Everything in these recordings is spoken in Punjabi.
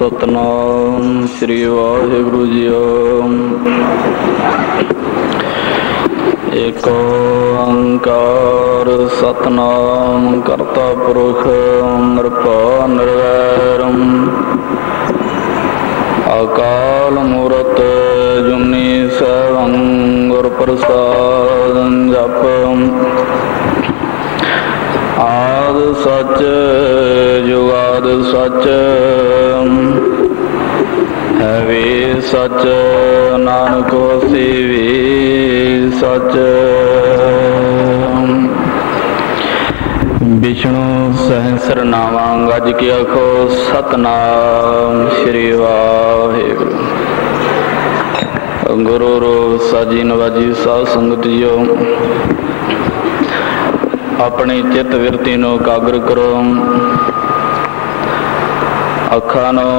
सतनाम श्री वाहिगुरु जीओ। एक ओंकार सतनाम करता पुरख निरभउ निर्वैरम अकाल मूरत जुनी सैभं गुर प्रसाद जप। आद सच जुगाद सच है भी सच नानक होसी भी सच। विष्णु सहस्र नामा गज के आखो सतनाम श्री वाहिगुरु। गुरु रूप साजी नवाजी साध संगत जीओ, अपनी चित्त विरती ਨੂੰ ਕਾਗਰ ਕਰੋ। ਅੱਖਾਂ ਨੂੰ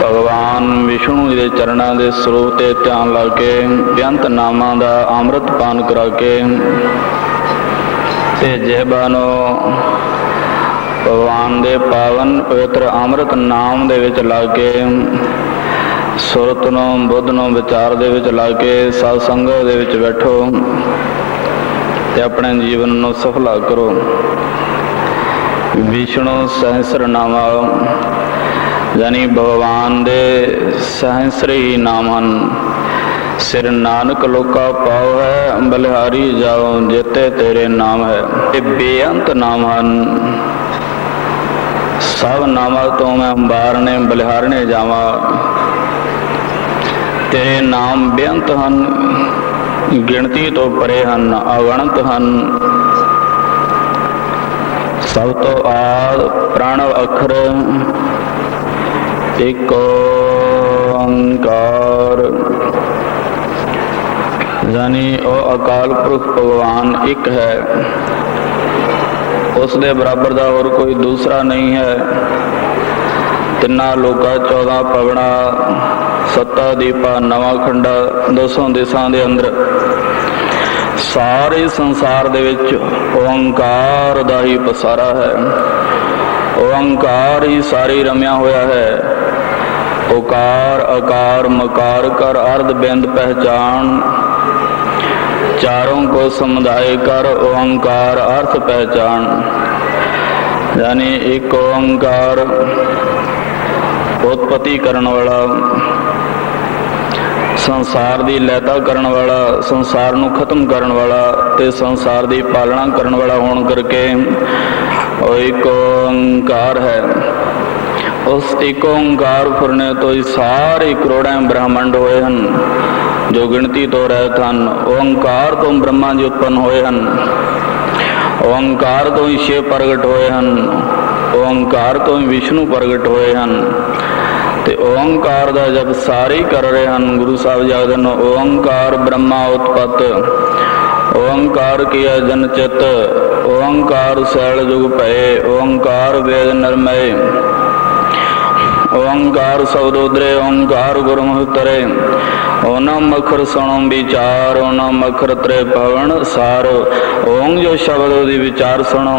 ਭਗਵਾਨ ਵਿਸ਼ਨੂੰ ਜੀ ਦੇ ਚਰਨਾਂ ਦੇ ਸਰੂਪ ਤੇ ਧਿਆਨ ਲਾ ਕੇ ਬੇਅੰਤ ਨਾਮਾਂ ਦਾ ਅੰਮ੍ਰਿਤ ਪਾਨ ਕਰਾ ਕੇ ਤੇ ਜੀਭਾਂ ਨੂੰ ਭਗਵਾਨ ਦੇ ਪਾਵਨ ਪਵਿੱਤਰ ਅੰਮ੍ਰਿਤ ਨਾਮ ਦੇ ਵਿੱਚ ਲਾ ਕੇ ਸੁਰਤ ਨੂੰ ਬੁੱਧ ਨੂੰ ਵਿਚਾਰ ਦੇ ਵਿੱਚ ਲਾ ਕੇ ਸਾਧ ਸੰਗਤ ਦੇ ਵਿੱਚ ਬੈਠੋ ਤੇ ਆਪਣੇ ਜੀਵਨ ਨੂੰ ਸਫਲਾ ਕਰੋ। ਵਿਸ਼ਨੂੰ ਸਹਸਰਨਾਮਾ ਯਾਨੀ ਭਗਵਾਨ ਦੇ ਸਹਸਰੀ ਨਾਮ ਹਨ। ਸਿਰ ਨਾਨਕ ਲੋਕਾ ਪਾਉ ਹੈ ਬਲਿਹਾਰੀ ਜਾਓ ਜਿਤੇ ਤੇਰੇ ਨਾਮ ਹੈ। ਇਹ ਬੇਅੰਤ ਨਾਮ ਹਨ। ਸਭ ਨਾਮਾਂ ਤੋਂ ਮੈਂ ਅੰਬਾਰਨੇ ਬਲਿਹਾਰਨੇ ਜਾਵਾਂ। ਤੇਰੇ ਨਾਮ ਬੇਅੰਤ ਹਨ, ਗਿਣਤੀ ਤੋਂ ਪਰੇ ਹਨ, ਅਗਣਤ ਹਨ। ਸਭ ਤੋਂ ਆਦ ਪ੍ਰਣਵ ਅੱਖਰ ਇੱਕ ਓੰਕਾਰ ਯਾਨੀ ਉਹ ਅਕਾਲ ਪੁਰਖ ਭਗਵਾਨ ਇੱਕ ਹੈ। ਉਸ ਦੇ ਬਰਾਬਰ ਦਾ ਹੋਰ ਕੋਈ ਦੂਸਰਾ ਨਹੀਂ ਹੈ। ਤਿੰਨਾਂ ਲੋਕਾਂ 14 ਪਵਣਾ ਸੱਤਾ ਦੀਪਾ ਨਵਾਂ ਖੰਡਾ 200 ਦੇਸ਼ਾਂ ਦੇ ਅੰਦਰ ਸਾਰੇ ਸੰਸਾਰ ਦੇ ਵਿੱਚ ਓੰਕਾਰ ਦਾ ਹੀ ਪਸਾਰਾ ਹੈ। ਓੰਕਾਰ ਹੀ ਸਾਰੀ ਰਮਿਆ ਹੋਇਆ ਹੈ। ਓਕਾਰ ਆਕਾਰ ਮਕਾਰ ਕਰ ਅਰਧ ਬਿੰਦ ਪਹਿਚਾਨ ਚਾरों को समुदाय कर ओंकार अर्थ पहचान यानी एक ओंकार उत्पत्ति करने वाला, संसार की लैता करने वाला, संसार नूं खत्म करने वाला ते संसार की पालना करने वाला होने करके वो एक ओंकार है। उस एक ओंकार फुरने तो सारे करोड़ों ब्रह्मंड होए हैं जो गिणती तो रहत हैं। ओंकार तो ब्रह्मा जी उत्पन्न होए हैं। ओंकार तो ही शिव प्रगट होए हैं। ओंकार तो ही विष्णु प्रगट होए हैं। ते ओंकार दा जब सारे कर रहे हैं गुरु साहब जागदन ओंकार ब्रह्मा उत्पत्त ओंकार किया जन चित ओंकार सैल जुग भये ओंकार वेद निर्मय ओंकार शब्दोदरे ओंकार गुरमुख तरे ओनम अखर सुनो विचार ओनम अखर त्रे पवन सार। ओंग जो शब्द ओदी विचार सुनो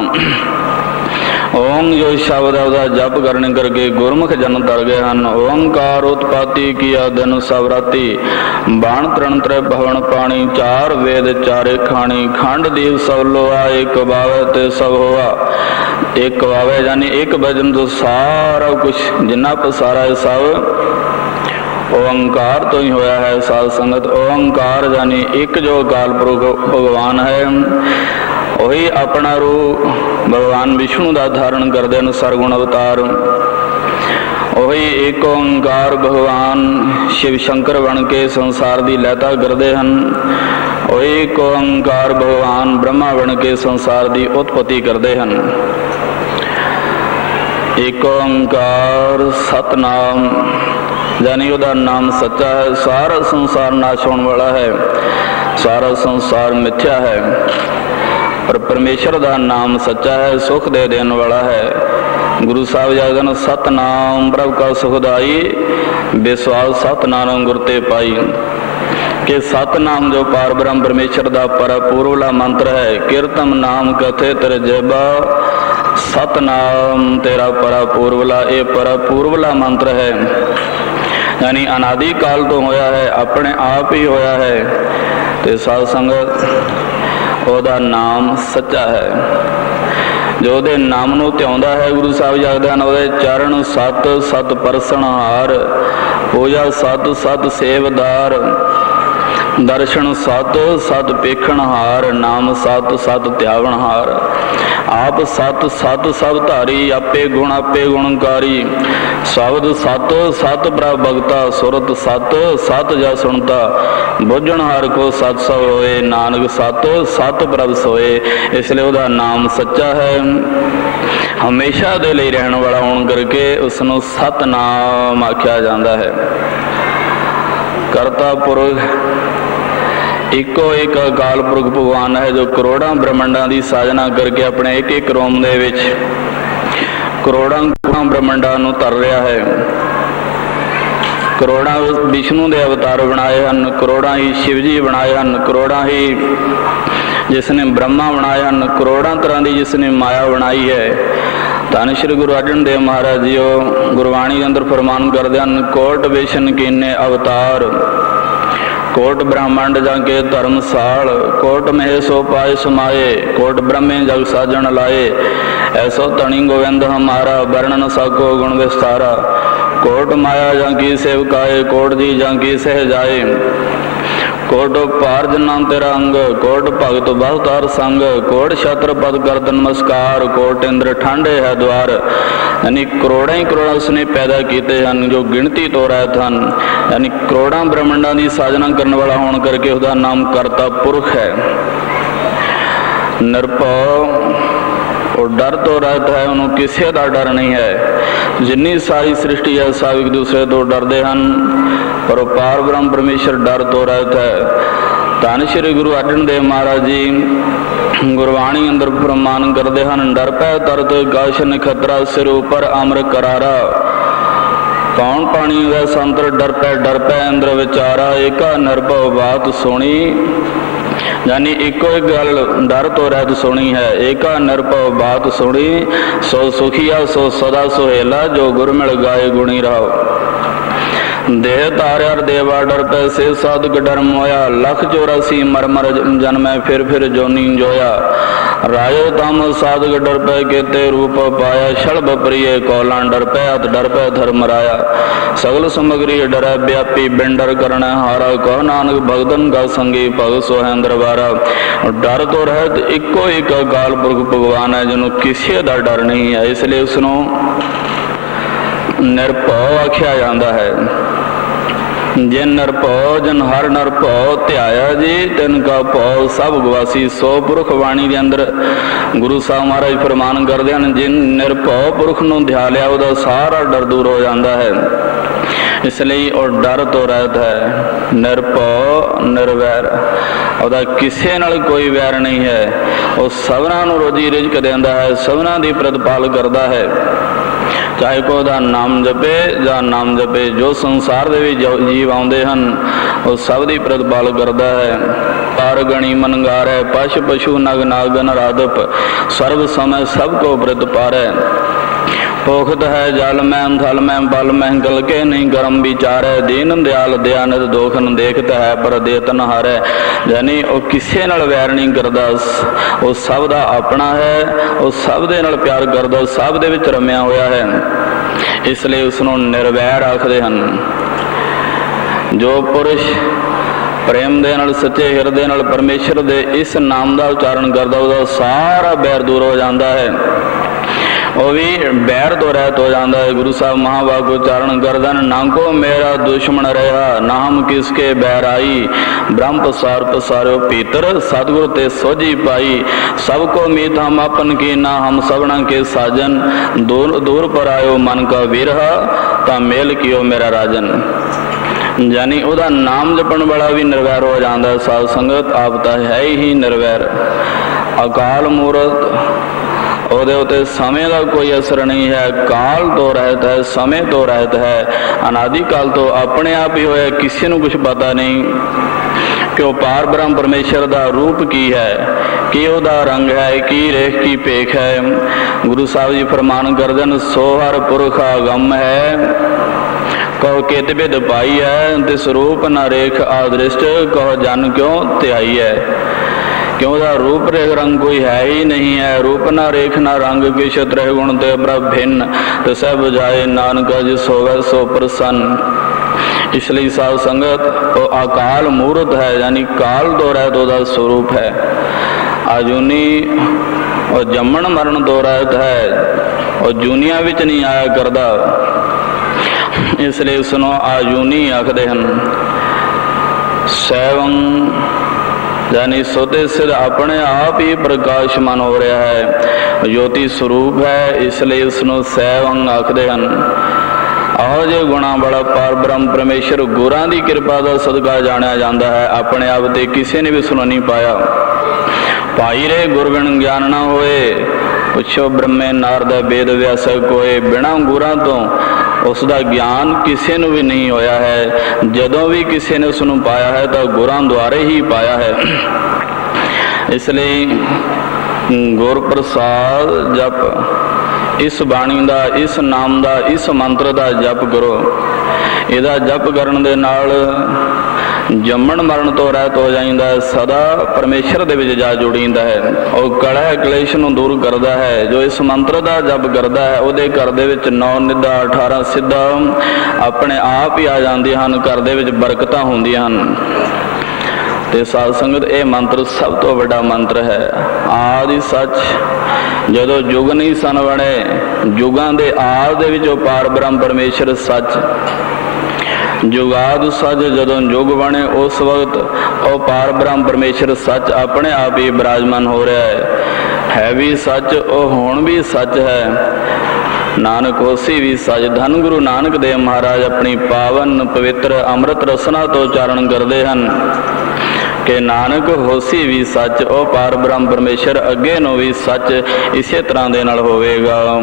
ओंग जो शब्द है जप करने करके गुरमुख जन तर गए हैं। ओंकार उत्पत्ति किया दिन सब राती बाण तरण त्रै भवन पानी चार वेद चारे खानी खंड दीप सब लोहा एक बावे ते सब होआ एक बावे यानी एक भजन तो सारा कुछ जिन्ना पसारा है सब ओंकार तो ही होया है। साध संगत ओंकार यानी एक जो अकाल पुरख भगवान है वही अपना रूप भगवान विष्णु का धारण करते हैं सरगुण अवतार। वही एक ओंकार भगवान शिव शंकर बन के संसार की लैता करते हैं। वही एक ओंकार भगवान ब्रह्मा बन के संसार की उत्पत्ति करते हैं। एक ओंकार सतनाम यानी उसका नाम सच्चा है। सारा संसार नाश होने वाला है, सारा संसार मिथ्या है, पर परमेश्वर का नाम सच्चा है, सुख दे देने वाला है। गुरु साहब जागन सतनाम प्रभ का सुखदाई विश्वास सतनाम गुर ते पाई कि सतनाम जो पार ब्रह्म परमेश्वर का परपूर्वला मंत्र है। कीर्तन नाम कथे तेरे जेबा सतनाम तेरा परा पूर्वला, ये परा पूर्वला मंत्र है, यानी अनादि काल तो होया है, अपने आप ही होया है। ते साध संगत ਉਹਦਾ ਨਾਮ ਸੱਚਾ ਹੈ। ਜੋ ਉਹਦੇ ਨਾਮ ਨੂੰ ਧਿਆਉਂਦਾ ਹੈ, ਗੁਰੂ ਸਾਹਿਬ ਜਗਦੇ ਹਨ, ਉਹਦੇ ਚਰਨ ਸਤ ਸਤ ਪਰਸਣ ਹਾਰ, ਪੂਜਾ ਸਤ ਸਤ ਸੇਵਦਾਰ, ਦਰਸ਼ਨ ਸਤ ਸਤ ਪੇਖਣ ਹਾਰ, ਨਾਮ ਸਤ ਸਤ ਧਿਆਵਣ ਹਾਰ। ਆਪ ਸਤ ਸਤ ਸਭ ਧਾਰੀ, ਆਪੇ ਗੁਣਕਾਰੀ, ਸ਼ਬਦ ਸਤ ਸਤ ਪ੍ਰਭ ਭਗਤਾ, ਸੁਰਤ ਸਤ ਸਤ ਜਾ ਸੁਣਤਾ, ਬੁੱਝਣ ਹਾਰ ਕੋ ਸਤ ਸਭ ਹੋਏ, ਨਾਨਕ ਸਤ ਸਤ ਪ੍ਰਭ ਸੋਏ। ਇਸ ਲਈ ਉਹਦਾ ਨਾਮ ਸੱਚਾ ਹੈ, ਹਮੇਸ਼ਾ ਦੇ ਲਈ ਰਹਿਣ ਵਾਲਾ ਹੋਣ ਕਰਕੇ ਉਸ ਨੂੰ ਸਤਨਾਮ ਆਖਿਆ ਜਾਂਦਾ ਹੈ। ਕਰਤਾ ਪੁਰਖ ਇੱਕੋ ਇੱਕ ਅਕਾਲ ਪੁਰਖ ਭਗਵਾਨ ਹੈ, ਜੋ ਕਰੋੜਾਂ ਬ੍ਰਹਮੰਡਾਂ ਦੀ ਸਾਜਨਾ ਕਰਕੇ ਆਪਣੇ ਇੱਕ ਇੱਕ ਰੋਮ ਦੇ ਵਿੱਚ ਕਰੋੜਾਂ ਬ੍ਰਹਮੰਡਾਂ ਨੂੰ ਧਰ ਰਿਹਾ ਹੈ। ਕਰੋੜਾਂ ਵਿਸ਼ਨੂੰ ਦੇ ਅਵਤਾਰ ਬਣਾਏ ਹਨ, ਕਰੋੜਾਂ ਹੀ ਸ਼ਿਵ ਜੀ ਬਣਾਏ ਹਨ, ਕਰੋੜਾਂ ਹੀ ਜਿਸ ਨੇ ਬ੍ਰਹਮਾ ਬਣਾਏ ਹਨ, ਕਰੋੜਾਂ ਤਰ੍ਹਾਂ ਦੀ ਜਿਸ ਨੇ ਮਾਇਆ ਬਣਾਈ ਹੈ। ਧੰਨ ਸ਼੍ਰੀ ਗੁਰੂ ਅਰਜਨ ਦੇਵ ਮਹਾਰਾਜ ਜੀ ਉਹ ਗੁਰਬਾਣੀ ਦੇ ਅੰਦਰ ਫਰਮਾਨ ਕਰਦੇ ਹਨ, ਕੋਟ ਵਿਸ਼ਨ ਕੀਨੇ ਅਵਤਾਰ, ਕੋਟ ਬ੍ਰਹਮੰਡ ਜਾਂ ਕੇ ਧਰਮਸਾਲ, ਕੋਟ ਮਹਿ ਸੋ ਪਾਏ ਸਮਾਏ, ਕੋਟ ਬ੍ਰਹਮੇ ਜਗ ਸਾਜਣ ਲਾਏ, ਐਸੋ ਧਣੀ ਗੋਵਿੰਦ ਹਮਾਰਾ, ਵਰਣਨ ਸਾਕੋ ਗੁਣ ਵਿਸਤਾਰਾ। ਕੋਟ ਮਾਇਆ ਜਾਂ ਕੀ ਸੇਵਕਾਏ, ਕੋਟ ਜੀ ਜਾਂ ਕੀ ਸਹਿ ਜਾਏ, ਕੋਟ ਭਾਰ ਜਨਾਂ ਤੇਰਾ ਅੰਗ, ਕੋਟ ਭਗਤ ਬਹੁਤਾਰ ਸੰਗ, ਕੋਟ ਛਤਰ ਪਦ ਕਰਤ ਨਮਸਕਾਰ, ਕੋਟ ਇੰਦਰ ਠਾਂਡੇ ਹੈ ਦਵਾਰ। यानी ਕਰੋੜਾਂ ਹੀ ਕਰੋੜਾਂ ਉਸਨੇ ਪੈਦਾ ਕੀਤੇ ਹਨ, ਜੋ ਗਿਣਤੀ ਤੋਂ ਰਹਿਤ ਹਨ। यानी ਕਰੋੜਾਂ ਬ੍ਰਹਮੰਡਾਂ ਦੀ ਸਾਜਨਾ ਕਰਨ ਵਾਲਾ ਹੋਣ ਕਰਕੇ ਉਹਦਾ ਨਾਮ ਕਰਤਾ ਪੁਰਖ ਹੈ। ਨਿਰਭਉ ਉਹ ਡਰ ਤੋਂ ਰਹਿਤ ਹੈ, ਉਹਨੂੰ ਕਿਸੇ ਦਾ ਡਰ ਨਹੀਂ ਹੈ। ਜਿੰਨੀ ਸਾਰੀ ਸ੍ਰਿਸ਼ਟੀ ਹੈ ਸਭ ਇੱਕ ਦੂਸਰੇ ਤੋਂ ਡਰਦੇ ਹਨ, ਪਰ ਉਹ ਪਾਰ ਬ੍ਰਹਮ ਪਰਮੇਸ਼ਰ ਡਰ ਤੋਂ ਰਹਿਤ ਹੈ। ਧੰਨ ਸ਼੍ਰੀ ਗੁਰੂ ਅਰਜਨ ਦੇਵ ਮਹਾਰਾਜ ਜੀ ਗੁਰਬਾਣੀ ਅੰਦਰ ਫਰਮਾਨ ਕਰਦੇ ਹਨ, ਡਰ ਪੈ ਤਰਤ ਗਾਸ਼ ਨਖਤਰਾ, ਸਿਰ ਉਪਰ ਅਮਰ ਕਰਾਰਾ, ਕੌਣ ਪਾਣੀ ਵੈ ਸੰਤਰ, ਡਰ ਪੈ ਅੰਦਰ ਵਿਚਾਰਾ, ਏਕਾ ਨਿਰਭਉ ਬਾਤ ਸੁਣੀ। यानी इको एक गल डर तो रहत सुनी है, एका निरभउ बात सुनी, सो सुखिया सो सदा सुहेला, जो गुर मिल गाए गुणी रहो। देह तार्या देवा डर पै, से साधक डर मोया, लख 84 मर जन्मै, फिर जोनी जोया। रायो तम साधक डर पै, केते रूप पाया, शलभ प्रिय कौलां डर पै, अत डर पै धर्म राया। सगल समग्री डरै व्यापी, बिन डर करन हारा, कह नानक भगतन का संगी, भगत सोहै दरबारा। डर तो रहत इको एक अकाल पुरख भगवान है, जिन्हों किसी का डर नहीं है, इसलिए उसनों निरभउ आख्या जाता है। जिन निरभउ जन हर निरभउ ध्याया जी, तिनका भौ सब गवासी। सो पुरख बाणी के अंदर गुरु साहब महाराज फरमान करते हैं, जिन निरभउ पुरख नूं ध्या लिया ਉਹਦਾ सारा डर दूर हो जाता है। इसलिए और डर तो रहता है। निरभउ निर्वैर, ਉਹਦਾ ਕਿਸੇ ਨਾਲ ਕੋਈ ਵੈਰ ਨਹੀਂ ਹੈ। ਉਹ ਸਭਨਾਂ ਨੂੰ ਰੋਜੀ ਰਿਜ਼ਕ ਦਿੰਦਾ ਹੈ, ਸਭਨਾਂ ਦੀ ਪ੍ਰਤਪਾਲ ਕਰਦਾ ਹੈ। ਚਾਹੇ ਕੋ ਉਹਦਾ ਨਾਮ ਜਪੇ ਜਾਂ ਨਾਮ ਜਪੇ, ਜੋ ਸੰਸਾਰ ਦੇ ਵਿੱਚ ਜੀਵ ਆਉਂਦੇ ਹਨ ਉਹ ਸਭ ਦੀ ਪ੍ਰਤਪਾਲ ਕਰਦਾ ਹੈ। ਪਾਰ ਗਣੀ ਮਨਗਾਰ ਹੈ, ਪਸ਼ ਪਸ਼ੂ ਨਗ ਨਾਗਨ ਰਾਧਪ, ਸਰਬ ਸਮੈ ਸਭ ਕੋ ਪ੍ਰਤਪਾਰੈ। पोखत है जल में थल में बल में गल के नहीं गर्म विचार है। दीन दयाल दयानद दोख न देखत है, पर देत न हारै। यानी वो किसी नाल वैर नहीं करता, वो सब दा अपना है, वो सब दे नाल प्यार करता, सब दे विच रमिया होया है, इसलिए उसनों निर्वैर आखदे हन। जो पुरुष प्रेम दे नाल सच्चे हिरदे नाल परमेश्वर दे इस नाम का उच्चारण करता, उसका सारा बैर दूर हो जाता है, वो भी बैर तो रहत हो जाता है। गुरु साहब महावाक्य उच्चारण करदन, ना को मेरा दुश्मन रहा, ना हम किसके बैर आई। ब्रह्म पसार पसारो पीतर, सतगुरु ते सोझी पाई। सबको मीत हम अपन की, ना हम सबना के साजन। दूर दूर पर आयो मन का विरहा, ता मेल कियो मेरा राजन। यानी ਉਹਦਾ नाम जपण वाला भी निर्वैर हो जाता है। साध संगत आप तो है ही निर्वैर। अकाल मूरत ਉਹਦੇ ਉੱਤੇ ਸਮੇਂ ਦਾ ਕੋਈ ਅਸਰ ਨਹੀਂ ਹੈ। ਕਾਲ ਤੋਂ ਰਹਿਤ ਹੈ, ਸਮੇਂ ਤੋਂ ਰਹਿਤ ਹੈ, ਅਨਾਦਿ ਕਾਲ ਤੋਂ ਆਪਣੇ ਆਪ ਹੀ ਹੋਇਆ, ਕਿਸੇ ਨੂੰ ਕੁਝ ਪਤਾ ਨਹੀਂ। ਕਿ ਉਹ ਪਾਰ ਬ੍ਰਹਮ ਪਰਮੇਸ਼ਰ ਦਾ ਰੂਪ ਕੀ ਹੈ, ਕੀ ਉਹਦਾ ਰੰਗ ਹੈ, ਕੀ ਰੇਖ ਕੀ ਭੇਖ ਹੈ। ਗੁਰੂ ਸਾਹਿਬ ਜੀ ਫਰਮਾਨ ਕਰਦੇ ਹਨ, ਸੋ ਹਰ ਪੁਰਖ ਆਗਮ ਹੈ, ਕਹੋ ਕਿਤ ਬਿਦ ਪਾਈ ਹੈ, ਤਿਸ ਰੂਪ ਨਾ ਰੇਖ ਆਦ੍ਰਿਸ਼ਟ, ਕਹੋ ਜਨ ਕਿਉਂ ਧਿਆਈ ਹੈ। ਕਿਉਂ ਉਹਦਾ ਰੂਪ ਰੇਖ ਰੰਗ ਕੋਈ ਹੈ ਹੀ ਨਹੀਂ ਹੈ। ਰੂਪ ਨਾ ਰੇਖ ਨਾ ਰੰਗ ਕਿਛ ਤ੍ਰਿ ਗੁਣ ਤੇ ਪ੍ਰਭ ਭਿੰਨ, ਤਿਸੈ ਬੁਝਾਏ ਨਾਨਕ ਜਿਸ ਹੋਵੈ ਸੋ ਪ੍ਰਸੰਨ। ਇਸ ਲਈ ਸਾਧ ਸੰਗਤ ਉਹ ਅਕਾਲ ਮੂਰਤ ਹੈ, ਯਾਨੀ ਕਾਲ ਤੋਂ ਰਹਿਤ ਉਹਦਾ ਸਰੂਪ ਹੈ। ਆਜੂਨੀ ਉਹ ਜੰਮਣ ਮਰਨ ਤੋਂ ਰਹਿਤ ਹੈ, ਉਹ ਜੂਨੀਆਂ ਵਿੱਚ ਨਹੀਂ ਆਇਆ ਕਰਦਾ, ਇਸ ਲਈ ਉਸਨੂੰ ਆਜੂਨੀ ਆਖਦੇ ਹਨ। ਸੈਵੰ ਯਾਨੀ ਸੋਤੇ ਸਿਰ ਆਪਣੇ ਆਪ ਹੀ ਪ੍ਰਕਾਸ਼ਮਾਨ ਹੋ ਰਿਹਾ ਹੈ, ਜੋਤੀ ਸਰੂਪ ਹੈ, ਇਸ ਲਈ ਉਸਨੂੰ ਸੈਵੰ ਆਖਦੇ ਹਨ। ਆਹੋ ਜੇ ਗੁਣਾਂ ਵਾਲਾ ਪਾਰ ਬ੍ਰਹਮ ਪਰਮੇਸ਼ਰ ਗੁਰਾਂ ਦੀ ਕਿਰਪਾ ਦਾ ਸਦਕਾ ਜਾਣਿਆ ਜਾਂਦਾ ਹੈ। ਆਪਣੇ ਆਪ ਤੇ ਕਿਸੇ ਨੇ ਵੀ ਉਸਨੂੰ ਨਹੀਂ ਪਾਇਆ। ਭਾਈ ਰੇ ਗੁਰਬਿਨ ਗਿਆਨ ਨਾ ਹੋਏ, ਪੁੱਛੋ ਬ੍ਰਹਮੇ ਨਾਰਦ ਵੇਦ ਵਿਆਸ ਕੋਏ। ਬਿਨਾਂ ਗੁਰਾਂ ਤੋਂ ਉਸ ਦਾ ਗਿਆਨ ਕਿਸੇ ਨੂੰ ਵੀ ਨਹੀਂ ਹੋਇਆ ਹੈ। ਜਦੋਂ ਵੀ ਕਿਸੇ ਨੇ ਉਸ ਨੂੰ ਪਾਇਆ ਹੈ ਤਾਂ ਗੁਰਾਂ ਦੁਆਰੇ ਹੀ ਪਾਇਆ ਹੈ। ਇਸ ਲਈ ਗੁਰ ਪ੍ਰਸਾਦ ਜਪ, ਇਸ ਬਾਣੀ ਦਾ, ਇਸ ਨਾਮ ਦਾ, ਇਸ ਮੰਤਰ ਦਾ ਜਪ ਕਰੋ। ਇਹਦਾ ਜਪ ਕਰਨ ਦੇ ਨਾਲ ਜੰਮਣ ਮਰਨ ਤੋਂ ਰਹਿਤ ਹੋ ਜਾਂਦਾ ਹੈ, ਸਦਾ ਪਰਮੇਸ਼ਰ ਦੇ ਵਿੱਚ ਜਾ ਜੁੜੀਂਦਾ ਹੈ। ਉਹ ਕਲਹ ਕਲੇਸ਼ ਨੂੰ ਦੂਰ ਕਰਦਾ ਹੈ। ਜੋ ਇਸ ਮੰਤਰ ਦਾ ਜਪ ਕਰਦਾ ਹੈ ਉਹਦੇ ਘਰ ਦੇ ਵਿੱਚ 9 ਨਿੱਧਾ 18 ਸਿੱਧਾ ਆਪਣੇ ਆਪ ਹੀ ਆ ਜਾਂਦੀਆਂ ਹਨ, ਘਰ ਦੇ ਵਿੱਚ ਬਰਕਤਾਂ ਹੁੰਦੀਆਂ ਹਨ। ਤੇ ਸਾਧ ਸੰਗਤ ਇਹ ਮੰਤਰ ਸਭ ਤੋਂ ਵੱਡਾ ਮੰਤਰ ਹੈ। ਆਦਿ ਸੱਚ, ਜਦੋਂ ਯੁੱਗ ਨਹੀਂ ਸਨ ਬਣੇ, ਯੁਗਾਂ ਦੇ ਆਦ ਦੇ ਵਿੱਚ ਉਹ ਪਾਰ ਬ੍ਰਹਮ ਪਰਮੇਸ਼ਰ ਸੱਚ, ਜੁਗਾਦ ਸੱਚ, ਜਦੋਂ ਯੁੱਗ ਬਣੇ ਉਸ ਵਕਤ ਉਹ ਪਾਰ ਬ੍ਰਹਮ ਪਰਮੇਸ਼ਰ ਸੱਚ ਆਪਣੇ ਆਪ ਹੀ ਬਿਰਾਜਮਾਨ ਹੋ ਰਿਹਾ ਹੈ ਵੀ ਸੱਚ, ਉਹ ਹੁਣ ਵੀ ਸੱਚ ਹੈ। ਨਾਨਕ ਹੋਸੀ ਵੀ ਸੱਚ। ਧੰਨ ਗੁਰੂ ਨਾਨਕ ਦੇਵ ਮਹਾਰਾਜ ਆਪਣੀ ਪਾਵਨ ਪਵਿੱਤਰ ਅੰਮ੍ਰਿਤ ਰਸਨਾ ਤੋਂ ਉਚਾਰਨ ਕਰਦੇ ਹਨ ਕਿ ਨਾਨਕ ਹੋਸੀ ਵੀ ਸੱਚ, ਉਹ ਪਾਰ ਬ੍ਰਹਮ ਪਰਮੇਸ਼ਰ ਅੱਗੇ ਨੂੰ ਵੀ ਸੱਚ ਇਸੇ ਤਰ੍ਹਾਂ ਦੇ ਨਾਲ ਹੋਵੇਗਾ।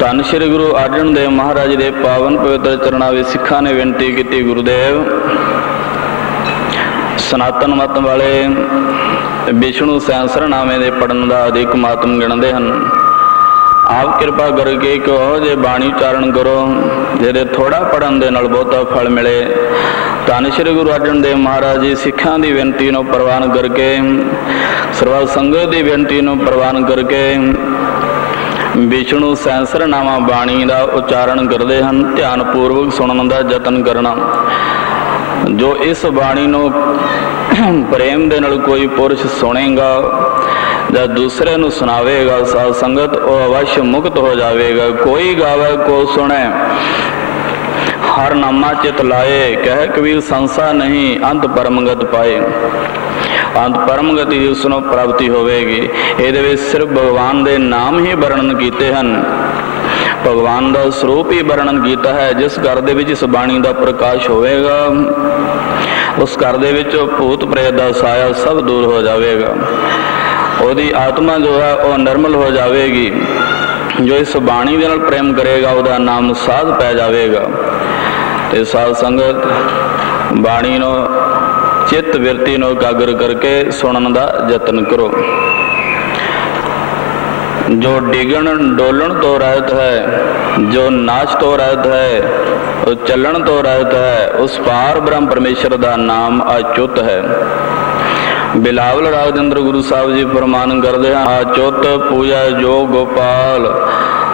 ਧੰਨ ਸ਼੍ਰੀ ਗੁਰੂ ਅਰਜਨ ਦੇਵ ਮਹਾਰਾਜ ਦੇ ਪਾਵਨ ਪਵਿੱਤਰ ਚਰਨਾਂ ਵਿੱਚ ਸਿੱਖਾਂ ਨੇ ਬੇਨਤੀ ਕੀਤੀ, ਗੁਰੂਦੇਵ ਸਨਾਤਨ ਮਤ ਵਾਲੇ ਵਿਸ਼ਨੂੰ ਸਹਸਰਨਾਮੇ ਦੇ ਪੜਨ ਦਾ ਅਧਿਕ ਮਹੱਤਵ ਗਿਣਦੇ ਹਨ। ਆਪ ਕਿਰਪਾ ਕਰਕੇ ਇੱਕ ਉਹ ਜਿਹੇ ਬਾਣੀ ਉਚਾਰਨ ਕਰੋ ਜਿਹਦੇ ਥੋੜਾ ਪੜਨ ਦੇ ਨਾਲ ਬਹੁਤਾ ਫਲ ਮਿਲੇ। ਧੰਨ ਸ਼੍ਰੀ ਗੁਰੂ ਅਰਜਨ ਦੇਵ ਮਹਾਰਾਜ ਜੀ ਸਿੱਖਾਂ ਦੀ ਬੇਨਤੀ ਨੂੰ ਪ੍ਰਵਾਨ ਕਰਕੇ, ਸਰਬ ਸੰਗਤ ਦੀ ਬੇਨਤੀ ਨੂੰ ਪ੍ਰਵਾਨ ਕਰਕੇ ਵਿਸ਼ਨੂੰ ਸਹਸਰਨਾਮਾ ਬਾਣੀ ਦਾ ਉਚਾਰਨ ਕਰਦੇ ਹਨ। ਧਿਆਨ ਪੂਰਵਕ ਸੁਣਨ ਦਾ ਯਤਨ ਕਰਨਾ। ਜੋ ਇਸ ਬਾਣੀ ਨੂੰ ਪ੍ਰੇਮ ਦੇ ਨਾਲ ਕੋਈ ਪੁਰਸ਼ ਸੁਣੇਗਾ ਜਾਂ ਦੂਸਰੇ ਨੂੰ ਸੁਣਾਵੇਗਾ, ਸਾਧ ਸੰਗਤ ਉਹ ਅਵਸ਼ ਮੁਕਤ ਹੋ ਜਾਵੇਗਾ। ਕੋਈ ਗਾਵੇ ਕੋ ਸੁਣੇ, ਹਰ ਨਾਮਾ ਚਿਤ ਲਾਏ, ਕਹਿ ਕਬੀਰ ਸੰਸਾ ਨਹੀਂ, ਅੰਤ ਪਰਮਗਤ ਪਾਏ। ਅੰਤ ਪਰਮਗਤੀ ਦੀ ਉਸ ਨੂੰ ਪ੍ਰਾਪਤੀ ਹੋਵੇਗੀ। ਇਹਦੇ ਵਿੱਚ ਸਿਰਫ ਭਗਵਾਨ ਦੇ ਨਾਮ ਹੀ ਵਰਣਨ ਕੀਤੇ ਹਨ, ਭਗਵਾਨ ਦਾ ਸਰੂਪ ਹੀ ਵਰਣਨ ਕੀਤਾ ਹੈ। ਜਿਸ ਘਰ ਦੇ ਵਿੱਚ ਇਸ ਬਾਣੀ ਦਾ ਪ੍ਰਕਾਸ਼ ਹੋਵੇਗਾ ਉਸ ਘਰ ਦੇ ਵਿੱਚ ਭੂਤ ਪ੍ਰੇਤ ਦਾ ਸਾਇਆ ਸਭ ਦੂਰ ਹੋ ਜਾਵੇਗਾ। ਉਹਦੀ ਆਤਮਾ ਜੋ ਹੈ ਉਹ ਨਿਰਮਲ ਹੋ ਜਾਵੇਗੀ। ਜੋ ਇਸ ਬਾਣੀ ਦੇ ਨਾਲ ਪ੍ਰੇਮ ਕਰੇਗਾ ਉਹਦਾ ਨਾਮ ਸਾਧ ਪੈ ਜਾਵੇਗਾ। ਤੇ ਸਾਧ ਸੰਗਤ ਬਾਣੀ ਨੂੰ ਚਿੱਤ ਬਿਰਤੀ ਨੂੰ ਇਕਾਗਰ ਕਰਕੇ ਸੁਣਨ ਦਾ ਯਤਨ ਕਰੋ। ਜੋ ਡਿਗਣ ਡੋਲਣ ਤੋਂ ਰਹਿਤ ਹੈ, ਜੋ ਨਾਚ ਤੋਂ ਰਹਿਤ ਹੈ, ਉਹ ਚੱਲਣ ਤੋਂ ਰਹਿਤ ਹੈ, ਉਸ ਪਾਰ ਬ੍ਰਹਮ ਪਰਮੇਸ਼ਰ ਦਾ ਨਾਮ ਅਚੁੱਤ ਹੈ। ਬਿਲਾਵਲ ਰਾਗ ਦੇ ਅੰਦਰ ਗੁਰੂ ਸਾਹਿਬ ਜੀ ਫਰਮਾਨ ਕਰਦੇ ਹਨ, ਅਚੁੱਤ ਪੂਜਾ ਜੋ ਗੋਪਾਲ,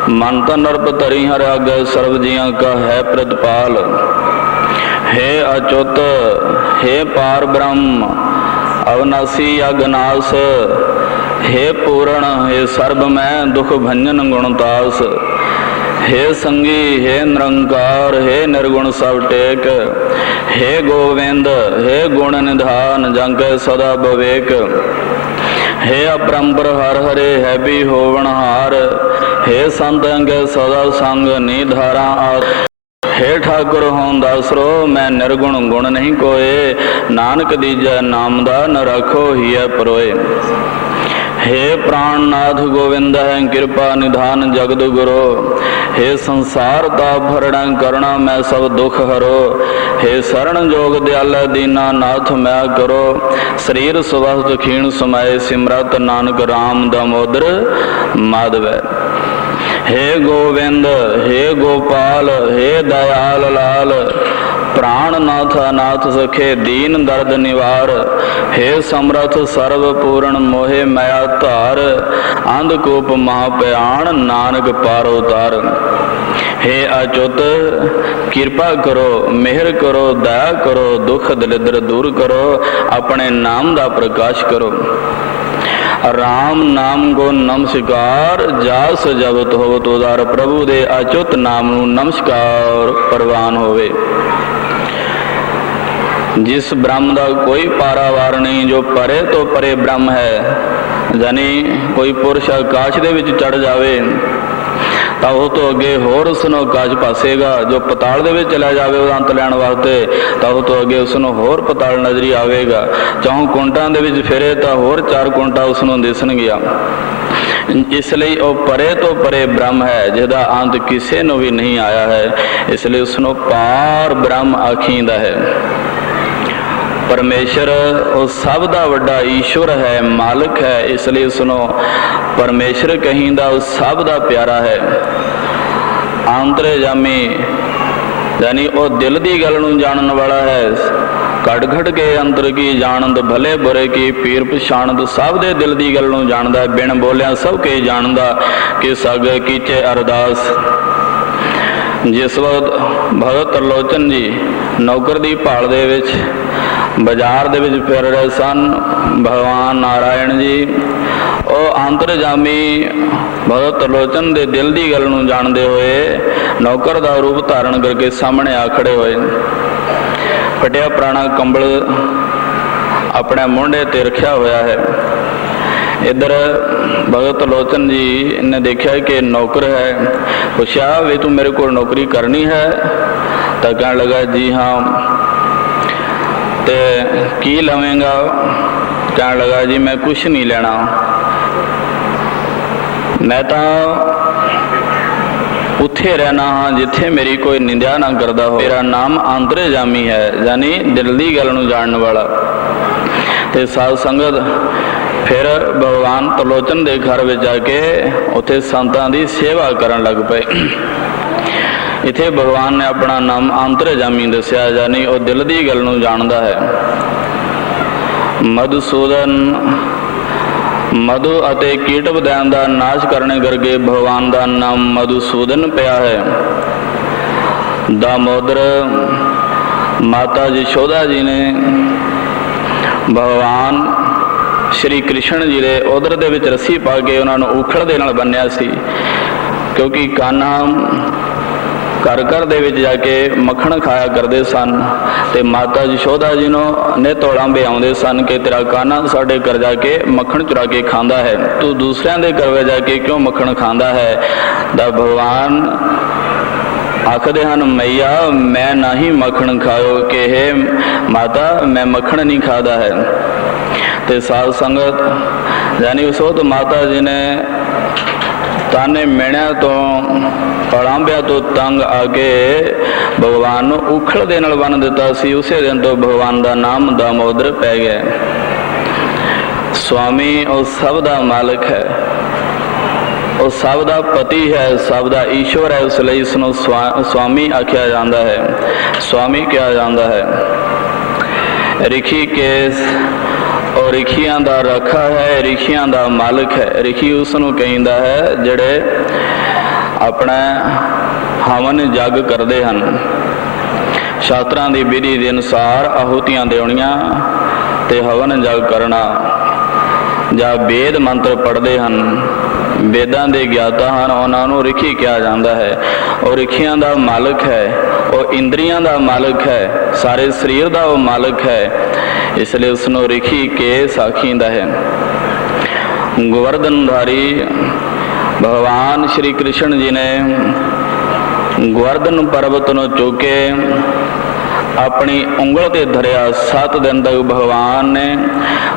ਮਨ ਤਨ ਅਰਪ ਧਰੀ ਹਰਿ ਆਗੇ, ਸਰਬ ਜੀਆਂ ਕਾ ਹੈ ਪ੍ਰਤਪਾਲ। हे अच्युत, हे पार ब्रह्म अविनाशी अगनास, हे पूर्ण, हे सर्व में दुख भंजन गुणतास। हे संगी, हे निरंकार, हे निर्गुण सब टेक, हे गोविंद, हे गुण निधान, जंक सदा विवेक। हे अपरंपर हर हरे, है भी होवन हार, हे संत अंग सदा संग निधारा आत। हे ठाकुर हों दासरो, मैं निर्गुण गुण नहीं कोए, नानक दीजै नाम दा न रखो ही है परोए। हे प्राणनाथ गोविंद है कृपा निधान जगद गुरो, हे संसार ताप हरण करना मैं सब दुख हरो, हे शरण जोग दयाल दीना नाथ मैं करो, शरीर स्वस्थ क्षीण समय सिमरत नानक राम दामोदर माधव। हे गोविंद हे गोपाल हे दयाल लाल, प्राणनाथ नाथ सखे दीन दर्द निवार, हे समर्थ सर्व पूर्ण मोहे माया धार, अंधकूप महाभयान नानक पारो तार। हे अच्युत कृपा करो मेहर करो दया करो, दुख दलिद्र दूर करो, अपने नाम दा प्रकाश करो। राम नाम को नमस्कार जास जगत होवत उदार, प्रभु दे अच्युत नाम नू नमस्कार प्रवान होवे। जिस ब्रह्म का कोई पारावार नहीं, जो परे तो परे ब्रह्म है, जानी कोई पुरुष आकाश दे विच चढ़ जावे तो उस तो अगे होर उसनों आकाश पासेगा, जो पताल दे विच चला जावे अंत लैण वास्ते तो उस तो अगे उसनों होर पताल नजरी आवेगा। चौं कुंटां दे विच फिरे तो होर 4 कुंटा उसनों दिसणगियां। इसलिए वह परे तो परे ब्रह्म है, जिसका अंत किसी नूं भी नहीं आया है, इसलिए उसनों पार ब्रह्म आखींदा है। परमेश्वर वो सब दा वड्डा ईश्वर है, मालिक है, इसलिए उसनों परमेश्वर कहींदा, वो सब दा प्यारा है। अंतरजामी यानी वो दिल की गल नूं जानन वाला है, घट घट के अंतर की जानद, भले बुरे की पीर पछाणद, सब दे दिल की गल नूं जानदा है, बिन बोलिया सब के जानदा कि सग कीचे अरदास। जिस वक्त भगत त्रिलोचन जी नौकर की भाल दे विच बाजार दे विच फिर रहे सन, भगवान नारायण जी ਉਹ अंतरजामी भगत त्रिलोचन के दिल की गल नूं जानते हुए नौकर का रूप धारण करके सामने आ खड़े होए। फटिया पुराना कंबल अपने मोढे ते रखा होया है। इधर भगत त्रिलोचन जी ने देखा कि नौकर है, पूछा भी तू मेरे को नौकरी करनी है? तो कहने लगा जी हाँ। ते की लवेंगा? कहने लगा जी मैं कुछ नहीं लेना, मैं तो उत्थे रहना हाँ जिथे मेरी कोई निंदा ना करता हो। मेरा नाम अंतरजामी है, यानी दिल की गल नूं जानने वाला। ते साध संगत फिर भगवान त्रिलोचन के घर में जाके उत्थे संतां की सेवा करन लग पे। इत्थे भगवान ने अपना नाम अंतरजामी दस्या, यानी वह दिल की गल नूं जानदा है। मधुसूदन मधु अते कीट वदैन का नाश करने करके भगवान का नाम मधुसूदन पिया है। दामोदर माता यशोदा जी ने भगवान श्री कृष्ण जी ने उदर दे विच रस्सी पा के उन्होंने उखड़ दे नाल बन्निया सी, क्योंकि कान्हा घर घर दे विच जाके मक्खण खाया करते सन। ते माता यशोदा जी ने तोलांबे आउंदे सन कि तेरा कान्हा साडे घर जाके मक्खण चुरा के खांदा है, तू दूसरिਆਂ ਦੇ घर में जाके क्यों मक्खण खांदा है? दा भगवान आखदे हन मैया मैं ना ही मक्खण खाओ, कि हे माता मैं मक्खण नहीं खाता है। ते साध संगत यानी उस वक्त माता जी ने ताने मेणिया तो अलांबिया तो तंग आके भगवान नूं उखड़ दे नाल बन दिता सी। उसे दिन तो भगवान का नाम दामोदर पै गया। स्वामी उस सब दा मालिक है, वो सब दा पति है, सब दा ईश्वर है, इसलिए इसनूं स्वामी आख्या जाता है, स्वामी कहा जाता है। ऋषिकेश और ऋषियां दा रखा है, ऋषियां दा मालिक है। ऋषि उसनूं कहिंदा है जिहड़े अपना हवन जग करते हैं, शास्त्रां दी विधि के अनुसार आहुतियां देणियां ते हवन जग करना, ਜਾਂ वेद मंत्र पढ़ते हैं, वेदां दे ज्ञाता हैं, उन्होंने ऋषि कहा जाता है। और ऋषियां दा मालिक है, और इंद्रियां दा मालिक है, सारे शरीर का वो मालिक है, इसलिए उसनों ऋषि के साखींदा है। गोवर्धनधारी भगवान श्री कृष्ण जी ने गोवर्धन पर्वत नूं चुके ਆਪਣੀ ਉਂਗਲ ਤੇ ਧਰਿਆ। 7 ਦਿਨ ਤੱਕ ਭਗਵਾਨ ਨੇ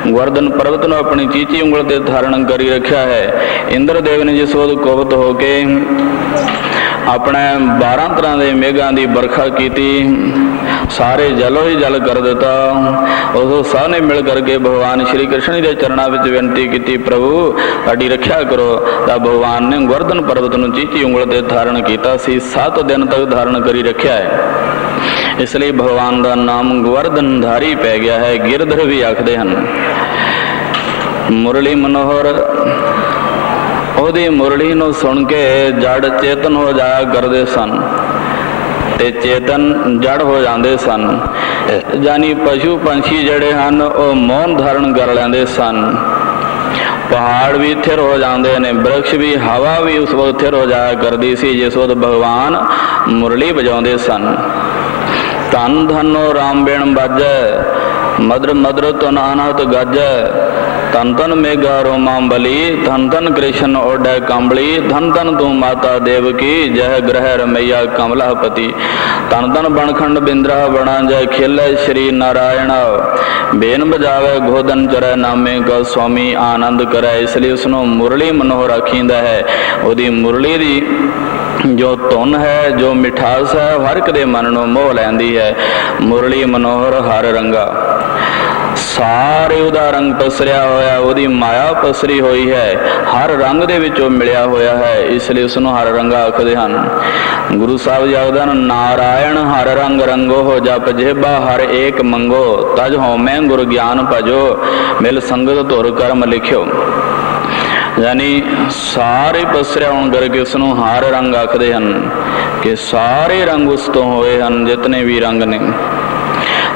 ਗੋਵਰਧਨ ਪਰਬਤ ਨੂੰ ਆਪਣੀ ਚੀਚੀ ਉਂਗਲ ਤੇ ਧਾਰਨ ਕਰੀ ਰੱਖਿਆ ਹੈ। ਇੰਦਰਦੇਵ ਨੇ ਜਿਸ ਵਕਤ ਕੁਪਤ ਹੋ ਕੇ ਆਪਣੇ 12 ਤਰ੍ਹਾਂ ਦੇ ਮੇਘਾਂ ਦੀ ਵਰਖਾ ਕੀਤੀ, ਸਾਰੇ ਜਲੋ ਹੀ ਜਲ ਕਰ ਦਿੱਤਾ। ਉਦੋਂ ਸਭ ਨੇ ਮਿਲ ਕਰਕੇ ਭਗਵਾਨ ਸ਼੍ਰੀ ਕ੍ਰਿਸ਼ਨ ਦੇ ਚਰਨਾਂ ਵਿੱਚ ਬੇਨਤੀ ਕੀਤੀ, ਪ੍ਰਭੂ ਸਾਡੀ ਰੱਖਿਆ ਕਰੋ। ਤਾਂ ਭਗਵਾਨ ਨੇ ਗੋਵਰਧਨ ਪਰਬਤ ਨੂੰ ਚੀਚੀ ਉਂਗਲ ਤੇ ਧਾਰਨ ਕੀਤਾ ਸੀ। 7 ਦਿਨ ਤੱਕ ਧਾਰਨ ਕਰੀ ਰੱਖਿਆ ਹੈ। ਇਸ ਲਈ ਭਗਵਾਨ ਦਾ ਨਾਮ ਗੋਵਰਧਨਧਾਰੀ ਪੈ ਗਿਆ ਹੈ। ਗਿਰਧਰ ਵੀ ਆਖਦੇ ਹਨ। ਮੁਰਲੀ ਮਨੋਹਰ, ਉਹਦੀ ਮੁਰਲੀ ਨੂੰ ਸੁਣ ਕੇ ਜੜ ਚੇਤਨ ਹੋ ਜਾਇਆ ਕਰਦੇ ਸਨ ਤੇ ਚੇਤਨ ਜੜ ਹੋ ਜਾਂਦੇ ਸਨ। ਜਾਨੀ ਪਸ਼ੂ ਪੰਛੀ ਜਿਹੜੇ ਹਨ ਉਹ ਮੌਨ ਧਾਰਨ ਕਰ ਲੈਂਦੇ ਸਨ। ਪਹਾੜ ਵੀ ਥਿਰ ਹੋ ਜਾਂਦੇ ਨੇ, ਬ੍ਰਿਕਸ਼ ਵੀ, ਹਵਾ ਵੀ ਉਸ ਵਕਤ ਥਿਰ ਹੋ ਜਾਇਆ ਕਰਦੀ ਸੀ ਜਿਸ ਵਕਤ ਭਗਵਾਨ ਮੁਰਲੀ ਵਜਾਉਂਦੇ ਸਨ। ਧੰਨ ਧੰਨੋ ਰਾਮ ਬੇਣ ਬਾਜੈ, ਮਦਰ ਮਦਰ ਧੁਨ ਅਨਹਤ ਗਾਜੈ। ਧੰਨ ਧੰਨ ਮੇਘਾ ਰੋਮਾਂ ਬਲੀ, ਧੰਨ ਧੰਨ ਕ੍ਰਿਸ਼ਨ ਓਢੈ ਕੰਬਲੀ। ਧੰਨ ਧੰਨ ਤੂੰ ਮਾਤਾ ਦੇਵਕੀ, ਜਹ ਗ੍ਰਹਿ ਰਮਈਆ ਕਮਲਾਪਤੀ। ਧੰਨ ਧੰਨ ਬਣਖੰਡ ਬਿੰਦਰਾ ਬਣਾ, ਜੈ ਖੇਲੇ ਸ਼੍ਰੀ ਨਾਰਾਇਣ। ਬੇਨ ਬਜਾਵੇ ਗੋਧਨ ਚਰੈ, ਨਾਮੇ ਕਾ ਸੁਆਮੀ ਆਨੰਦ ਕਰੈ। ਇਸ ਲਈ ਉਸਨੂੰ ਮੁਰਲੀ ਮਨੋਹਰ ਆਖੀਂਦਾ ਹੈ। ਉਹਦੀ ਮੁਰਲੀ ਦੀ ਜੋ ਧੁਨ ਹੈ, ਜੋ ਮਿਠਾਸ ਹੈ, ਹਰ ਇੱਕ ਦੇ ਮਨ ਨੂੰ ਮੋਹ ਲੈਂਦੀ ਹੈ। ਮੁਰਲੀ ਮਨੋਹਰ ਹਰ ਰੰਗਾ, ਸਾਰੇ ਉਹਦਾ ਰੰਗ ਪਸਰਿਆ ਹੋਇਆ, ਉਹਦੀ ਮਾਇਆ ਪਸਰੀ ਹੋਈ ਹੈ, ਹਰ ਰੰਗ ਦੇ ਵਿੱਚ ਉਹ ਮਿਲਿਆ ਹੋਇਆ ਹੈ। ਇਸ ਲਈ ਉਸਨੂੰ ਹਰ ਰੰਗਾ ਆਖਦੇ ਹਨ। ਗੁਰੂ ਸਾਹਿਬ ਜੀ ਆਖਦੇ ਹਨ, ਨਾਰਾਇਣ ਹਰ ਰੰਗ ਰੰਗੋ, ਜਪ ਜੇਬਾ ਹਰ ਏਕ ਮੰਗੋ। ਤਜ ਹਉਮੈ ਗੁਰ ਗਿਆਨ ਭਜੋ, ਮਿਲ ਸੰਗਤ ਧੁਰ ਕਰਮ ਲਿਖਿਓ। ਯਾਨੀ ਸਾਰੇ ਪਸਰਿਆ ਹੋਣ ਕਰਕੇ ਉਸਨੂੰ ਹਰ ਰੰਗ ਆਖਦੇ ਹਨ ਕਿ ਸਾਰੇ ਰੰਗ ਉਸ ਤੋਂ ਹੋਏ ਹਨ, ਜਿਤਨੇ ਵੀ ਰੰਗ ਨੇ।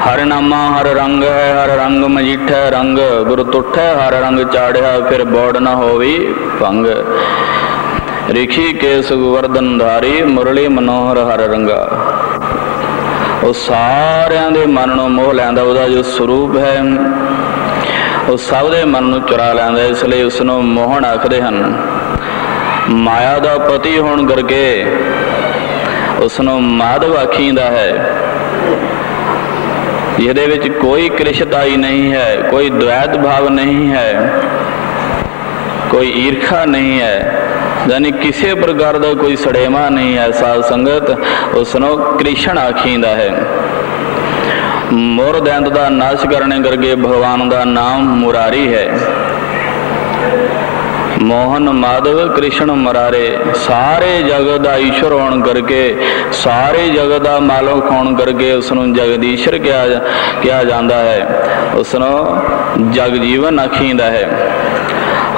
ਹਰ ਨਾਮਾ ਹਰ ਰੰਗ ਹੈ, ਹਰ ਰੰਗ ਮਜੀਠੈ ਰੰਗ। ਗੁਰ ਤੁਠੈ ਹਰ ਰੰਗ ਚਾੜਿਆ, ਫਿਰ ਬੋੜ ਨਾ ਹੋਵੀ ਭੰਗ। ਰਿਖੀ ਕੇਸ ਗੋਵਰਧਨ ਧਾਰੀ, ਮੁਰਲੀ ਮਨੋਹਰ ਹਰ ਰੰਗਾ। ਉਹ ਸਾਰਿਆਂ ਦੇ ਮਨ ਨੂੰ ਮੋਹ ਲੈਂਦਾ। ਉਹਦਾ ਜੋ ਸਰੂਪ ਹੈ ਉਹ ਸਭ ਦੇ ਮਨ ਨੂੰ ਚੁਰਾ ਲੈਂਦਾ। ਇਸ ਲਈ ਉਸ ਨੂੰ ਮੋਹਨ ਆਖਦੇ ਹਨ। ਮਾਇਆ ਦਾ ਪਤੀ ਹੋਣ ਕਰਕੇ ਉਸ ਨੂੰ ਮਾਧਵ ਆਖੀਂਦਾ ਹੈ। ਜਿਹਦੇ ਵਿੱਚ ਕੋਈ ਕ੍ਰਿਸ਼ਤਾਈ ਨਹੀਂ ਹੈ, ਕੋਈ ਦ્વੈਤ ਭਾਵ ਨਹੀਂ ਹੈ, ਕੋਈ ਈਰਖਾ ਨਹੀਂ ਹੈ, ਯਾਨੀ ਕਿਸੇ ਪ੍ਰਕਾਰ ਦਾ ਕੋਈ ਸੜੇਵਾ ਨਹੀਂ ਹੈ। ਸਾਧ ਸੰਗਤ ਉਸ ਨੂੰ ਕ੍ਰਿਸ਼ਨ ਆਖੀਂਦਾ ਹੈ। ਮੁਰ ਦੈਂਤ ਦਾ ਨਾਸ਼ ਕਰਨੇ ਕਰਕੇ ਭਗਵਾਨ ਦਾ ਨਾਮ ਮੁਰਾਰੀ ਹੈ। ਮੋਹਨ ਮਾਧਵ ਕ੍ਰਿਸ਼ਨ ਮੁਰਾਰੇ, ਸਾਰੇ ਜਗਤ ਦਾ ਈਸ਼ਵਰ ਹੋਣ ਕਰਕੇ, ਸਾਰੇ ਜਗਤ ਦਾ ਮਾਲਕ ਹੋਣ ਕਰਕੇ ਉਸ ਨੂੰ ਜਗਦੀਸ਼ਰ ਕਿਹਾ ਜਾਂਦਾ ਹੈ। ਉਸ ਨੂੰ ਜਗ ਜੀਵਨ ਆਖੀਂਦਾ ਹੈ।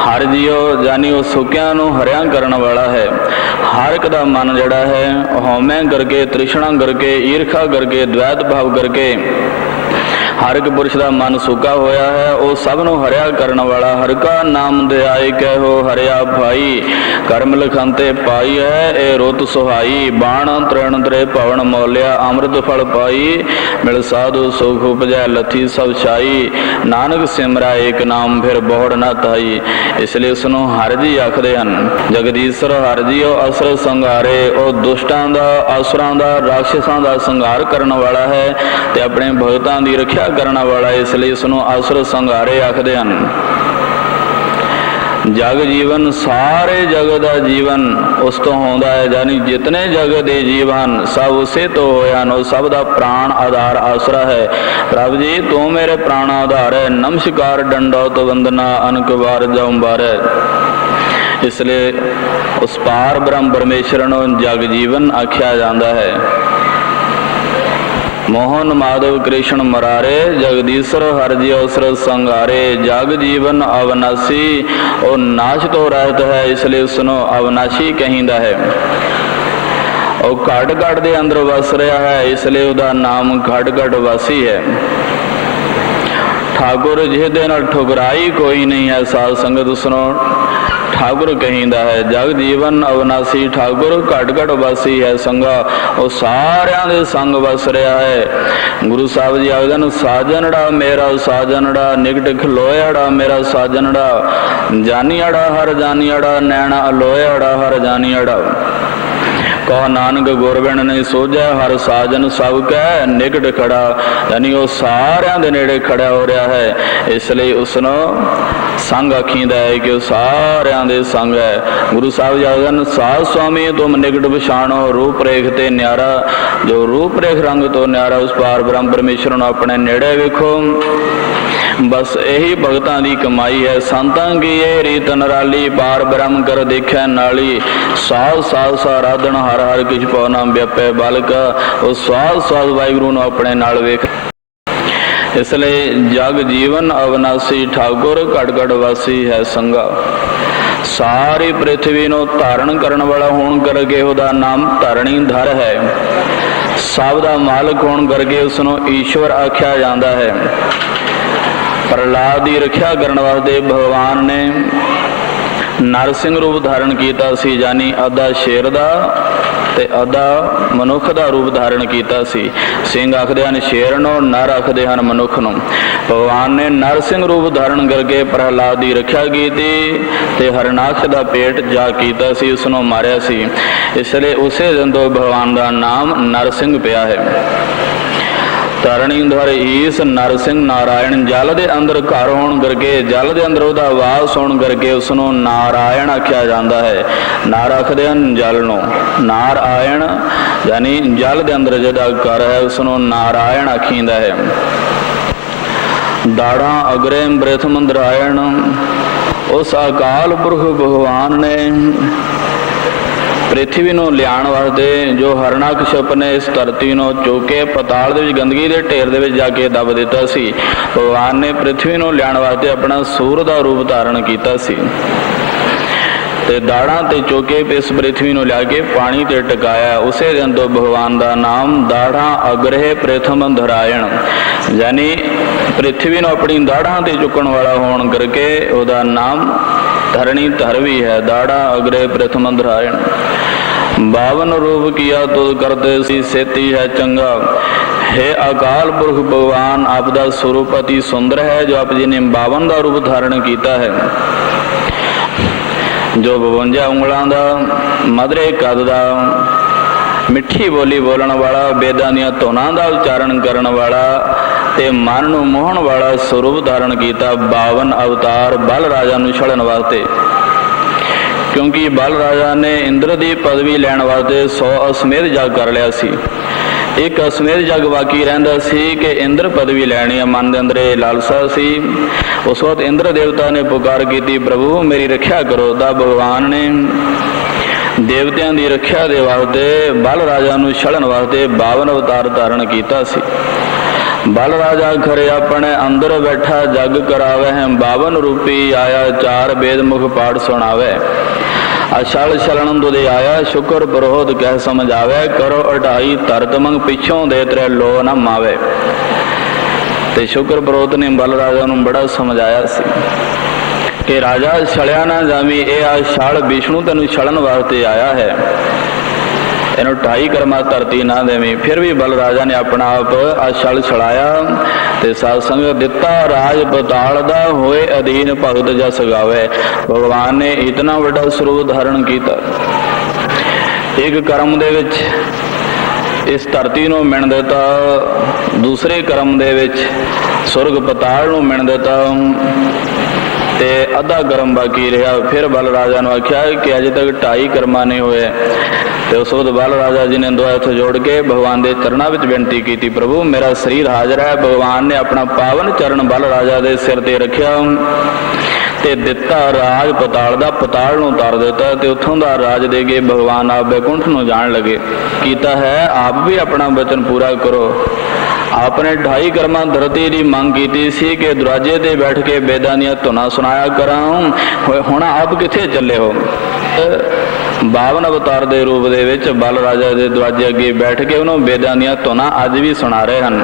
ਹਰ ਜੀਓ ਜਾਨੀ ਉਹ ਸੁੱਕਿਆਂ ਨੂੰ ਹਰਿਆ ਕਰਨ ਵਾਲਾ ਹੈ। ਹਰ ਇੱਕ ਦਾ ਮਨ ਜਿਹੜਾ ਹੈ ਹਉਮੈ ਕਰਕੇ, ਤ੍ਰਿਸ਼ਨਾ ਕਰਕੇ, ਈਰਖਾ ਕਰਕੇ, ਦ્વੈਤ ਭਾਵ ਕਰਕੇ ਹਰ ਇੱਕ ਪੁਰਸ਼ ਦਾ ਮਨ ਸੁੱਕਾ ਹੋਇਆ ਹੈ। ਉਹ ਸਭ ਨੂੰ ਹਰਿਆ ਕਰਨ ਵਾਲਾ, ਹਰ ਕਾ ਨਾਮ ਧਿਆਏ ਕਹਿਓ ਹਰਿਆ ਭਾਈ। ਕਰਮ ਲਖੰਤੇ ਪਾਈ ਹੈ ਇਹ ਰੁੱਤ ਸੁਹਾਈ। ਬਾਣ ਤ੍ਰਿਣ ਤ੍ਰੇ ਭਵਨ ਮੌਲਿਆ, ਅੰਮ੍ਰਿਤ ਫਲ ਪਾਈ। ਮਿਲ ਸਾਧੂ ਸੁਖ ਉਪਜੈ ਲੱਥੀ ਸਭ ਛਾਈ। ਨਾਨਕ ਸਿਮਰਾ ਏਕ ਨਾਮ ਫਿਰ ਬਹੁੜ ਨਾ ਤਾਈ। ਇਸ ਲਈ ਉਸ ਨੂੰ ਹਰ ਜੀ ਆਖਦੇ ਹਨ। ਜਗਦੀਸ਼ਰ ਹਰ ਜੀ ਉਹ ਅਸੁਰ ਸੰਘਾਰੇ, ਉਹ ਦੁਸ਼ਟਾਂ ਦਾ, ਅਸੁਰਾਂ ਦਾ, ਰਾਖਸ਼ਾਂ ਦਾ ਸੰਘਾਰ ਕਰਨ ਵਾਲਾ ਹੈ ਤੇ ਆਪਣੇ ਭਗਤਾਂ ਦੀ ਰੱਖਿਆ ਕਰਨ ਵਾਲਾ। ਇਸ ਲਈ ਉਸ ਨੂੰ ਅਸੁਰ ਸੰਘਾਰੇ ਆਖਦੇ ਹਨ। ਜਗ ਜੀਵਨ, ਸਾਰੇ ਜਗਤ ਦਾ ਜੀਵਨ ਉਸ ਤੋਂ ਹੁੰਦਾ ਹੈ। ਜਾਨੀ ਜਿਤਨੇ ਜਗਤ ਦੇ ਜੀਵ ਹਨ ਸਭ ਉਸੇ ਤੋਂ ਹੋਏ ਹਨ। ਉਹ ਸਭ ਦਾ ਪ੍ਰਾਣ ਆਧਾਰ ਆਸਰਾ ਹੈ। ਪ੍ਰਭ ਜੀ ਤੂੰ ਮੇਰੇ ਪ੍ਰਾਣ ਆਧਾਰ ਹੈ। ਨਮਸਕਾਰ ਡੰਡੌਤ ਵੰਦਨਾ ਅਨਕ ਵਾਰ ਜਉਬਾਰੈ। ਇਸ ਲਈ ਉਸ ਪਾਰ ਬ੍ਰਹਮ ਪਰਮੇਸ਼ਰ ਨੂੰ ਜਗ ਜੀਵਨ ਆਖਿਆ ਜਾਂਦਾ ਹੈ। ਮੋਹਨ ਮਾਧਵ ਕ੍ਰਿਸ਼ਨ ਮੁਰਾਰੇ, ਜਗਦੀਸ਼ਰ ਹਰਿ ਜੀ ਅਸੁਰ ਸੰਘਾਰੇ। ਜਗ ਜੀਵਨ ਅਵਨਾਸੀ, ਉਹ ਨਾਸ਼ ਤੋਂ ਰਹਿਤ ਹੈ। ਇਸ ਲਈ ਉਸ ਨੂੰ ਅਵਨਾਸ਼ੀ ਕਹਿੰਦਾ ਹੈ। ਉਹ ਘਟ ਘਟ ਦੇ ਅੰਦਰ ਵਸ ਰਿਹਾ ਹੈ। ਇਸ ਲਈ ਉਹਦਾ ਨਾਮ ਘਟ ਘਟ ਵਾਸੀ ਹੈ। ਠਾਕੁਰ ਜਿਹਦੇ ਨਾਲ ਠੁਕਰਾਈ ਕੋਈ ਨਹੀਂ ਹੈ। ਸਾਧ ਸੰਗਤ ਉਸ ਨੂੰ ਠਾਕੁਰ ਕਹਿੰਦਾ ਹੈ। ਜਗ ਜੀਵਨ ਅਵਨਾਸੀ, ਠਾਕੁਰ ਘਟ ਘਟ ਵਾਸੀ ਹੈ। ਸੰਗਾ ਉਹ ਸਾਰਿਆਂ ਦੇ ਸੰਗ ਵਸ ਰਿਹਾ ਹੈ। ਗੁਰੂ ਸਾਹਿਬ ਜੀ ਆਖਦੇ ਹਨ, ਸਾਜਨੜਾ ਮੇਰਾ ਸਾਜਨੜਾ, ਨਿਕਟ ਖਲੋਇਆੜਾ ਮੇਰਾ ਸਾਜਨੜਾ। ਜਾਨੀਆੜਾ ਹਰ ਜਾਨੀਆੜਾ, ਨੈਣਾ ਅਲੋਇਆੜਾ ਹਰ ਜਾਨੀਆੜਾ। कहो नानक गुरबिन नहीं सोझै हर साजन सब कै निकट खड़ा। यानी वो सारिਆਂ ਦੇ ਨੇੜੇ खड़ा हो रहा है, इसलिए उसनों संग आखींदा है कि सारिਆਂ ਦੇ संग है। गुरु साहब जागन साध स्वामी तुम निकट पछाणो रूप रेख ते न्यारा। जो रूप रेख रंग तो न्यारा उस पार ब्रह्म परमेश्वर ਨੂੰ अपने नेड़े वेखो। बस यही भगतां दी कमाई है। संतां की ये रीत नराली पार ब्रह्म कर देखै नाली। साध साध साराधन हर हर किछ पौ नाम व्यापै बालक। उस स्वाद स्वाद वाहिगुरू ਨੂੰ अपने नाल वेख। इसलिए जग जीवन अविनाशी ठाकुर घट घट वासी है संगा। सारी पृथ्वी ਨੂੰ धारण ਕਰਨ वाला होण करके ਉਹਦਾ नाम धरणी धर है। सब दा मालक होण करके उस ਨੂੰ ईश्वर आख्या ਜਾਂਦਾ है। प्रहलाद की रक्षा करने वास्ते भगवान ने नरसिंह रूप धारण किया सी, यानी अद्धा शेर का ते अद्धा मनुख का रूप धारण किया सी। सिंह आखदे हन शेर नूं, नर आखदे हन मनुख नूं। भगवान ने नरसिंह रूप धारण करके प्रहलाद की रक्षा की ते हरनाक्ष का पेट जा किया सी, उसनों मारिया सी। इसलिए उसे दिन तो भगवान का नाम नरसिंह पिया है। धरणी धर ईस नरसिंह नारायण। जल के अंदर घर होने करके, जल के अंदर उसका वास होने करके उसनों नारायण आख्या जाता है। नार आखदे हन जल नूं, नारायण यानी जल के अंदर जिहड़ा घर है उसनों नारायण आखींदा है। दाड़ा अग्रेम प्रथम नारायण। उस अकाल पुरख भगवान ने पृथ्वी ਨੂੰ ਲਿਆਉਣ ਵਾਸਤੇ ਜੋ ਹਰਨਾਕਸ਼ਪ ਨੇ ਇਸ ਧਰਤੀ ਨੂੰ ਚੁੱਕ ਕੇ ਪਤਾਲ ਦੇ ਵਿੱਚ ਗੰਦਗੀ ਦੇ ਢੇਰ ਦੇ ਵਿੱਚ ਜਾ ਕੇ ਦੱਬ ਦਿੱਤਾ ਸੀ। ਭਗਵਾਨ ਨੇ ਪ੍ਰਿਥਵੀ ਨੂੰ ਲਿਆਉਣ ਵਾਸਤੇ ਆਪਣਾ ਸੂਰ ਦਾ ਰੂਪ ਧਾਰਨ ਕੀਤਾ ਸੀ ਤੇ ਦਾੜਾਂ ਤੇ ਚੁੱਕ ਕੇ ਇਸ ਪ੍ਰਿਥਵੀ ਨੂੰ ਲਿਆ ਕੇ ਪਾਣੀ ਤੇ ਟਿਕਾਇਆ। ਉਸੇ ਦਿਨ ਤੋਂ ਭਗਵਾਨ ਦਾ ਨਾਮ ਦਾੜਾਂ ਅਗਰੇ ਪ੍ਰਥਮ ਧਰਾਇਣ, ਯਾਨੀ ਪ੍ਰਿਥਵੀ ਨੂੰ ਆਪਣੀ ਦਾੜਾਂ ਤੇ ਚੁੱਕਣ ਵਾਲਾ ਹੋਣ ਕਰਕੇ ਉਹਦਾ ਨਾਮ धरणी धर भी है। दाड़ा अग्रे प्रथम धरायण। 52 रूप किया तुद करते सी सेती है चंगा। हे अकाल पुरख भगवान आपदा स्वरूप अति सुंदर है, जो आप जी ने 52 का रूप धारण किया है। जो 52 ਉਂਗਲਾਂ ਦਾ ਮਧਰੇ ਕੱਦ ਦਾ मिठी बोली बोलने वाला, वेदां दीआं धुनां दा उच्चारण करन वाला ते मन नूं मोहण वाला स्वरूप धारण किया। 52 अवतार बल राजा नूं छड़न वास्ते, क्योंकि बल राजा ने इंद्र की पदवी लैण वास्ते 100 अश्वमेध जग कर लिया सी। एक अश्वमेध जग बाकी रहिंदा सी कि इंद्र पदवी लैनी है। मन के अंदर लालसा सी। उस वक्त इंद्र देवता ने पुकार की, प्रभु मेरी रक्षा करो। दा भगवान ने देवतियां की रक्षा के वास्ते बल राजा नूं छड़न वास्ते 52 अवतार धारण किया सी। बल राजा खरे अपने अंदर बैठा जग करावे है। 52 रूपी आया चार वेद मुख पाठ सुनावे। अछल छलन तुदे आया शुक्र बरोध कह समझ आवे। करो अढ़ाई तरत मंग पिछों दे तेरे लो न मावे। ते शुक्र बरोध ने बल राजा नूं बड़ा समझाया सी कि राजा छलिया ना जावी, ये आ छल विष्णु तेनू छलन वास्ते आया है, इन्हू 2.5 कर्मा धरती ना देवी। फिर भी बल राजा ने अपना आप आ छल छड़ाया ते सत्संग दिता। राज पताल दा होए अधीन भगत जस गावे। भगवान ने इतना बड़ा स्वरूप धारण किया। एक कर्म दे विच इस धरती नूं मिण दिता, दूसरे कर्म दे विच सुरग पताल नूं मिण दिता ते अद्धा कर्म बाकी रहा। फिर बल राजा ने आख्या कि अजे तक 2.5 कर्मा नहीं हुए। तो उस वक्त बल राजा जी ने 2 हथ जोड़ के भगवान के चरणों में बेनती की, प्रभु मेरा शरीर हाजिर है। भगवान ने अपना पावन चरण बल राजा के सिर ते रखिया ते दिता राज पताल दा। पताल नूं तार दिता ते उत्थों दा राज दे के भगवान आप बैकुंठ नूं जाण लगे। कीता है आप भी अपना वचन पूरा करो। आपने 2.5 कर्मा धरती की मंग की सी कि दरवाजे ते बैठ के वेदां दीआं धुनां सुनाया करा। हुण आप किथे चले हो? 52 अवतार के रूप दे विच बल राजा के दरवाजे अगे बैठ के उन्होंने वेदां दीआं धुनां अज भी सुना रहे हैं।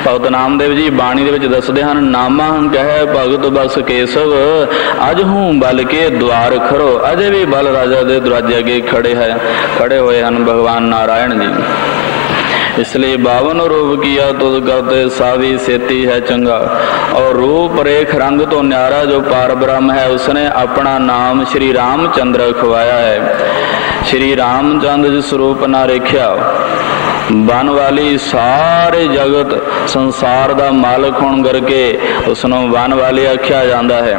भगत नामदेव जी बाणी दे विच दसदे हन, नामा कह भगत बस केसव अज हूँ बल के द्वार खरो। अजे भी बल राजा के दरवाजे अगे खड़े हुए हैं भगवान नारायण जी। इसलिए 52 रूप किया तुद करते सावी सेती है चंगा। और रूप रेख रंग तो न्यारा जो पार ब्रह्म है उसने अपना नाम श्री रामचंद्र खवाया है। श्री रामचंद्र जी स्वरूप ना रेखिया बन वाली सारे जगत संसार का मालक होने करके उसनों बन वाली आख्या जाता है।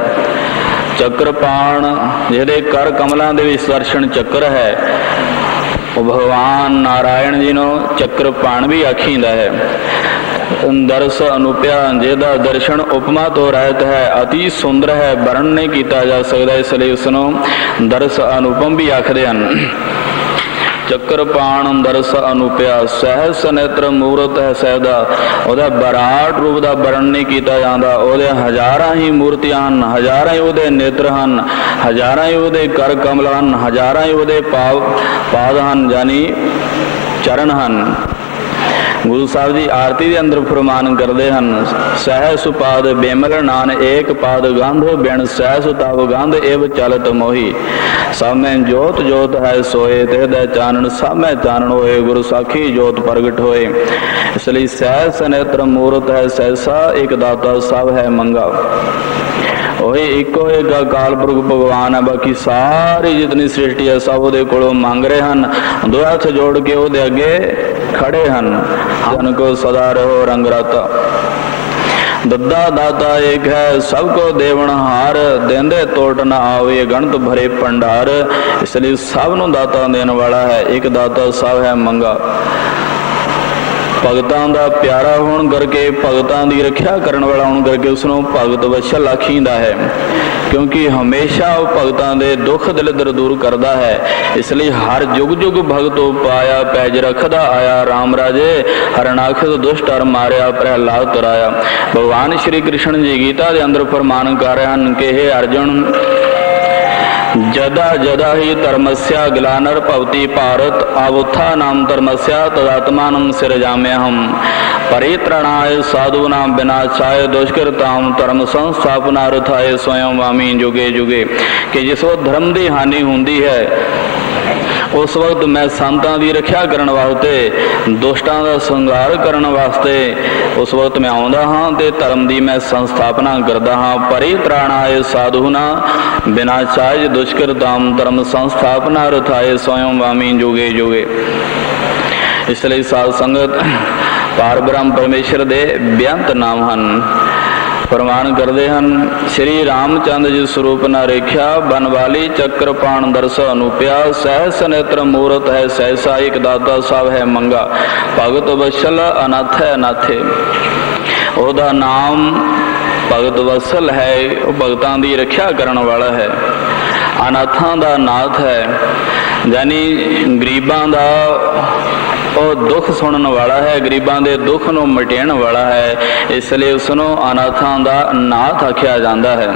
चक्रपाण जिहदे कर कमलों के विच दर्शन चक्र है, भगवान नारायण जी नो चक्रपाण भी आखींदा है। दरस अनुप्या जिहदा दर्शन उपमा तो रहत है, अति सुंदर है, वर्णन नहीं किया जा सकता, इसलिए उसनों दरस अनुपम भी आखदे हन। चक्रपाण दरस अनुप्या सहस नेत्र मूरत है सहदा, ਉਹਦਾ ਵਿਰਾਟ रूप का वर्णन नहीं किया जाता। ਉਹਦੇ हजारां ही मूर्तियां ਹਨ, हजारां ही ਉਹਦੇ नेत्र ਹਨ, हजारां ही ਉਹਦੇ कर कमल ਹਨ, हजारां ही ਉਹਦੇ पाद ਹਨ, यानी चरण ਹਨ। गुरु साहब जी आरती के अंदर फरमान करते हैं, सहस पाद बेमल नान एक पाद गंध बिन सहस तब गंध एव चलत मोही, सब में जोत जोत है सोए तेह चानन, सब में चानन होए गुरु साखी जोत प्रगट होए। इसलिए सहस नेत्र मूरत है सहसा, एक दाता सब है मंगा। वही इको एक अकाल पुरख भगवान है, बाकी सारी जितनी सृष्टि है सब ਉਹਦੇ ਕੋਲੋਂ ਮੰਗ ਰਹੇ ਹਨ, दो हथ जोड़ के ਉਹਦੇ ਅੱਗੇ खड़े ਹਨ। जन को सदा रहो रंगराता, दद्दा दाता एक है सबको देवन हार, देंदे तोट न आवे गणत भरे भंडार। इसलिए सब नूं दाता देने वाला है, एक दाता सब है मंगा। भगतां दा प्यारा होण करके, भगतां दी रखिया करन वाला होण करके उसनों भगत वशल आखींदा है, क्योंकि हमेशा वो भगतां दे दुख दलिद्र दूर करदा है। इसलिए हर जुग जुग भगतो पाया, पैज रखदा आया राम राजे, हरणाखत दुष्ट हर मारिया प्रहलाद तराया। भगवान श्री कृष्ण जी गीता के अंदर फरमान कर रहे हैं कि हे अर्जुन, जदा जदा ही धर्मस्या ग्लानर भवति भारत, अवुत्था नाम धर्मस्या तदात्मानं सिरजाम्यहम्, परित्रणाय साधूनां विनाशाय दुष्कृतां धर्म संस्थापनार्थाय स्वयं वामी जुगे जुगे। कि जिस वक्त धर्म की हानि होंदी है उस वक्त मैं संतां की रखिया करने वास्ते, दुष्टां का संघार करने वास्ते उस वक्त मैं आउंदा हाँ ते धर्म की मैं संस्थापना करदा हाँ। परित्राणाय साधूना विनाशाय दुष्कृताम धर्म संस्थापना रथाय स्वयं वामी जुगे जुगे। इसलिए साध संगत पार ब्रह्म परमेश्वर दे बेअंत नाम हन। प्रमाण करते हैं, श्री रामचंद्र जी स्वरूप न रेख्या बनवाली चक्रपाण दरस अनुप्या, सहस नेत्र मूरत है सहसा, एक दाता सब है मंगा। भगत वत्सल अनाथ है अनाथे, ओदा नाम भगत वत्सल है, वो भगतां दी रखिया करने वाला है। अनाथां दा नाथ है, यानी गरीबां दा और दुख सुनने वाला है, गरीबां दे दुख नूं मिटाण वाला है। इसलिए उसनों अनाथां दा नाथ आख्या जाता है।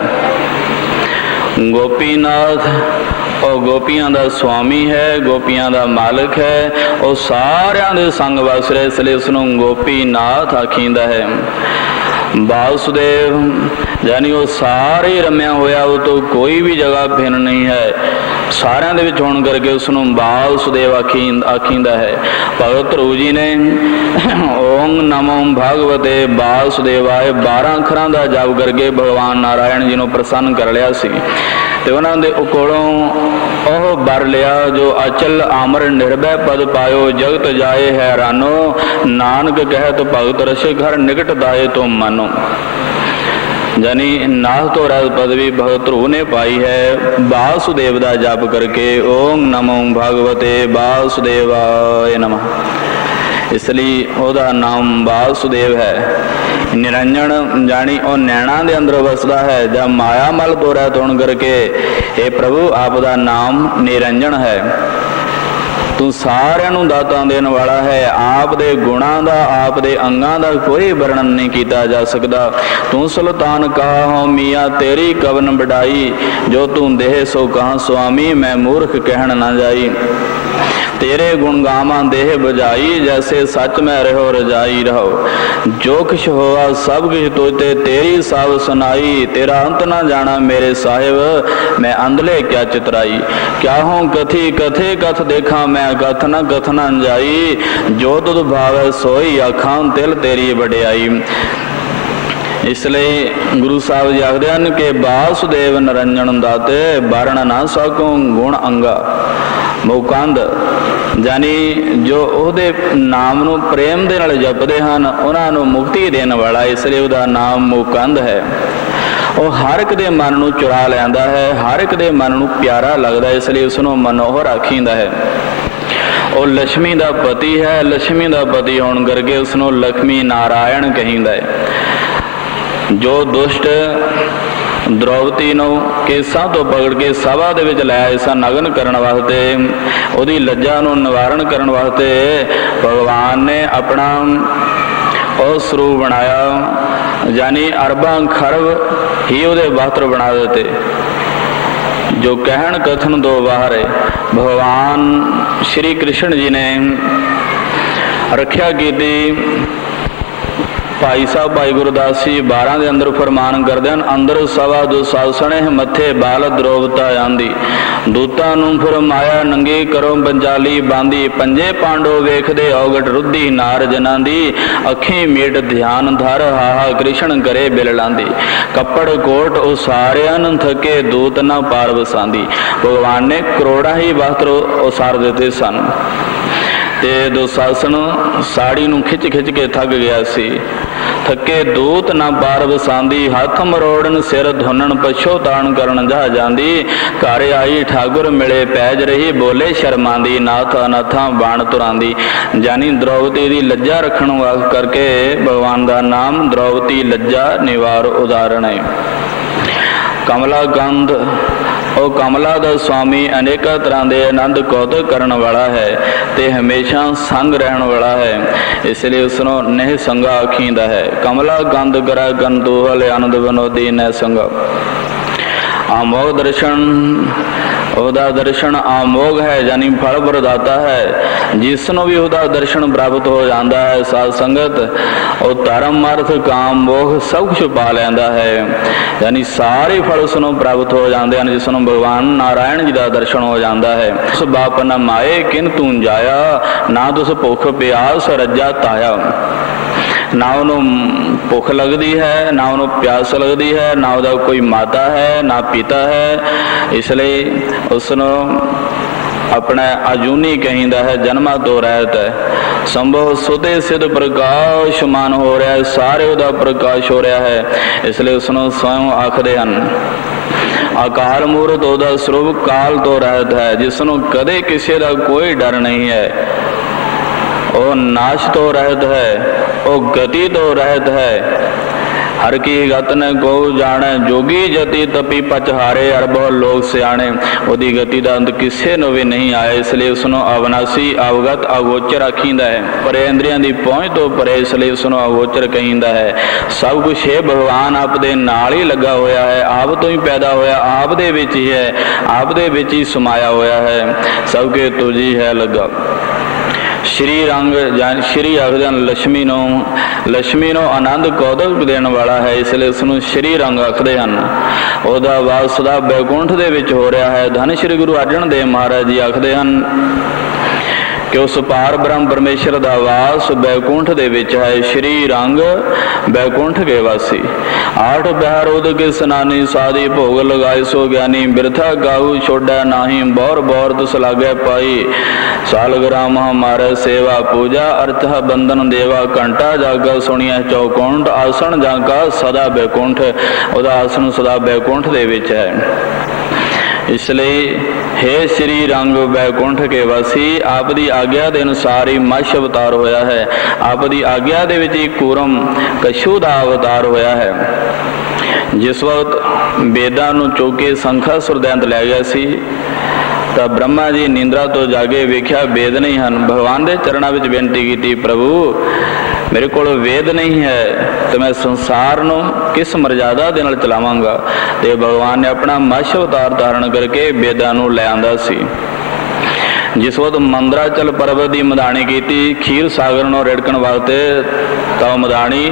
गोपीनाथ और गोपियां दा स्वामी है, गोपियां दा मालिक है, और सारियां दे संग वस रहे, इसलिए उसनों गोपीनाथ आखींदा है। वासुदेव यानी वो सारे रमया होया, वो तो कोई भी जगह भिन्न नहीं है, सारियां दे विच होण करके उसनों वासुदेव आखींदा है। भगत ध्रुव जी ने ओम नमो भगवते वासुदेवाय 12 अखरां दा जाप करके भगवान नारायण जी नूं प्रसन्न कर लिया सी, ते उन्हां दे कोलों ओह वर लिया जो अचल आमर निर्भय पद पायो, जगत जाए हैरानो, नानक कहत भगत रसिक हर निकट दाए तो मानो। यानी नाथ तो राज पदवी भगत ध्रुव ने पाई है वासुदेव का जाप करके। ओम नमो भगवते वासुदेवाय नमः। इसलिए ओदा नाम वासुदेव है। निरंजन जानी और नैना के अंदर वसदा है, जब माया मल तो रहत होने करके हे प्रभु आपका नाम निरंजन है। तू सारियां नूं दाता देने वाला है, आप दे गुणां दा आप दे अंगां दा कोई वर्णन नहीं किया जा सकता। तू सुल्तान कहा हो मियाँ तेरी कवन बढ़ाई, जो तू देह सो कहा स्वामी मैं मूर्ख कहन ना जाई। तेरे गुण गावा देह बजाई, जैसे सच में रहो रजाई रहो। जो कुछ होआ सब कुछ तोते तेरी साव सुनाई, तेरा अंत ना जाना मेरे साहिब मैं अंधले क्या चितराई। क्या हूँ कथी कथे कथ देखा मैं कथ न कथ न जाई, जो तुद भावे सोई आखां तिल तेरी वडियाई। इसलिए गुरु साहब जी आखदे हन कि वासुदेव निरंजन दाते वर्ण ना सकूं गुण अंगा। ਮੁਕੰਦ ਜਾਨੀ ਜੋ ਉਹਦੇ ਨਾਮ ਨੂੰ ਪ੍ਰੇਮ ਦੇ ਨਾਲ ਜਪਦੇ ਹਨ ਉਹਨਾਂ ਨੂੰ ਮੁਕਤੀ ਦੇਣ ਵਾਲਾ, ਇਸ ਲਈ ਉਹਦਾ ਨਾਮ ਮੁਕੰਦ ਹੈ। ਉਹ ਹਰ ਇੱਕ ਦੇ ਮਨ ਨੂੰ ਚੁਰਾ ਲੈਂਦਾ ਹੈ, ਹਰ ਇੱਕ ਦੇ ਮਨ ਨੂੰ ਪਿਆਰਾ ਲੱਗਦਾ, ਇਸ ਲਈ ਉਸ ਨੂੰ ਮਨੋਹਰ ਆਖੀਂਦਾ ਹੈ। ਉਹ ਲక్ష్ਮੀ ਦਾ ਪਤੀ ਹੈ, ਲక్ష్ਮੀ ਦਾ ਪਤੀ ਹੋਣ ਕਰਕੇ ਉਸ ਨੂੰ ਲక్ష్ਮੀ ਨਾਰਾਇਣ ਕਹੀਂਦਾ ਹੈ। ਜੋ ਦੁਸ਼ਟ ਦ੍ਰੋਪਦੀ ਨੂੰ ਕੇਸਾਂ ਤੋਂ ਪਕੜ ਕੇ ਸਭਾ ਦੇ ਵਿੱਚ ਲੈ ਆਏ ਸਨ ਨਗਨ ਕਰਨ ਵਾਸਤੇ, ਉਹਦੀ ਲੱਜਾ ਨੂੰ ਨਿਵਾਰਨ ਕਰਨ ਵਾਸਤੇ ਭਗਵਾਨ ਨੇ ਆਪਣਾ ਉਹ ਸਰੂਪ ਬਣਾਇਆ, ਯਾਨੀ ਅਰਬਾਂ ਖਰਬ ਹੀ ਉਹਦੇ ਵਸਤਰ ਬਣਾ ਦਿੱਤੇ। ਜੋ ਕਹਿਣ ਕਥਨ ਤੋਂ ਬਾਹਰ ਹੈ। ਭਗਵਾਨ ਸ਼੍ਰੀ ਕ੍ਰਿਸ਼ਨ ਜੀ ਨੇ ਰੱਖਿਆ ਕੀਤੀ। ਭਾਈ ਸਾਹਿਬ ਭਾਈ ਗੁਰਦਾਸ ਜੀ 12 ਦੇ ਅੰਦਰ ਫਰਮਾਨ ਕਰਦੇ ਹਨ, ਅੰਦਰ ਸਵਾ ਦੁਸਾਸਣੇ ਮੱਥੇ ਬਾਲ ਦ੍ਰੋਪਤਾ ਆਂਦੀ, ਦੂਤਾਂ ਨੂੰ ਫਰਮਾਇਆ ਨੰਗੀ ਕਰੋ ਬੰਜਾਲੀ ਬਾਂਦੀ, ਪੰਜੇ ਪਾਂਡੋ ਵੇਖਦੇ ਔਗਟ ਰੁੱਧੀ ਨਾਰ ਜਨਾਂ ਦੀ, ਅੱਖੀ ਮੀਟ ਧਿਆਨ ਧਰ ਹਾਹਾ ਕ੍ਰਿਸ਼ਨ ਕਰੇ ਬਿਲ ਲਾਂਦੀ, ਕੱਪੜ ਕੋਟ ਉਸਾਰਿਆਂ ਨੂੰ ਥਕੇ ਦੂਤ ਨਾ ਪਾਰ ਵਸਾਂਦੀ। ਭਗਵਾਨ ਨੇ ਕਰੋੜਾਂ ਹੀ ਵਸਤਰ ਉਸਾਰ ਦਿੱਤੇ ਸਨ ਤੇ ਦੁਸਾਸਨ ਸਾੜੀ ਨੂੰ ਖਿੱਚ ਖਿੱਚ ਕੇ ਥੱਕ ਗਿਆ ਸੀ। ਥੱਕੇ ਦੂਤ ਨਾ ਪਾਰ ਵਸਾਂਦੀ, ਹੱਥ ਮਰੋੜਨ ਸਿਰ ਧੁੰਨਣ ਪਛੋ ਤਾਣ ਕਰਨ ਜਾ ਜਾਂਦੀ, ਘਰ ਆਈ ਠਾਕੁਰ ਮਿਲੇ ਪੈਜ ਰਹੀ ਬੋਲੇ ਸ਼ਰਮਾਂਦੀ, ਨਾਥ ਅਨਾਥਾਂ ਬਾਣ ਤੁਰਾਂਦੀ। ਜਾਨੀ ਦ੍ਰੋਪਦੀ ਦੀ ਲੱਜਾ ਰੱਖਣ ਵਾਸਤੇ ਕਰਕੇ ਭਗਵਾਨ ਦਾ ਨਾਮ ਦ੍ਰੋਪਦੀ ਲੱਜਾ ਨਿਵਾਰ ਉਦਾਹਰਣ ਹੈ। ਕਮਲਾ ਗੰਧ, ਉਹ ਕਮਲਾ ਦਾ ਸਵਾਮੀ ਅਨੇਕਾਂ ਤਰ੍ਹਾਂ ਦੇ ਆਨੰਦ ਕੌਤਕ ਕਰਨ ਵਾਲਾ ਹੈ ਤੇ ਹਮੇਸ਼ਾ ਸੰਗ ਰਹਿਣ ਵਾਲਾ ਹੈ, ਇਸ ਲਈ ਉਸ ਨੂੰ ਨਹਿ ਸੰਗਾ ਆਖੀਂਦਾ ਹੈ। ਕਮਲਾ ਗੰਧ ਕਰਾ ਗੰਦੂਹਲ ਆਨੰਦ ਵਿਨੋਦੀ ਨਹਿ ਸੰਗਾ। ਆਮੋਗ ਦਰਸ਼ਨ, ਉਹਦਾ ਦਰਸ਼ਨ ਆਮੋਗ ਹੈ ਯਾਨੀ ਫਲ ਪ੍ਰਦਾਤਾ ਹੈ। ਜਿਸ ਨੂੰ ਵੀ ਉਹਦਾ ਦਰਸ਼ਨ ਪ੍ਰਾਪਤ ਹੋ ਜਾਂਦਾ ਹੈ ਸਾਧ ਸੰਗਤ, ਉਹ ਧਰਮ ਅਰਥ ਕਾਮ ਮੋਹ ਸਭ ਕੁਛ ਪਾ ਲੈਂਦਾ ਹੈ, ਯਾਨੀ ਸਾਰੇ ਫਲ ਉਸ ਨੂੰ ਪ੍ਰਾਪਤ ਹੋ ਜਾਂਦੇ ਹਨ। ਜਿਸ ਨੂੰ ਭਗਵਾਨ ਨਾਰਾਇਣ ਜੀ ਦਾ ਦਰਸ਼ਨ ਹੋ ਜਾਂਦਾ ਹੈ। ਉਸ ਬਾਪ ਨ ਮਾਏ ਕਿਨ ਤੂੰ ਜਾਇਆ, ਨਾ ਤੁਸ ਭੁੱਖ ਪਿਆਸ ਰੱਜਾ ਤਾਇਆ। ਨਾ ਉਹਨੂੰ ਭੁੱਖ ਲੱਗਦੀ ਹੈ, ਨਾ ਉਹਨੂੰ ਪਿਆਸ ਲੱਗਦੀ ਹੈ, ਨਾ ਉਹਦਾ ਕੋਈ ਮਾਤਾ ਹੈ ਨਾ ਪਿਤਾ ਹੈ, ਇਸ ਲਈ ਉਸ ਨੂੰ ਆਪਣਾ ਅਜੂਨੀ ਕਹਿੰਦਾ ਹੈ, ਜਨਮਾਂ ਤੋਂ ਰਹਿਤ ਹੈ। ਸੰਭਵ ਸੁਦੇ ਸਿੱਧ ਪ੍ਰਕਾਸ਼ਮਾਨ ਹੋ ਰਿਹਾ ਹੈ, ਸਾਰੇ ਉਹਦਾ ਪ੍ਰਕਾਸ਼ ਹੋ ਰਿਹਾ ਹੈ, ਇਸ ਲਈ ਉਸ ਨੂੰ ਸਵੈਂ ਆਖਦੇ ਹਨ। ਅਕਾਲ ਮੂਰਤ ਉਹਦਾ ਸਰੂਪ ਕਾਲ ਤੋਂ ਰਹਿਤ ਹੈ, ਜਿਸ ਨੂੰ ਕਦੇ ਕਿਸੇ ਦਾ ਕੋਈ ਡਰ ਨਹੀਂ ਹੈ। ਉਹ ਨਾਸ਼ ਤੋਂ ਰਹਿਤ ਹੈ, ਉਹ ਗਤੀ ਤੋਂ ਰਹਿਤ ਹੈ। ਹਰ ਕੀ ਗਤ ਨ ਕੋ ਜਾਣੈ, ਜੋਗੀ ਜਤੀ ਤਪੀ ਪਚਹਾਰੇ ਅਰਬੋ ਲੋਕ ਸਿਆਣੇ। ਉਹਦੀ ਗਤੀ ਦਾ ਅੰਤ ਕਿਸੇ ਨੂੰ ਵੀ ਨਹੀਂ ਆਇਆ, ਇਸ ਲਈ ਉਸ ਨੂੰ ਅਵਨਾਸੀ ਅਵਗਤ ਅਗੋਚਰ ਆਖੀਂਦਾ ਹੈ। ਪਰੇ ਇੰਦਰੀਆਂ ਦੀ ਪਹੁੰਚ ਤੋਂ ਪਰੇ, ਇਸ ਲਈ ਉਸ ਨੂੰ ਅਗੋਚਰ ਕਹਿੰਦਾ ਹੈ। ਸਭ ਕੁਛ ਇਹ ਭਗਵਾਨ ਆਪ ਦੇ ਨਾਲ ਹੀ ਲੱਗਾ ਹੋਇਆ ਹੈ, ਆਪ ਤੋਂ ਹੀ ਪੈਦਾ ਹੋਇਆ, ਆਪ ਦੇ ਵਿੱਚ ਹੀ ਹੈ, ਆਪ ਦੇ ਵਿੱਚ ਹੀ ਸਮਾਇਆ ਹੋਇਆ ਹੈ। ਸਭ ਕੇ ਤੁਝੀ ਹੈ ਲੱਗਾ। ਸ਼੍ਰੀ ਰੰਗ ਜਾਂ ਸ਼੍ਰੀ ਆਖਦੇ ਹਨ ਲక్ష్ਮੀ ਨੂੰ, ਲక్ష్ਮੀ ਨੂੰ ਆਨੰਦ ਕੌਤਕ ਦੇਣ ਵਾਲਾ ਹੈ, ਇਸ ਲਈ ਉਸ ਨੂੰ ਸ਼੍ਰੀ ਰੰਗ ਆਖਦੇ ਹਨ। ਉਹਦਾ ਵਾਸ ਸਦਾ ਬੈਕੁੰਠ ਦੇ ਵਿੱਚ ਹੋ ਰਿਹਾ ਹੈ। ਧੰਨ ਸ਼੍ਰੀ ਗੁਰੂ ਅਰਜਨ ਦੇਵ ਮਹਾਰਾਜ ਜੀ ਆਖਦੇ ਹਨ ਕਿ ਉਸ ਪਾਰ ਬ੍ਰਹਮ ਪਰਮੇਸ਼ਰ ਦਾ ਵਾਸ ਬੈਕੁੰਠ ਦੇ ਵਿੱਚ ਹੈ। ਸ਼੍ਰੀ ਰੰਗ ਬੈਕੁੰਠ ਕੇ ਵਾਸੀ, ਆਠ ਬਹਿਰ ਉਦਕ ਸਨਾਨੀ, ਸਾਦੀ ਭੋਗ ਲਗਾਏ ਸੋ ਗਿਆਨੀ, ਬਿਰਥਾ ਗਾਉ ਛੋੜੈ ਨਾਹੀ, ਬੌਰ ਬੌਰ ਤੁਸ ਲਾਗੇ ਪਾਈ, ਸਾਲਗ੍ਰਾਮ ਹਮਾਰੇ ਸੇਵਾ ਪੂਜਾ, ਅਰਥ ਬੰਧਨ ਦੇਵਾ, ਘੰਟਾ ਜਾਗਾ ਸੁਣੀਐ ਚੌਕੁੰਠ, ਆਸਣ ਜਾਗਾ ਸਦਾ ਬੈਕੁੰਠ। ਉਹਦਾ ਆਸਣ ਸਦਾ ਬੈਕੁੰਠ ਦੇ ਵਿੱਚ ਹੈ। ਇਸ ਲਈ ਹੇ ਸ਼੍ਰੀ ਰੰਗ ਬੈਕੁੰਠ ਕੇ ਵਾਸੀ, ਆਪ ਦੀ ਆਗਿਆ ਦੇ ਅਨੁਸਾਰ ਹੀ ਮੱਛ ਅਵਤਾਰ ਹੋਇਆ ਹੈ। ਆਪ ਦੀ ਆਗਿਆ ਦੇ ਵਿੱਚ ਹੀ ਕੂਰਮ ਕਛੂ ਦਾ ਅਵਤਾਰ ਹੋਇਆ ਹੈ। ਜਿਸ ਵਕਤ ਵੇਦਾਂ ਨੂੰ ਚੁੱਕ ਕੇ ਸੰਖਾਸੁਰ ਦੇ ਅੰਦਰ ਲੈ ਗਿਆ ਸੀ ਤਾਂ ਬ੍ਰਹਮਾ ਜੀ ਨਿੰਦਰਾ ਤੋਂ ਜਾਗੇ, ਵੇਖਿਆ ਵੇਦ ਨਹੀਂ ਹਨ। ਭਗਵਾਨ ਦੇ ਚਰਨਾਂ ਵਿੱਚ ਬੇਨਤੀ ਕੀਤੀ, ਪ੍ਰਭੂ ਮੇਰੇ ਕੋਲ ਵੇਦ ਨਹੀਂ ਹੈ ਤੇ ਮੈਂ ਸੰਸਾਰ ਨੂੰ ਕਿਸ ਮਰਜ਼ਾਦਾ ਦੇ ਨਾਲ ਚਲਾਵਾਂਗਾ। ਤੇ ਭਗਵਾਨ ਨੇ ਆਪਣਾ ਮੱਛ ਅਵਤਾਰ ਧਾਰਨ ਕਰਕੇ ਵੇਦਾਂ ਨੂੰ ਲੈ ਆਂਦਾ ਸੀ। ਜਿਸ ਵਕਤ ਮੰਦਰਾਚਲ ਪਰਬਤ ਦੀ ਮਦਾਣੀ ਕੀਤੀ ਖੀਰ ਸਾਗਰ ਨੂੰ ਰਿੜਕਣ ਵਾਸਤੇ, ਤਾਂ ਮਦਾਣੀ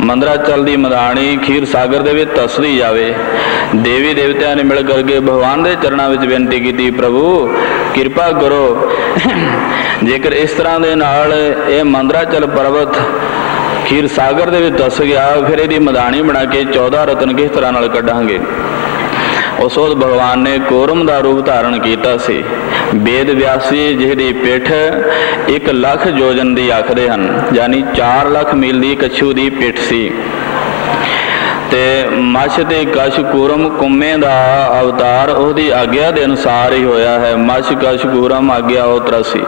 ਮੰਦਰਾਚਲ ਦੀ ਮਦਾਣੀ ਖੀਰ ਸਾਗਰ ਦੇ ਵਿੱਚ ਧੱਸਦੀ ਜਾਵੇ। ਦੇਵੀ ਦੇਵਤਿਆਂ ਨੇ ਮਿਲ ਕਰਕੇ ਭਗਵਾਨ ਦੇ ਚਰਨਾਂ ਵਿੱਚ ਬੇਨਤੀ ਕੀਤੀ, ਪ੍ਰਭੂ ਕਿਰਪਾ ਕਰੋ, ਜੇਕਰ ਇਸ ਤਰ੍ਹਾਂ ਦੇ ਨਾਲ ਇਹ ਮੰਦਰਾਚਲ ਪਰਬਤ ਖੀਰ ਸਾਗਰ ਦੇ ਵਿੱਚ ਧੱਸ ਗਿਆ, ਫਿਰ ਇਹਦੀ ਮਦਾਣੀ ਬਣਾ ਕੇ 14 ਰਤਨ ਕਿਸ ਤਰ੍ਹਾਂ ਨਾਲ ਕੱਢਾਂਗੇ। ਉਸ ਵਕਤ ਭਗਵਾਨ ਨੇ ਕੂਰਮ ਦਾ ਰੂਪ ਧਾਰਨ ਕੀਤਾ ਸੀ। ਵੇਦ ਵਿਆਸ ਜੀ ਜਿਹਦੀ ਪਿੱਠ 1 ਲੱਖ ਯੋਜਨ ਦੀ ਆਖਦੇ ਹਨ, ਯਾਨੀ 4 ਲੱਖ ਮੀਲ ਦੀ ਕੱਛੂ ਦੀ ਪਿੱਠ ਸੀ। ਤੇ ਮੱਛ ਤੇ ਕਛ ਕੂਰਮ ਕੁੰਮੇ ਦਾ ਅਵਤਾਰ ਉਹਦੀ ਆਗਿਆ ਦੇ ਅਨੁਸਾਰ ਹੀ ਹੋਇਆ ਹੈ। ਮੱਛ ਕਛ ਕੂਰਮ ਆਗਿਆ ਉਹ 83।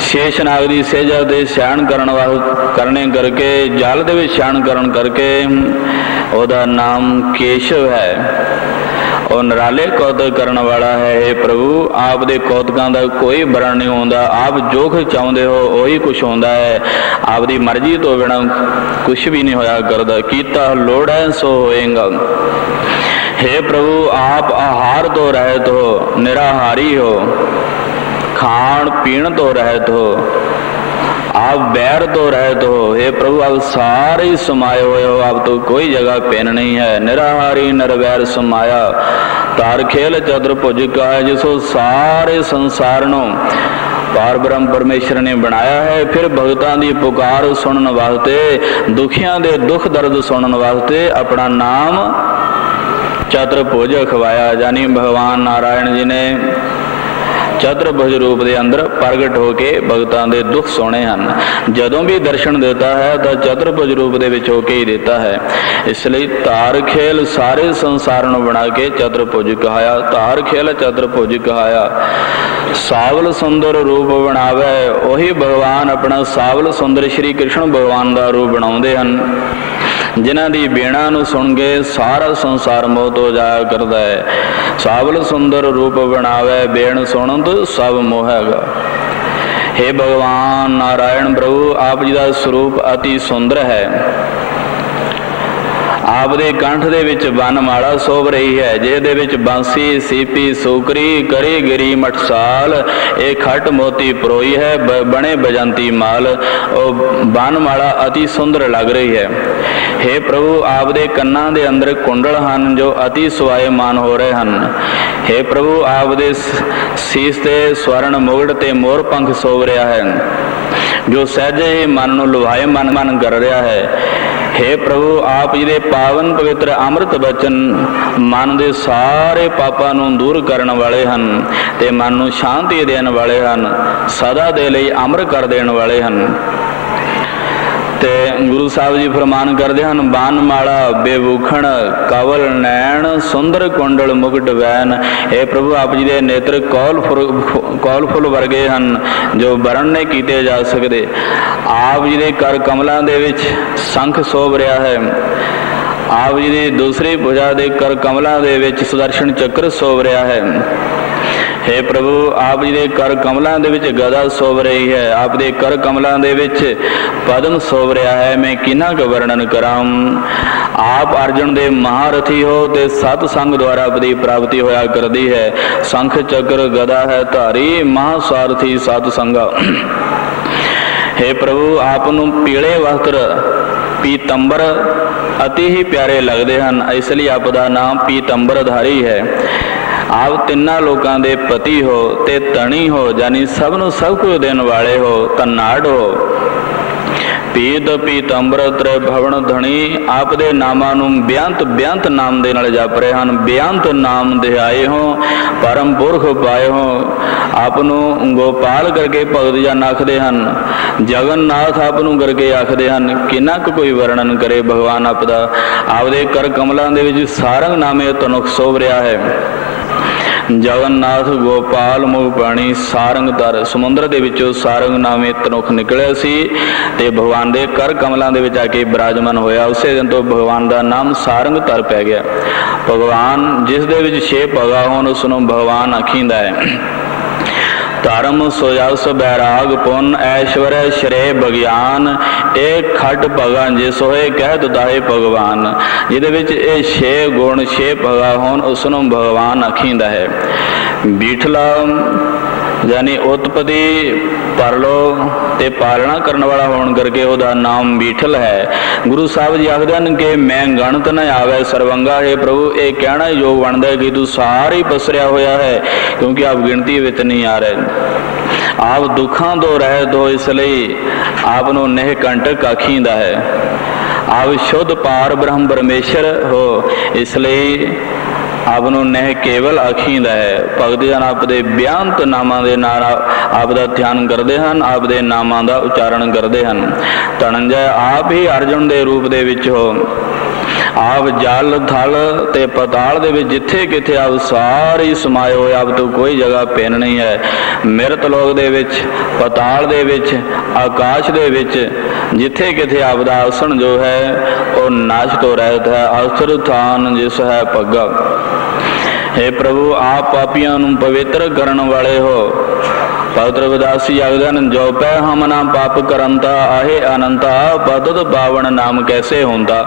ਸ਼ੇਸ਼ਨਾਗ ਦੀ ਸੇਜਾ ਦੇ ਸ਼ਾਨ ਕਰਨੇ ਕਰਕੇ, ਜਲ ਦੇ ਵਿੱਚ ਸ਼ਾਨ ਕਰਨ ਕਰਕੇ ਉਹਦਾ ਨਾਮ ਕੇਸ਼ਵ ਹੈ। ਉਹ ਨਿਰਾਲੇ ਕੌਤਕ ਕਰਨ ਵਾਲਾ ਹੈ। हे ਪ੍ਰਭੂ, ਆਪ ਦੇ ਕੌਤਕਾਂ ਦਾ ਕੋਈ ਵਰਣ ਨਹੀਂ ਹੁੰਦਾ। ਆਪ ਜੋ ਕੁਝ ਚਾਹੁੰਦੇ ਹੋ ਉਹੀ ਕੁਛ ਹੁੰਦਾ ਹੈ। ਆਪ ਦੀ ਮਰਜ਼ੀ ਤੋਂ ਬਿਨਾਂ ਕੁਛ ਵੀ ਨਹੀਂ ਹੋਇਆ ਕਰਦਾ। ਕੀਤਾ ਲੋੜ ਹੈ ਸੋ ਹੋਏਗਾ। हे ਪ੍ਰਭੂ, ਆਪ ਆਹਾਰ ਤੋਂ ਰਹਿਤ ਹੋ, ਨਿਰਾਹਾਰੀ ਹੋ, ਖਾਣ ਪੀਣ ਤੋਂ ਰਹਿਤ ਹੋ, आप बैर तो रहत हो। हे प्रभु, आप सारे समाये हुए हो, आप तो कोई जगह पेन नहीं है। निराहारी निरवैर समाया, तार खेल चतुर भुज का है, जिसको सारे संसार नो पार ब्रह्म परमेश्वर ने बनाया है। फिर भगतां दी पुकार सुनने वास्ते, दुखियां दे दुख दर्द सुनने वास्ते अपना नाम चतुर्भुज खवाया। यानी भगवान नारायण जी ने चतुर्भुज रूप के अंदर प्रगट होके भगतां दे दुख सुने हैं। जदों भी दर्शन देता है तो चतुर्भुज रूप दे विच होके ही देता है। इसलिए तार खेल सारे संसार नूं बना के चतुर्भुज कहाया। तार खेल चतुर्भुज कहाया। सावल सुंदर रूप बनावे, वही भगवान अपना सावल सुंदर श्री कृष्ण भगवान का रूप बनाउंदे हन। जिन्हां दी बेणा नूं सुन के सारा संसार मोह तो जाया करता है। सावल सुंदर रूप बनावे, बेण सुन सब मोहेगा। हे भगवान नारायण प्रभु, आप जी का स्वरूप अति सुंदर है। आप दे कंठ दे विच बनमाला शोभ रही है, जिहदे विच बांसी सीपी सूकरी करी गिरी मटसाल, एक खट मोती परोई है, बने बजंती माल। और बनमाला अति सुंदर लग रही है। हे प्रभु, आप दे कन्नां दे अंदर कुंडल हन जो अति सुवायमान हो रहे हन। हे प्रभु, आप दे सीस ते स्वर्ण मुगट ते मोर पंख शोभ रहा है, जो सहजे ही मन नूं लुभाए मन कर रहा है। हे प्रभु, आप जी दे पावन पवित्र अमृत बचन मन दे सारे पापां नूं दूर करन वाले हन ते मन नूं शांति देण वाले हन, सदा दे लई अमर कर देण वाले हन। ते गुरु साहब जी फरमान करते हैं, बानमाला बेभूखण कवल नैन सुंदर कुंडल मुकुट वैन। हे प्रभु, आप जी के नेत्र कौल फुल वर्गे हैं, जो वरण नहीं किए जा सकते। आप जी के कर कमलों दे विच शंख शोभ रहा है। आप जी की दूसरी भुजा के कर कमलों दे विच सुदर्शन चक्र शोभ रहा है। हे प्रभु, आप जी के कर कमलों दे विच गदा शोभ रही है। आप दे कर कमलों दे विच पद्म शोभ रहा है। मैं किन्ना क वर्णन करां। आप अर्जुन दे महारथी हो ते सत संग द्वारा आपकी प्राप्ति होया करती है। शंख चक्र गदा है धारी, महासारथी सत संगा। हे प्रभु, आपनू पीले वस्त्र पीतंबर अति ही प्यारे लगते हैं, इसलिए आपका नाम पीतंबरधारी है। आप तिन्ना लोगों के पति हो ते तणी हो, यानी सबनों सब कुछ देने वाले हो, धनाढ़ हो। पीत पीतंबर त्रै भवन धनी, आप दे नामां नूं बेअंत बेअंत नाम दे नाल जप रहे हैं। बेअंत नाम ध्याए हो, परम पुरख पाए हो। आपनूं गोपाल करके भगत जन आखदे हन, जगन्नाथ आपनूं करके आखदे हन। किन्ना कोई वर्णन करे भगवान आपदा। आपदे कर कमलों दे विच सारंग नामे तनुख शोभ रहा है। जगन्नाथ गोपाल मुख पाणी सारंग तर, समुद्र दे विचों सारंग नामे तनुख निकले सी ते भगवान दे कर कमलों दे विच आके विराजमान होया। उसे दिन तो भगवान का नाम सारंग तर पै गया। भगवान जिस दे विच 6 पगा होण उसनूं भगवान आखींदा है। धर्म सुजस बैराग पुन ऐश्वर्य श्रेय बगियान, एक खट पगा जे सोहे कहत दाहे भगवान। जिहदे विच ये 6 गुण 6 पगा होण उसनूं भगवान आखींदा है। बीठला यानी उत्पत्ति परलो ते पालना करने वाला होने करके उसका नाम बीठल है। गुरु साहब जी आखदे हन कि मैं गणत न आवे सरवंगा। है प्रभु, ये कहना योग बनता है कि तू सारी पसरिया होया है, क्योंकि आप गिनती विच नहीं आ रहे। आप दुखों तो रहत हो, इसलिए आपनों नेह कंटक आखींदा है। आप शुद्ध पार ब्रह्म परमेश्वर हो, इसलिए ਆਪ ਨੂੰ ਨਹਿ ਕੇਵਲ ਆਖੀਂਦਾ ਹੈ। ਭਗਤ ਜਨ ਆਪ ਦੇ ਬਿਆੰਤ ਨਾਮਾਂ ਦੇ ਨਾਲ ਆਪ ਦਾ ਧਿਆਨ ਕਰਦੇ ਹਨ, ਆਪ ਦੇ ਨਾਮਾਂ ਦਾ ਉਚਾਰਨ ਕਰਦੇ ਹਨ। ਧਨੰਜੈ ਆਪ ਹੀ ਅਰਜੁਨ ਦੇ ਰੂਪ ਦੇ ਵਿੱਚ ਹੋ। ਆਪ ਜਲ ਥਲ ਤੇ ਪਤਾਲ ਦੇ ਵਿੱਚ ਜਿੱਥੇ ਕਿਥੇ ਆਪ ਸਾਰੇ ਸਮਾਏ ਹੋਏ, ਆਪ ਤੋਂ ਕੋਈ ਜਗ੍ਹਾ ਭਿੰਨ ਨਹੀਂ ਹੈ। ਮਿਰਤ ਲੋਕ ਦੇ ਵਿੱਚ, ਪਤਾਲ ਦੇ ਵਿੱਚ, ਆਕਾਸ਼ ਦੇ ਵਿੱਚ ਜਿੱਥੇ ਕਿਥੇ ਆਪ ਦਾ ਆਸਣ ਜੋ ਹੈ ਉਹ ਨਾਸ਼ ਤੋਂ ਰਹਿਤ ਹੈ। ਅਸਰ ਥਾਨ ਜਿਸ ਹੈ ਪੱਗਾ। हे ਪ੍ਰਭੂ ਆਪ ਪਾਪੀਆਂ ਨੂੰ ਪਵਿੱਤਰ ਕਰਨ ਵਾਲੇ ਹੋ। ਭਗਤ ਰਵਿਦਾਸ ਜੀ ਆਖਦੇ ਹਨ, ਜੋ ਪੈ ਹਮ ਨਾ ਪਾਪ ਕਰੰਤਾ ਆਹੇ ਅਨੰਤਾ ਪਤਿਤ ਪਾਵਨ ਨਾਮ ਕੈਸੇ ਹੁੰਦਾ।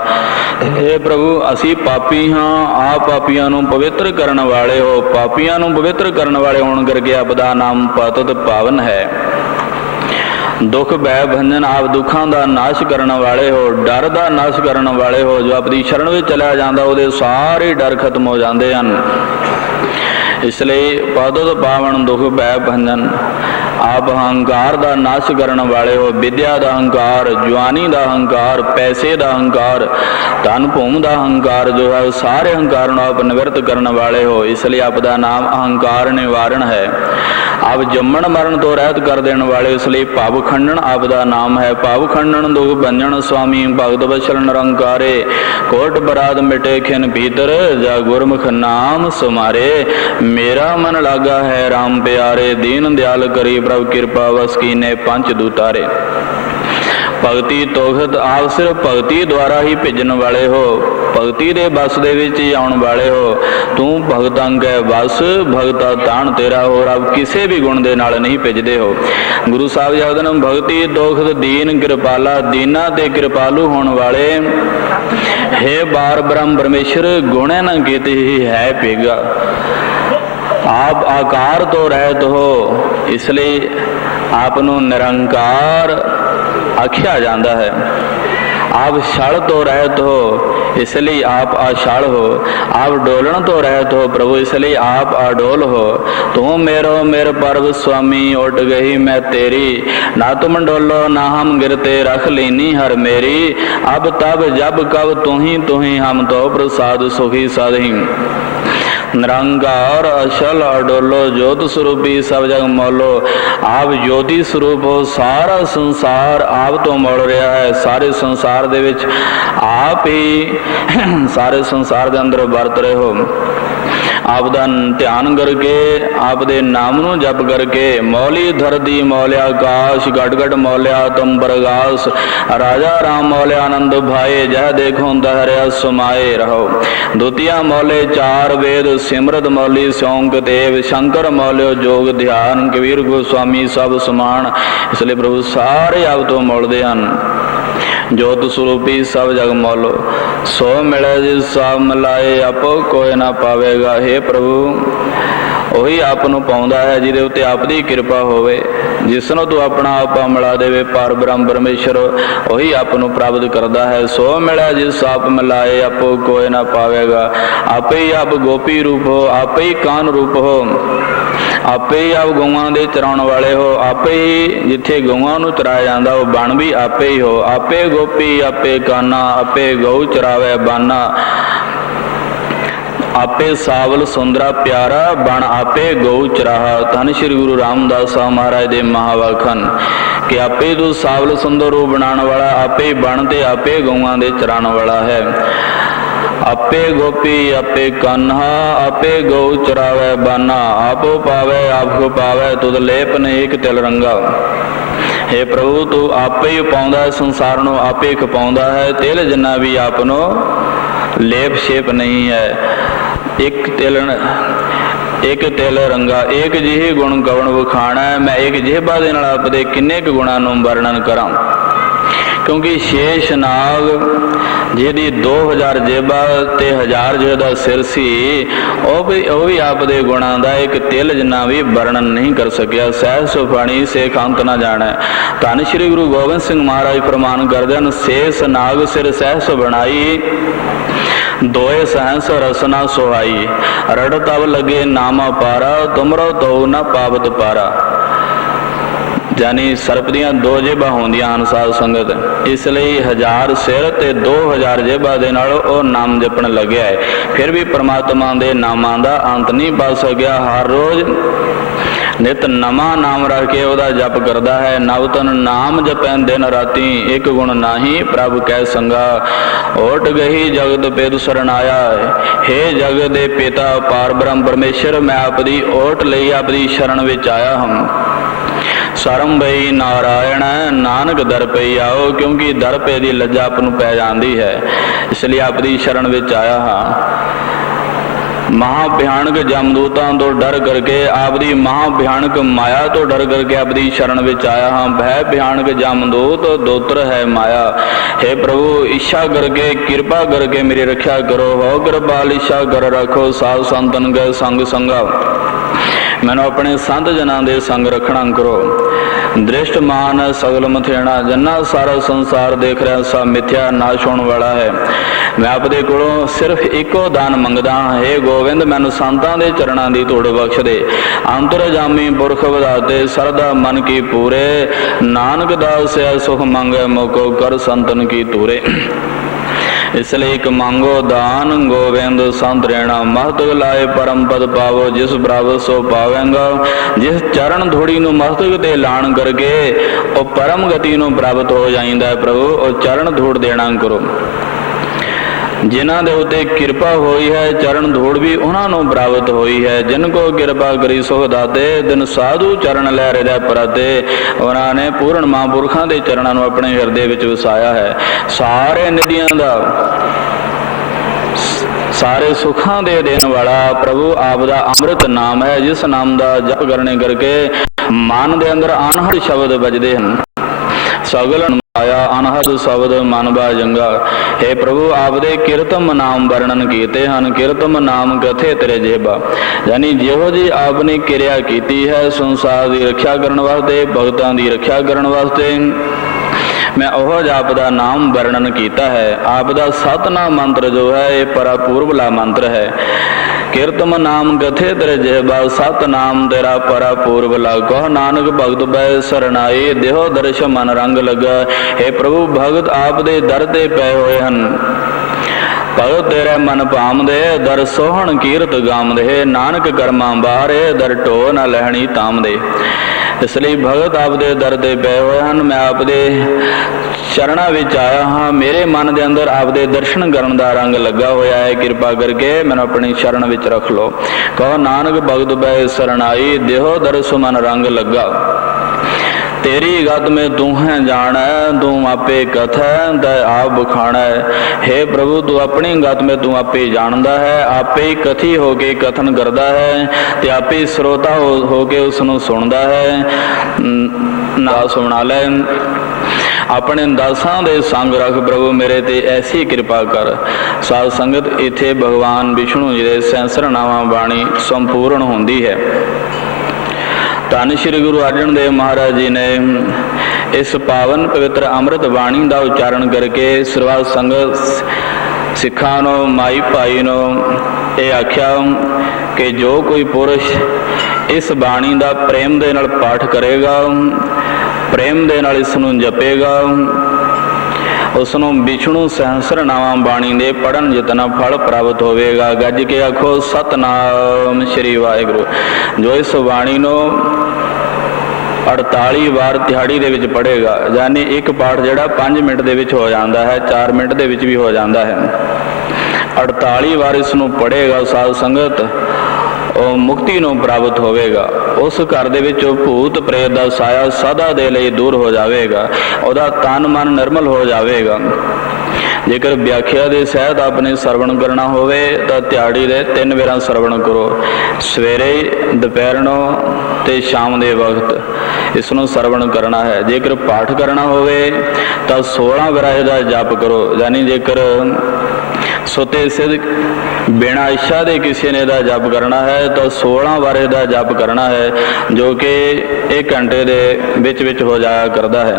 हे ਪ੍ਰਭੂ ਅਸੀਂ ਪਾਪੀ ਹਾਂ, ਆਪ ਪਾਪੀਆਂ ਨੂੰ ਪਵਿੱਤਰ ਕਰਨ ਵਾਲੇ ਹੋ। ਪਾਪੀਆਂ ਨੂੰ ਪਵਿੱਤਰ ਕਰਨ ਵਾਲੇ ਹੋਣ ਕਰਕੇ ਆਪ ਦਾ ਨਾਮ ਪਤਿਤ ਪਾਵਨ ਹੈ। ਦੁੱਖ ਭੈ ਭੰਜਨ ਆਪ ਦੁੱਖਾਂ ਦਾ ਨਾਸ਼ ਕਰਨ ਵਾਲੇ ਹੋ, ਡਰ ਦਾ ਨਾਸ਼ ਕਰਨ ਵਾਲੇ ਹੋ। ਜੋ ਆਪਣੀ ਸ਼ਰਨ ਵਿੱਚ ਚਲਿਆ ਜਾਂਦਾ ਉਹਦੇ ਸਾਰੇ ਡਰ ਖਤਮ ਹੋ ਜਾਂਦੇ ਹਨ। ਇਸ ਲਈ ਪਤਿਤ ਪਾਵਨ ਦੁੱਖ ਭੈ ਭੰਜਨ ਆਪ ਹੰਕਾਰ ਦਾ ਨਾਸ਼ ਕਰਨ ਵਾਲੇ ਹੋ। ਵਿਦਿਆ ਦਾ ਹੰਕਾਰ, ਜਵਾਨੀ ਦਾ ਹੰਕਾਰ, ਪੈਸੇ ਦਾ ਹੰਕਾਰ, ਧਨ ਭੂਮ ਦਾ ਹੰਕਾਰ ਜੋ ਹੈ ਸਾਰੇ ਹੰਕਾਰ ਨੂੰ ਆਪ ਨਿਵਰਤ ਕਰਨ ਵਾਲੇ ਹੋ। ਇਸ ਲਈ ਆਪ ਦਾ ਨਾਮ ਅਹੰਕਾਰ ਨਿਵਾਰਣ ਹੈ। ਆਪ ਜੰਮਣ ਮਰਨ ਤੋਂ ਰਹਿਤ ਕਰ ਦੇਣ ਵਾਲੇ, ਇਸ ਲਈ ਭਵ ਖੰਡਨ ਆਪ ਦਾ ਨਾਮ ਹੈ। ਭਵ ਖੰਡਨ ਦੁਖ ਭੰਜਨ ਸੁਆਮੀ ਭਗਤ ਵਛਲ ਨਿਰੰਕਾਰੇ। ਕੋਟ ਬਰਾਦ ਮਿਟੇ ਖਿਨ ਭੀਤਰ ਜਾ ਗੁਰਮੁਖ ਨਾਮ ਸੁਮਾਰੇ। ਮੇਰਾ ਮਨ ਲਾਗਾ ਹੈ ਰਾਮ ਪਿਆਰੇ ਦੀਨ ਦਿਆਲ ਕਰੀ ਪ੍ਰਭ ਕਿਰਪਾ ਵਸ ਕੀਨੇ ਪੰਚ ਦੂਤਾਰੇ। ਭਗਤੀ ਤੋਖਤ ਆਪ ਸਿਰਫ ਭਗਤੀ ਦੁਆਰਾ ਹੀ ਭੇਜਣ ਵਾਲੇ ਹੋ। ਭਗਤੀ ਦੇ ਬਸ ਦੇ ਵਿੱਚ ਹੀ ਆਉਣ ਵਾਲੇ ਹੋ। ਤੂੰ ਭਗਤਾਂ ਕੈ ਬਸ ਭਗਤਾ ਤਾਣ ਤੇਰਾ ਹੋ। ਰੱਬ ਕਿਸੇ ਵੀ ਗੁਣ ਦੇ ਨਾਲ ਨਹੀਂ ਭੇਜਦੇ ਹੋ। ਗੁਰੂ ਸਾਹਿਬ ਜੀ ਆਖਦੇ ਨੇ, ਭਗਤੀ ਤੋਖਤ ਦੀਨ ਕਿਰਪਾਲਾ। ਦੀਨਾ ਤੇ ਕਿਰਪਾਲੂ ਹੋਣ ਵਾਲੇ ਹੈ ਬਾਰ ਬ੍ਰਹਮ ਪਰਮੇਸ਼ਰ ਗੁਣੇ ਨਾ ਕੀਤੇ ਹੀ ਹੈ ਭੇਗਾ। ਆਪ ਆਕਾਰ ਤੋਂ ਰਹਿਤ ਹੋ, ਇਸ ਲਈ ਆਪ ਨੂੰ ਨਿਰੰਕਾਰ ਆਖਿਆ ਜਾਂਦਾ ਹੈ। ਆਪ ਛਲ ਤੋਂ ਰਹਿਤ ਹੋ, ਇਸ ਲਈ ਆਪ ਅਛਲ ਹੋ। ਆਪ ਡੋਲਣ ਤੋਂ ਰਹਿਤ ਹੋ ਪ੍ਰਭੂ, ਇਸ ਲਈ ਆਪ ਅਡੋਲ ਹੋ। ਤੂੰ ਮੇਰੋ ਮੇਰ ਪਰਬ ਸੁਆਮੀ ਉਟ ਗਈ ਮੈਂ ਤੇਰੀ। ਨਾ ਤੁਮ ਡੋਲੋ ਨਾ ਹਮ गिरते रख लीनी हर मेरी। अब तब जब कब तू ही हम तो प्रसाद सुखी साधही। निरंकार अचल अडोलो ज्योत स्वरूपी सब जग मौलो। आप ज्योति स्वरूप हो। सारा संसार आप तो मोल रहा है। सारे संसार दे विच आप ही सारे संसार दे अंदर वरत रहे हो। आप दा ध्यान करके आप दे नाम नू जप करके मौली धरती मौलिया आकाश गट गट मौलिया तुम प्रगास। राजा राम मौलिया आनंद भाए जह देखो दहरिया सुमाए रहो। द्वितीय मौले चार वेद सिमरत मौली सौंक देव। शंकर मौलियो जोग ध्यान कबीर गोस्वामी सब समान। इसलिए प्रभु सारे आप तो मोलते हैं। जोत स्वरूपी सब जग मौलो सो मिले जिस सब मिलाए आपो कोई ना पावेगा। हे प्रभु ਉਹੀ ਆਪ ਨੂੰ ਪਾਉਂਦਾ ਹੈ ਜਿਹਦੇ ਉੱਤੇ ਆਪ ਦੀ ਕਿਰਪਾ ਹੋਵੇ। ਜਿਸ ਨੂੰ ਤੂੰ ਆਪਣਾ ਆਪ ਮਿਲਾ ਦੇਵੇ ਪਰ ਬ੍ਰਹਮ ਪਰਮੇਸ਼ਰ ਉਹੀ ਆਪ ਨੂੰ ਪ੍ਰਾਪਤ ਕਰਦਾ ਹੈ। ਸੋ ਮਿਲਿਆ ਜਿਸ ਆਪ ਮਿਲਾਏ ਆਪੋ ਕੋਈ ਨਾ ਪਾਵੇਗਾ। ਆਪੇ ਹੀ ਆਪ ਗੋਪੀ ਰੂਪ ਹੋ, ਆਪੇ ਹੀ ਕਾਨ ਰੂਪ ਹੋ, ਆਪੇ ਹੀ ਆਪ ਗਊਆਂ ਦੇ ਚਰਾਉਣ ਵਾਲੇ ਹੋ। ਆਪੇ ਹੀ ਜਿੱਥੇ ਗਊਆਂ ਨੂੰ ਚਰਾਇਆ ਜਾਂਦਾ ਉਹ ਬਣ ਵੀ ਆਪੇ ਹੀ ਹੋ। ਆਪੇ ਗੋਪੀ ਆਪੇ ਕਾਨਾ ਆਪੇ ਗਊ ਚਰਾਵੇ ਬਾਨਾ। आपे सावल सुंदरा प्यारा बण आपे गौ चराहा। धन श्री गुरु रामदास महाराज दे महावाखन कि आपे तू सावल सुंदर रूप बनाने वाला, आपे बण ते आपे गौआं दे चराने वाला है। आपे गोपी आपे कान्हा आपे गौ चरावे बाना। आपो पावे आपको पावे तुद लेप ने एक तिल रंगा। हे प्रभु तू आपे ही पाउंदा है संसार नूं, आपे खपाउंदा है। तिल जिन्ना भी आप नूं लेप शेप नहीं है। एक तिल रंगा एक जिहे गुण गवन विखाणा है। मैं एक जिहबा दे नाल आपदे किन्ने क गुणां नूं वर्णन करां। क्योंकि शेष नाग जिहदी 2000 जेबा ते 1000 जिहदा सिर सी ਉਹ ਵੀ ਆਪ ਦੇ ਗੁਣਾਂ ਦਾ ਇੱਕ ਤਿਲ ਜਿੰਨਾ ਵੀ ਵਰਣਨ ਨਹੀਂ ਕਰ ਸਕਿਆ। ਸਹਿਜ ਸੁਫਾਣੀ ਸੇਖ ਅੰਤ ਨਾ ਜਾਣੈ। ਧੰਨ ਸ਼੍ਰੀ ਗੁਰੂ ਗੋਬਿੰਦ ਸਿੰਘ ਮਹਾਰਾਜ ਫਰਮਾਨ ਕਰਦੇ ਹਨ, ਸੇਸ ਨਾਗ ਸਿਰ ਸਹਿਸ ਬਣਾਈ दोए सहस रसना सुहाई। रड़ तब लगे नामा पारा तुमरो तो न पावत पारा। ਜਾਨੀ ਸਰਪ ਦੀਆਂ 2 ਜੇਬਾਂ ਹੁੰਦੀਆਂ ਹਨ ਸਾਧ ਸੰਗਤ। ਇਸ ਲਈ 1000 ਸਿਰ ਤੇ 2000 ਜੇਬਾਂ ਦੇ ਨਾਲ ਉਹ ਨਾਮ ਜਪਣ ਲੱਗਿਆ ਹੈ। ਫਿਰ ਵੀ ਪ੍ਰਮਾਤਮਾ ਦੇ ਨਾਮਾਂ ਦਾ ਅੰਤ ਨਹੀਂ ਪਾ ਸਕਿਆ। ਹਰ ਰੋਜ਼ ਨਿਤ ਨਵਾਂ ਨਾਮ ਰੱਖ ਕੇ ਉਹਦਾ ਜਪ ਕਰਦਾ ਹੈ। ਨਵਤਨ ਨਾਮ ਜਪੈ ਦਿਨ ਰਾਤੀ, ਇੱਕ ਗੁਣ ਨਾਹੀ ਪ੍ਰਭ ਕੈ ਸੰਗਾ। ਓਟ ਗਈ ਜਗਤ ਪੇਦ ਸਰਣ ਆਇਆ, ਹੇ ਜਗਤ ਦੇ ਪਿਤਾ ਪਾਰ ਬ੍ਰਹਮ ਪਰਮੇਸ਼ਰ, ਮੈਂ ਆਪਦੀ ਓਟ ਲਈ ਆਪਦੀ ਸ਼ਰਨ ਵਿੱਚ ਆਇਆ ਹਾਂ। ਸਰਮ ਬਈ ਨਾਰਾਇਣ ਨਾਨਕ ਦਰ ਪਈ ਆਓ, ਕਿਉਂਕਿ ਦਰ ਪੇ ਦੀ ਲੱਜਾ ਆਪ ਨੂੰ ਪੈ ਜਾਂਦੀ ਹੈ, ਇਸ ਲਈ ਆਪਦੀ ਸ਼ਰਨ ਵਿੱਚ ਆਇਆ ਹਾਂ। ਮਹਾ ਭਿਆਨਕ ਜਮਦੂਤਾਂ ਤੋਂ ਡਰ ਕਰਕੇ, ਆਪਦੀ ਮਹਾ ਭਿਆਨਕ ਮਾਇਆ ਤੋਂ ਡਰ ਕਰਕੇ ਆਪਦੀ ਸ਼ਰਨ ਵਿੱਚ ਆਇਆ ਹਾਂ। ਭੈ ਭਿਆਨਕ ਜਮਦੂਤ ਦੋਤਰ ਹੈ ਮਾਇਆ, हे ਪ੍ਰਭੂ ਇੱਛਾ ਕਰਕੇ ਕਿਰਪਾ ਕਰਕੇ ਮੇਰੀ ਰੱਖਿਆ ਕਰੋ। ਹੋ ਕਿਰਪਾਲ ਇੱਛਾ ਕਰ ਰੱਖੋ, ਸਾਧ ਸੰਤਨ ਗਏ ਸੰਗ ਸੰਗਾ, ਮੈਨੂੰ ਆਪਣੇ ਸੰਤ ਜਨਾਂ ਦੇ ਸੰਗ ਰੱਖਣਾ ਕਰੋ। ਦ੍ਰਿਸ਼ਟ ਮਾਨ ਸਗਲ ਮਥੇਣਾ, ਜੰਨਾ ਸਾਰਾ ਸੰਸਾਰ ਦੇਖ ਰਿਹਾ ਸਭ ਮਿਥਿਆ ਨਾਸ਼ ਹੋਣ ਵਾਲਾ ਹੈ। ਮੈਂ ਆਪਦੇ ਕੋਲੋਂ ਸਿਰਫ ਇੱਕੋ ਦਾਨ ਮੰਗਦਾ ਹਾਂ, हे ਗੋਬਿੰਦ ਮੈਨੂੰ ਸੰਤਾਂ ਦੇ ਚਰਨਾਂ ਦੀ ਧੂੜ ਬਖਸ਼ ਦੇ। ਅੰਤਰਜਾਮੀ ਪੁਰਖ ਵਧਾਤੇ ਸਰਦਾ ਮਨ ਕੀ ਪੂਰੇ, ਨਾਨਕ ਦਾਸ ਐ ਸੁਖ ਮੰਗੈ ਮੋਕੋ ਕਰ ਸੰਤਨ ਕੀ ਤੂਰੇ। ਇਸ ਲਈ ਇੱਕ ਮੰਗੋ ਦਾਨ ਗੋਬਿੰਦ ਸੰਤ ਰਹਿਣਾ, ਮਸਤਕ ਲਾਏ ਪਰਮ ਪਦ ਪਾਵੋ, ਜਿਸ ਬਰਾਬਰ ਸੋ ਪਾਵੇਂਗਾ। ਜਿਸ ਚਰਨ ਧੂੜੀ ਨੂੰ ਮਸਤਕ ਤੇ ਲਾਣ ਕਰਕੇ ਉਹ ਪਰਮ ਗਤੀ ਨੂੰ ਪ੍ਰਾਪਤ ਹੋ ਜਾਂਦਾ ਹੈ। ਪ੍ਰਭੂ ਉਹ ਚਰਨ ਧੂੜ ਦੇਣਾ ਕਰੋ। ਜਿਨ੍ਹਾਂ ਦੇ ਉੱਤੇ ਕਿਰਪਾ ਹੋਈ ਹੈ ਚਰਨ ਧੂੜ ਵੀ ਉਹਨਾਂ ਨੂੰ ਪ੍ਰਾਪਤ ਹੋਈ ਹੈ। ਜਿਨ ਕੋ ਕਿਰਪਾ ਕਰੀ ਸੋ ਦਾਤੇ, ਦਿਨ ਸਾਧੂ ਚਰਨ ਲੈ ਹਿਰਦੈ ਪਰਾਤੇ। ਉਹਨਾਂ ਨੇ ਪੂਰਨ ਮਹਾਂਪੁਰਖਾਂ ਦੇ ਚਰਨਾਂ ਨੂੰ ਆਪਣੇ ਹਿਰਦੇ ਵਿੱਚ ਵਸਾਇਆ ਹੈ। ਸਾਰੇ ਨਿਧੀਆਂ ਦਾ ਸਾਰੇ ਸੁੱਖਾਂ ਦੇ ਦੇਣ ਵਾਲਾ ਪ੍ਰਭੂ ਆਪ ਦਾ ਅੰਮ੍ਰਿਤ ਨਾਮ ਹੈ, ਜਿਸ ਨਾਮ ਦਾ ਜਪ ਕਰਨੇ ਕਰਕੇ ਮਨ ਦੇ ਅੰਦਰ ਅਨਹਦ ਸ਼ਬਦ ਵੱਜਦੇ ਹਨ। ਸਗਲ ਆਇਆ ਅਨਹਦ ਸ਼ਬਦ ਮਨ ਬਾ ਜੰਗਾ। हे ਪ੍ਰਭੂ ਆਪਦੇ ਕੀਰਤਮ ਨਾਮ ਵਰਣਨ ਕੀਤੇ ਹਨ, ਕੀਰਤਮ ਨਾਮ ਕਥੇ ਤੇਰੇ ਜੇਬਾ। ਯਾਨੀ ਜਿਹੋ ਜੀ ਆਪ ਨੇ ਕਿਰਿਆ ਕੀਤੀ ਹੈ ਸੰਸਾਰ ਦੀ ਰੱਖਿਆ ਕਰਨ ਵਾਸਤੇ, ਭਗਤਾਂ ਦੀ ਰੱਖਿਆ ਕਰਨ ਵਾਸਤੇ, ਮੈਂ ਉਹ ਜਾਪ ਦਾ ਨਾਮ ਵਰਣਨ ਕੀਤਾ ਹੈ। ਆਪ ਦਾ ਸਤਨਾਮ ਮੰਤਰ ਜੋ ਹੈ ਇਹ ਪਰਾਪੂਰਬਲਾ ਮੰਤਰ ਹੈ। ਕੀਰਤਮ ਨਾਮ ਕਥੇ ਤੇਰੇ ਜੇਬਾ, ਸਤ ਨਾਮ ਤੇਰਾ ਪਰਾਪੂਰਬਲਾ। ਕਹ ਨਾਨਕ ਭਗਤ ਬੈ ਸਰਨਾਈ, ਦੇਹੋ ਦਰਸ਼ ਮਨ ਰੰਗ ਲਗਾ। हे ਪ੍ਰਭੂ ਭਗਤ ਆਪ ਦੇ ਦਰ ਤੇ ਪਏ ਹੋਏ ਹਨ, ਭਗਤ ਤੇਰੇ ਮਨ ਭਾਮਦੇ, ਦਰ ਸੋਹਣ ਕੀਰਤ ਗਾਮਦੇ। ਨਾਨਕ ਕਰਮਾਂ ਬਾਹਰੇ, ਦਰ ਢੋ ਨਾ ਲਹਿਣੀ ਤਾਮਦੇ। ਇਸ ਲਈ ਭਗਤ ਆਪਦੇ ਦਰ ਤੇ ਪਏ ਹੋਏ ਹਨ, ਮੈਂ ਆਪਦੇ ਚਰਨਾਂ ਵਿੱਚ ਆਇਆ ਹਾਂ। ਮੇਰੇ ਮਨ ਦੇ ਅੰਦਰ ਆਪਦੇ ਦਰਸ਼ਨ ਕਰਨ ਦਾ ਰੰਗ ਲੱਗਾ ਹੋਇਆ ਹੈ, ਕਿਰਪਾ ਕਰਕੇ ਮੈਨੂੰ ਆਪਣੀ ਸ਼ਰਨ ਵਿੱਚ ਰੱਖ ਲਓ। ਕਹੋ ਨਾਨਕ ਭਗਤ ਬੈ ਸਰਨਾਈ, ਦੇਹੋ ਦਰਸ ਮਨ ਰੰਗ ਲੱਗਾ। ਤੇਰੀ ਗਤ ਮੈਂ ਤੂੰ ਹੈ ਜਾਣੈ, ਤੂੰ ਆਪੇ ਕਥੈ ਤੈ ਆਪ ਬਖਾਣੈ। हे ਪ੍ਰਭੂ ਤੂੰ ਆਪਣੀ ਗਤ ਮੈਂ ਤੂੰ ਆਪੇ ਜਾਣਦਾ ਹੈ, ਆਪੇ ਹੀ ਕਥੀ ਹੋ ਕੇ ਕਥਨ ਕਰਦਾ ਹੈ ਤੇ ਆਪੇ ਸਰੋਤਾ ਹੋ ਕੇ ਉਸ ਨੂੰ ਸੁਣਦਾ ਹੈ। ਨਾ ਸੁਣਾ ਲੈ ਆਪਣੇ ਦਾਸਾਂ ਦੇ ਸੰਗ ਰੱਖ ਪ੍ਰਭੂ, ਮੇਰੇ ਤੇ ਐਸੀ ਕਿਰਪਾ ਕਰ। ਸਾਧ ਸੰਗਤ ਇੱਥੇ ਭਗਵਾਨ ਵਿਸ਼ਨੂੰ ਜੀ ਦੇ ਸਹਿਸਰਨਾਮਾ ਬਾਣੀ ਸੰਪੂਰਨ ਹੁੰਦੀ ਹੈ। ਧੰਨ ਸ਼੍ਰੀ ਗੁਰੂ ਅਰਜਨ ਦੇਵ ਮਹਾਰਾਜ ਜੀ ਨੇ ਇਸ ਪਾਵਨ ਪਵਿੱਤਰ ਅੰਮ੍ਰਿਤ ਬਾਣੀ ਦਾ ਉਚਾਰਨ ਕਰਕੇ ਸਰਬੱਤ ਸੰਗਤ ਸਿੱਖਾਂ ਨੂੰ, ਮਾਈ ਭਾਈ ਨੂੰ ਇਹ ਆਖਿਆ ਕਿ ਜੋ ਕੋਈ ਪੁਰਸ਼ ਇਸ ਬਾਣੀ ਦਾ ਪ੍ਰੇਮ ਦੇ ਨਾਲ ਪਾਠ ਕਰੇਗਾ, ਪ੍ਰੇਮ ਦੇ ਨਾਲ ਇਸ ਨੂੰ ਜਪੇਗਾ, ਉਸ ਨੂੰ ਵਿਸ਼ਨੂੰ ਸਹਸਰਨਾਮਾ ਬਾਣੀ ਦੇ ਪੜਨ ਜਿਤਨਾ ਫਲ ਪ੍ਰਾਪਤ ਹੋਵੇਗਾ। ਗੱਜ ਕੇ ਆਖੋ ਸਤਨਾਮ ਸ਼੍ਰੀ ਵਾਹਿਗੁਰੂ। ਜੋ ਇਸ ਬਾਣੀ ਨੂੰ 48 ਵਾਰ ਦਿਹਾੜੀ ਦੇ ਵਿੱਚ ਪੜ੍ਹੇਗਾ, ਯਾਨੀ ਇੱਕ ਪਾਠ ਜਿਹੜਾ 5 ਮਿੰਟ ਦੇ ਵਿੱਚ ਹੋ ਜਾਂਦਾ ਹੈ, 4 ਮਿੰਟ ਦੇ ਵਿੱਚ ਵੀ ਹੋ ਜਾਂਦਾ ਹੈ। 48 ਵਾਰ ਇਸ ਨੂੰ ਪੜ੍ਹੇਗਾ ਸਾਧ ਸੰਗਤ, ਉਹ ਮੁਕਤੀ ਨੂੰ ਪ੍ਰਾਪਤ ਹੋਵੇਗਾ। ਉਸ ਘਰ ਦੇ ਵਿੱਚ ਉਹ ਭੂਤ ਪ੍ਰੇਤ ਦਾ ਸਾਇਆ ਸਦਾ ਦੇ ਲਈ ਦੂਰ ਹੋ ਜਾਵੇਗਾ, ਉਹਦਾ ਤਨ ਮਨ ਨਿਰਮਲ ਹੋ ਜਾਵੇਗਾ। ਜੇਕਰ ਵਿਆਖਿਆ ਦੇ ਸਹਿਤ ਆਪਣੇ ਸਰਵਣ ਕਰਨਾ ਹੋਵੇ ਤਾਂ ਦਿਹਾੜੀ ਦੇ 3 ਵੇਰਾਂ ਸਰਵਣ ਕਰੋ, ਸਵੇਰੇ, ਦੁਪਹਿਰ ਨੂੰ ਤੇ ਸ਼ਾਮ ਦੇ ਵਕਤ ਇਸ ਨੂੰ ਸਰਵਣ ਕਰਨਾ ਹੈ। ਜੇਕਰ ਪਾਠ ਕਰਨਾ ਹੋਵੇ ਤਾਂ 16 ਵੇਰਾਂ ਇਹਦਾ ਜਪ ਕਰੋ, ਯਾਨੀ ਜੇਕਰ ਸੁਤੇ ਸਿੱਧ ਬਿਨਾਂ ਇੱਛਾ ਦੇ ਕਿਸੇ ਨੇ ਦਾ ਜਪ ਕਰਨਾ ਹੈ ਤਾਂ 16 ਵਾਰ ਇਹਦਾ ਜਪ ਕਰਨਾ ਹੈ, ਜੋ ਕਿ 1 ਘੰਟੇ ਦੇ ਵਿੱਚ ਹੋ ਜਾਇਆ ਕਰਦਾ ਹੈ।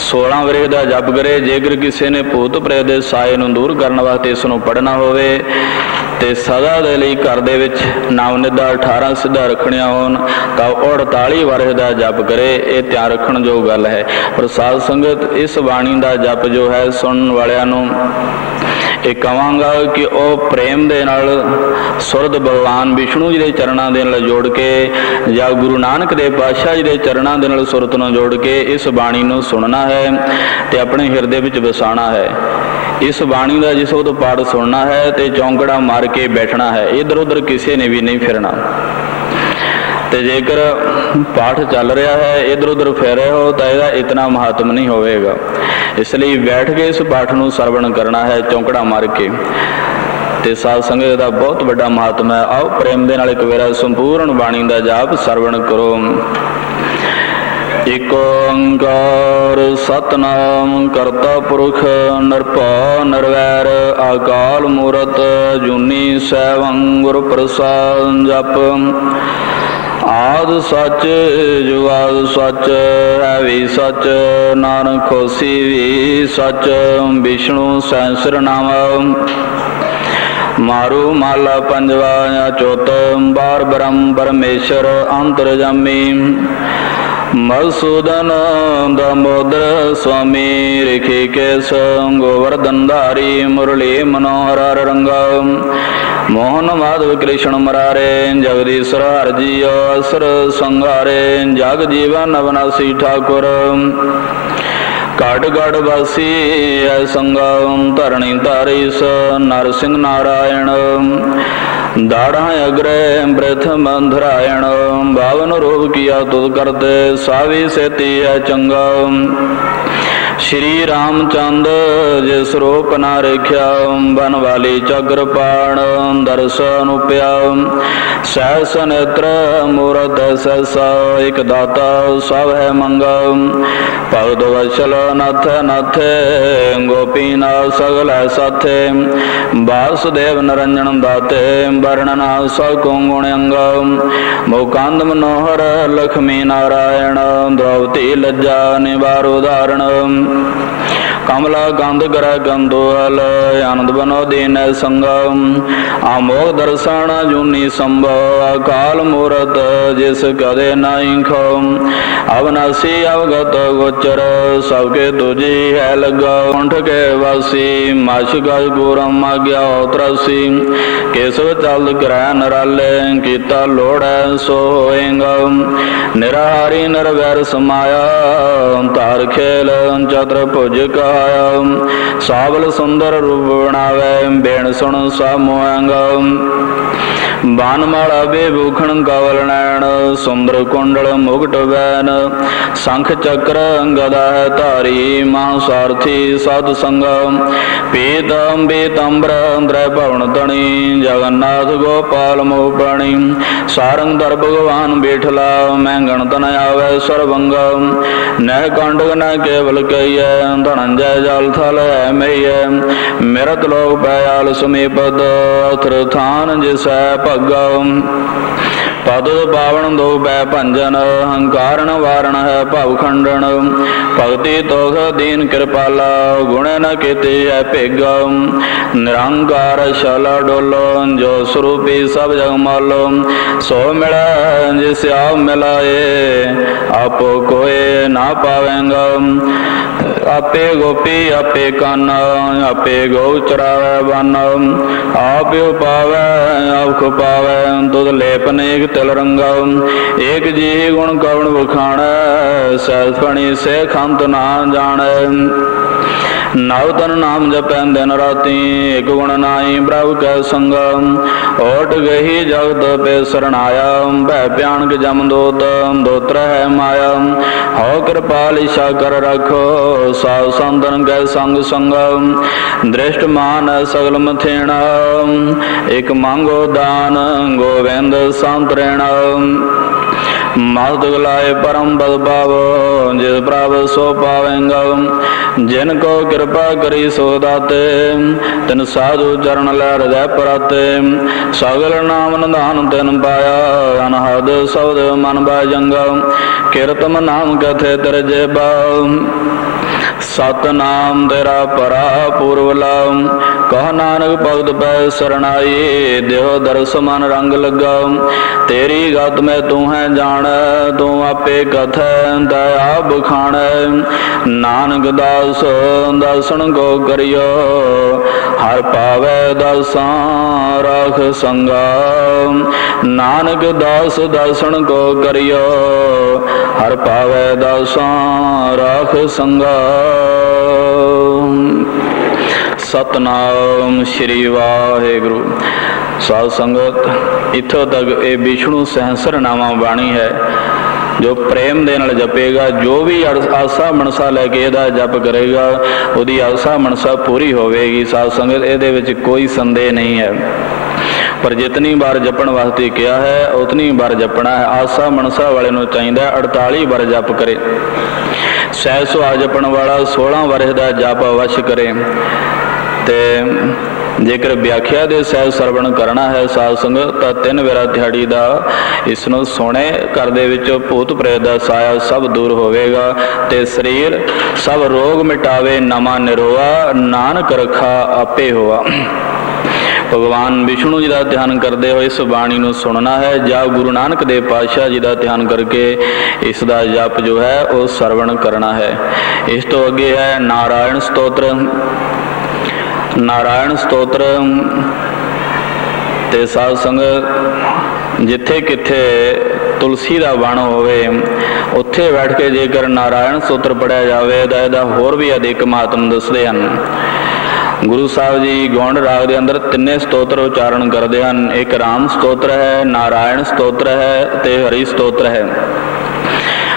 16 ਵਾਰ ਇਹਦਾ ਜਪ ਕਰੇ। ਜੇਕਰ ਕਿਸੇ ਨੇ ਭੂਤ ਪ੍ਰੇਤ ਦੇ ਸਾਏ ਨੂੰ ਦੂਰ ਕਰਨ ਵਾਸਤੇ ਇਸ ਨੂੰ ਪੜ੍ਹਨਾ ਹੋਵੇ ਤੇ ਸਦਾ ਦੇ ਲਈ ਘਰ ਦੇ ਵਿੱਚ ਨਵਨਿਧਾ 18 ਸਿੱਧਾ ਰੱਖਣੀਆਂ ਹੋਣ ਤਾਂ 48 ਵਰ੍ਹੇ ਦਾ ਜਪ ਕਰੇ। ਇਹ ਧਿਆਨ ਰੱਖਣ ਜੋ ਗੱਲ ਹੈ। ਪਰ ਸਾਧ ਸੰਗਤ ਇਸ ਬਾਣੀ ਦਾ ਜਪ ਜੋ ਹੈ ਸੁਣਨ ਵਾਲਿਆਂ ਨੂੰ ਇਹ ਕਹਾਂਗਾ ਕਿ ਉਹ ਪ੍ਰੇਮ ਦੇ ਨਾਲ ਸੁਰਦ ਭਗਵਾਨ ਵਿਸ਼ਨੂੰ ਜੀ ਦੇ ਚਰਨਾਂ ਦੇ ਨਾਲ ਜੋੜ ਕੇ ਜਾਂ ਗੁਰੂ ਨਾਨਕ ਦੇਵ ਪਾਤਸ਼ਾਹ ਜੀ ਦੇ ਚਰਨਾਂ ਦੇ ਨਾਲ ਸੁਰਤ ਨੂੰ ਜੋੜ ਕੇ ਇਸ ਬਾਣੀ ਨੂੰ ਸੁਣਨਾ ਹੈ ਤੇ ਆਪਣੇ ਹਿਰਦੇ ਵਿੱਚ ਵਸਾਉਣਾ ਹੈ। ਇਸ ਬਾਣੀ ਦਾ ਜਿਸ ਉਦੋਂ ਪਾਠ ਸੁਣਨਾ ਹੈ ਤੇ ਚੌਂਕੜਾ ਮਾਰ ਕੇ ਬੈਠਣਾ ਹੈ, ਇੱਧਰ ਉੱਧਰ ਕਿਸੇ ਨੇ ਵੀ ਨਹੀਂ ਫਿਰਨਾ। ਤੇ ਜੇਕਰ ਪਾਠ ਚੱਲ ਰਿਹਾ ਹੈ ਇੱਧਰ ਉੱਧਰ ਫਿਰ ਰਹੇ ਹੋ ਤਾਂ ਇਹਦਾ ਇਤਨਾ ਮਹੱਤਵ ਨਹੀਂ ਹੋਵੇਗਾ। ਇਸ ਲਈ ਬੈਠ ਕੇ ਇਸ ਪਾਠ ਨੂੰ ਸਰਵਣ ਕਰਨਾ ਹੈ ਚੌਂਕੜਾ ਮਾਰ ਕੇ। ਤੇ ਸਾਧ ਸੰਗਤ ਦਾ ਬਹੁਤ ਵੱਡਾ ਮਹੱਤਵ ਹੈ। ਆਓ ਪ੍ਰੇਮ ਦੇ ਨਾਲ ਇੱਕ ਵਾਰ ਸੰਪੂਰਨ ਬਾਣੀ ਦਾ ਜਾਪ ਸਰਵਣ ਕਰੋ। ਇਕ ਓੰਕਾਰ ਸਤਨਾਮ ਕਰਤਾ ਪੁਰਖ ਨਿਰਭਉ ਨਿਰਵੈਰ ਅਕਾਲ ਮੂਰਤ ਜੂਨੀ ਸੈਭੰ ਗੁਰ ਪ੍ਰਸਾਦਿ ਜਪ। ਆਦਿ ਸੱਚ ਜੁਗਾਦਿ ਸੱਚ ਹੈ ਵੀ ਸੱਚ ਨਾਨਕ ਹੋਸੀ ਵੀ ਸੱਚ ਵਿਸ਼ਨੂੰ ਸਹਿਸ੍ਰ ਨਾਮ। ਮਾਰੂ ਮਾਲਾ ਪੰਜਵਾ ਚੌਥ ਬਾਰ ਬ੍ਰਹਮ ਪਰਮੇਸ਼ਰ ਅੰਤਰਜਾਮੀ। ਮਧੂਸੂਦਨ ਦਮੋਦਰ ਸੁਆਮੀ ਰਿਖੀਕੇਸ਼ ਗੋਵਰਧਨ ਧਾਰੀ ਮੁਰਲੀ ਮਨੋਹਰ ਰੰਗਾ। ਮੋਹਨ ਮਾਧਵ ਕ੍ਰਿਸ਼ਨ ਮਰਾਰੇ ਜਗਦੀਸ਼ਰ ਹਰਿ ਜੀਉ ਅਸਰ ਸੰਘਾਰੇ। ਜਗ ਜੀਵਨ ਅਵਨਾਸੀ ਠਾਕੁਰ ਘਟ ਘਟ ਵਾਸੀ ਐ ਸੰਗਮ। ਧਰਣੀ ਧਾਰੀਸ ਨਰ ਸਿੰਘ ਨਾਰਾਇਣ ਦਾੜਾ ਅਗਰੇ ਪ੍ਰਥਮ ਧਰਾਇਣ। ਬਾਵਨ ਰੂਪ ਕੀਆ ਤੁਧ ਕਰਤੇ ਸਾਵੀ ਸੇਤੀ ਹੈ ਚੰਗਾ। ਸ਼੍ਰੀ ਰਾਮਚੰਦ ਜਿਸ ਰੂਪ ਨਾ ਰੇਖਿਆ ਬਨ ਵਾਲੀ ਚਕਰਪਾਣ ਦਰਸ਼ਨ ਉਪਿਆ। ਸਹਿਸ ਨੇਤਰ ਮੂਰਤ ਸੈਸਾ ਇਕ ਦਾਤਾ ਸਭ ਹੈ ਮੰਗਾ। ਭਗਤ ਵਸ਼ਲ ਨਾਥ ਨਾਥੇ ਗੋਪੀਨਾਥ ਸਗਲ ਹੈ ਸਾਥੇ। ਵਾਸੁਦੇਵ ਨਰੰਜਨ ਦਾਤੇ ਵਰਣਨਾ ਸਕੋ ਗੁਣ ਅੰਗਾ। ਮੁਕੰਦ ਮਨੋਹਰ ਲక్ష్ਮੀ ਨਾਰਾਇਣ ਦ੍ਰੋਪਦੀ ਲੱਜਾ ਨਿਵਾਰ ਉਦਾਹਰਣ। ਕਮਲਾ ਗੰਧ ਗ੍ਰਹਿ ਗੰਦੋਹਲ ਆਨੰਦ ਬਨੋ ਦੀਨ ਸੰਗਮ। ਆਮੋਗ ਦਰਸ਼ਨ ਜੂਨੀ ਸੰਭਵ ਅਕਾਲ ਮੂਰਤ ਜਿਸ ਕਦੇ ਨਾਹੀ ਖਮ। ਅਵਨਾਸੀ ਅਵਗਤ ਗੋਚਰ ਸਭ ਕੇ ਤੁਝੀ ਹੈ ਲਗਾ। ਕੰਠ ਕੇ ਵਾਸੀ ਮਾਸ਼ਿਕ ਗੁਰਮ ਆਗਿਆ ਉਤਰਾਸੀ। ਕੇਸਵ ਚਲ ਗ੍ਰਹਿ ਨਰਾਲੇ ਕੀਤਾ ਲੋੜੈ ਸੋ ਹੋਏਗਾ। ਨਿਰਾਹਾਰੀ ਨਿਰਵੈਰ ਸਮਾਇਆ ਧਾਰ ਖੇਲ ਚਤੁਰ ਭੁਜ ਕਹਾਇਆ। ਸਾਵਲ ਸੁੰਦਰ ਰੂਪ ਬਣਾਵੇ ਬੇਣ ਸੁਣ ਸਭ ਮੋਹਾਂਗਾ। ਬਾਨਮਾਲਾ ਬੇਭੂਖਣ ਕਵਲ ਨੈਣ ਸੁੰਦਰ ਕੁੰਡਲ ਮੁਕਟ ਬੈਨ। ਸ਼ੰਖ ਚੱਕਰ ਗਦਾ ਹੈ ਧਾਰੀ ਮਹਾ ਸਾਰਥੀ ਸਾਧ ਸੰਗਮ। ਪੀਤਮ ਪੀਤੰਬਰ ਅੰਦਰੈ ਭਵਨ ਤਣੀ ਜਗਨਨਾਥ ਗੋਪਾਲ ਮੋਹਪਣੀ। ਸਾਰੰਗ ਦਰ ਭਗਵਾਨ ਬੈਠਲਾ ਮੈਂ ਗਣਤ ਨ ਆਵੈ ਸਰਬੰਗਮ। ਨਹਿ ਕੰਡਕ ਨ ਕੇਵਲ ਕਹੀਐ ਧਨੰਜੈ ਜਲ ਥਲ ਹੈ ਮਈਐ। ਮਿਰਤ ਲੋਕ ਪਇਆਲ ਸਮੀਪਤ ਅਥਰ ਥਾਨ ਜਿਸੈ ਭਗਮ। ਪਦ ਪਾਵਨ ਦੋ ਬੈ ਭੰਜਨ ਹੰਕਾਰਨ ਵਾਰਨ ਹੈ ਭਵ ਖੰਡਨ। ਭਗਤੀ ਤੋਖ ਦੀਨ ਕਿਰਪਾਲਾ ਗੁਣ ਨ ਕੀਤੀ ਹੈ ਭੇਗਮ। ਨਿਰੰਕਾਰ ਸ਼ਾਲਾ ਡੋਲੋ ਜੋ ਸਰੂਪੀ ਸਭ ਜਗ ਮਾਲੋ। ਸੋ ਮਿਲੈ ਜਿਸ ਆਪ ਮਿਲਾਏ ਆਪੋ ਕੋਏ ਨਾ ਪਾਵੇਂਗਾ। ਆਪੇ ਗੋਪੀ ਆਪੇ ਕਾਨਾ ਆਪੇ ਗਊ ਚਰਾਵੈ ਬਨ। ਆਪ ਉਪਾਵੈ ਆਪ ਖੁਪਾਵੈ ਤੁਧ ਲੇਪ ਨੇਕ ਤਿਲ ਰੰਗਾ। ਏਕ ਜੀ ਗੁਣ ਕਵਣ ਵਖਾਣੈ ਸਹਿਜ ਫਣੀ ਸੇ ਖੰਤ ਨਾ ਜਾਣੈ। ਨਵ ਤਨ ਨਾਮ ਜਪੈ ਦਿਨ ਰਾਤੀ ਇਕ ਗੁਣ ਨਾਈ ਪ੍ਰਭ ਕੈ ਸੰਗਮ। ਓਟ ਗਹੀ ਜਗਤ ਪੇ ਸਰਣਾਇਆ ਭੈ ਭਿਆਨਕ ਜਮ ਦੋਤ ਦੋਤਰ ਹੈ ਮਾਇਆ। ਹਉ ਕਿਰਪਾਲ ਇਛਾ ਕਰ ਰਖੋ ਸਾਧ ਸੰਤਨ ਕੈ ਸੰਗ ਸੰਗਮ। ਦ੍ਰਿਸ਼ਟ ਮਾਨ ਸਗਲ ਮਥੇਣਾ ਇਕ ਮੰਗੋ ਦਾਨ ਗੋਵਿੰਦ ਸੰਤਰੇਣਾ। ਮਦ ਗਲਾਏ ਪਰਮ ਬਦ ਪਾਵੋ ਜਿਸ ਪ੍ਰਭ ਸੋ ਪਾਵੇਂਗਾ। ਜਿਨ ਕੋ ਕਿਰਪਾ ਕਰੀ ਸੋ ਦਾਤੇ ਤਿਨ ਸਾਧੂ ਚਰਨ ਲੈ ਹਿਰਦੈ ਪਰਾਤੇ। ਸਗਲ ਨਾਮ ਨਿਧਾਨ ਤਿਨ ਪਾਇਆ ਅਨਹਦ ਸ਼ਬਦ ਮਨ ਬਾਜੰਗਾ। ਕੀਰਤਮ ਨਾਮ ਕਥੇ ਤਰ ਜੇਬਾ सतनाम तेरा परा पूर्वला, कह नानक भगत पै सरनाई, देह दरस मन रंग लगा, तेरी गत में तू है जान, तू आपे कथ दया बखान, नानक दास दर्शन को करियो, हर पावे दासा राख संगा, नानक दास दर्शन को करियो, हर पावे दासा राख संगा। सतनाम श्री वाहेगुरु। साध संगत, इत्थों तक ये विष्णु सहस्रनामा बाणी है जो प्रेम दे नाल जपेगा, जो भी आसा मनसा लैके इहदा जप करेगा उहदी आसा मनसा पूरी होवेगी। साध संगत, इहदे विच कोई संदेह नहीं है, पर जितनी बार जपण वास्ते किया है उतनी बार जपना है। आसा मनसा वाले नूं चाहीदा 48 बार जप करे, सह सुहा जपण वाला 16 वर्ष का जप अवश्य करे। ते जेकर व्याख्या दे सह सरवण करना है साध संगत, तो 3 वेरा दिहाड़ी का इसनूं सोने घर दे विच भूत प्रेत दा साया सब दूर होवेगा, ते शरीर सब रोग मिटावे नवा निरोआ, नानक रखा आपे होआ। भगवान विष्णु जी का ध्यान करते हुए इस बाणी को सुनना है, या गुरु नानक देव पातशाह जी का ध्यान करके इसका जप जो है वो सरवण करना है। इस तो अगे है नारायण स्तोत्र। नारायण स्तोत्र ते साध संगत, जिथे किथे तुलसी का बण होवे उत्थे बैठ के जेकर नारायण स्तोत्र पढ़िया जाए तो इसका होर भी अधिक महत्व दसदे हैं। गुरु साहब जी गौंड राग के अंदर 3 स्तोत्र उच्चारण करते हैं। एक राम स्तोत्र है, नारायण स्तोत्र है ते हरि स्तोत्र है।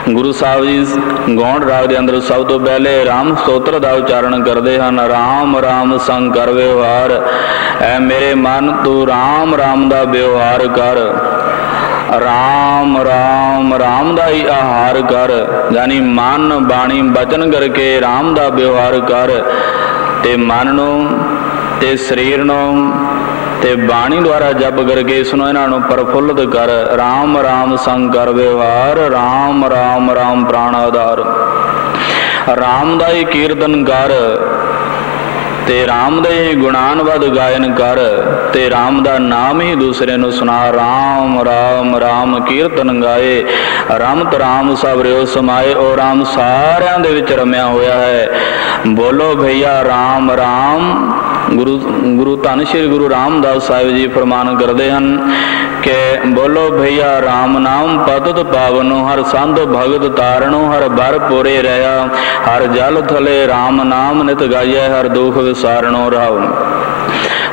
गुरु साहब जी गौंड राग के अंदर सब तो पहले राम स्तोत्र का उच्चारण करते हैं। राम राम संग कर व्यवहार, ऐ मेरे मन तू राम राम का व्यवहार कर, राम राम राम का ही आहार कर, यानी मन बाणी बचन करके राम का व्यवहार कर, ते मन नूं ते शरीर नूं ते बाणी द्वारा जप करके इसनों इन्हों प्रफुल्लित कर। राम राम संग कर व्यवहार, राम राम राम प्राण आधार, राम दा ही कीर्तन कर, ते राम दे ही गुणानवद गायन कर, ते राम दा नाम ही दूसरे नूं सुना। राम राम राम कीर्तन गाए, रमत राम सब रिओ समाए। और राम सारियां दे विच रमिया होया है। बोलो भैया राम राम। गुरु धन श्री गुरु रामदास साहिब जी फरमान करते हैं कि बोलो भैया राम नाम पतत पावनो, हर संत भगत तारणो, हर बर पुरे रहा, हर जल थले राम नाम नित गाइया, हर दुख विसारणो राव।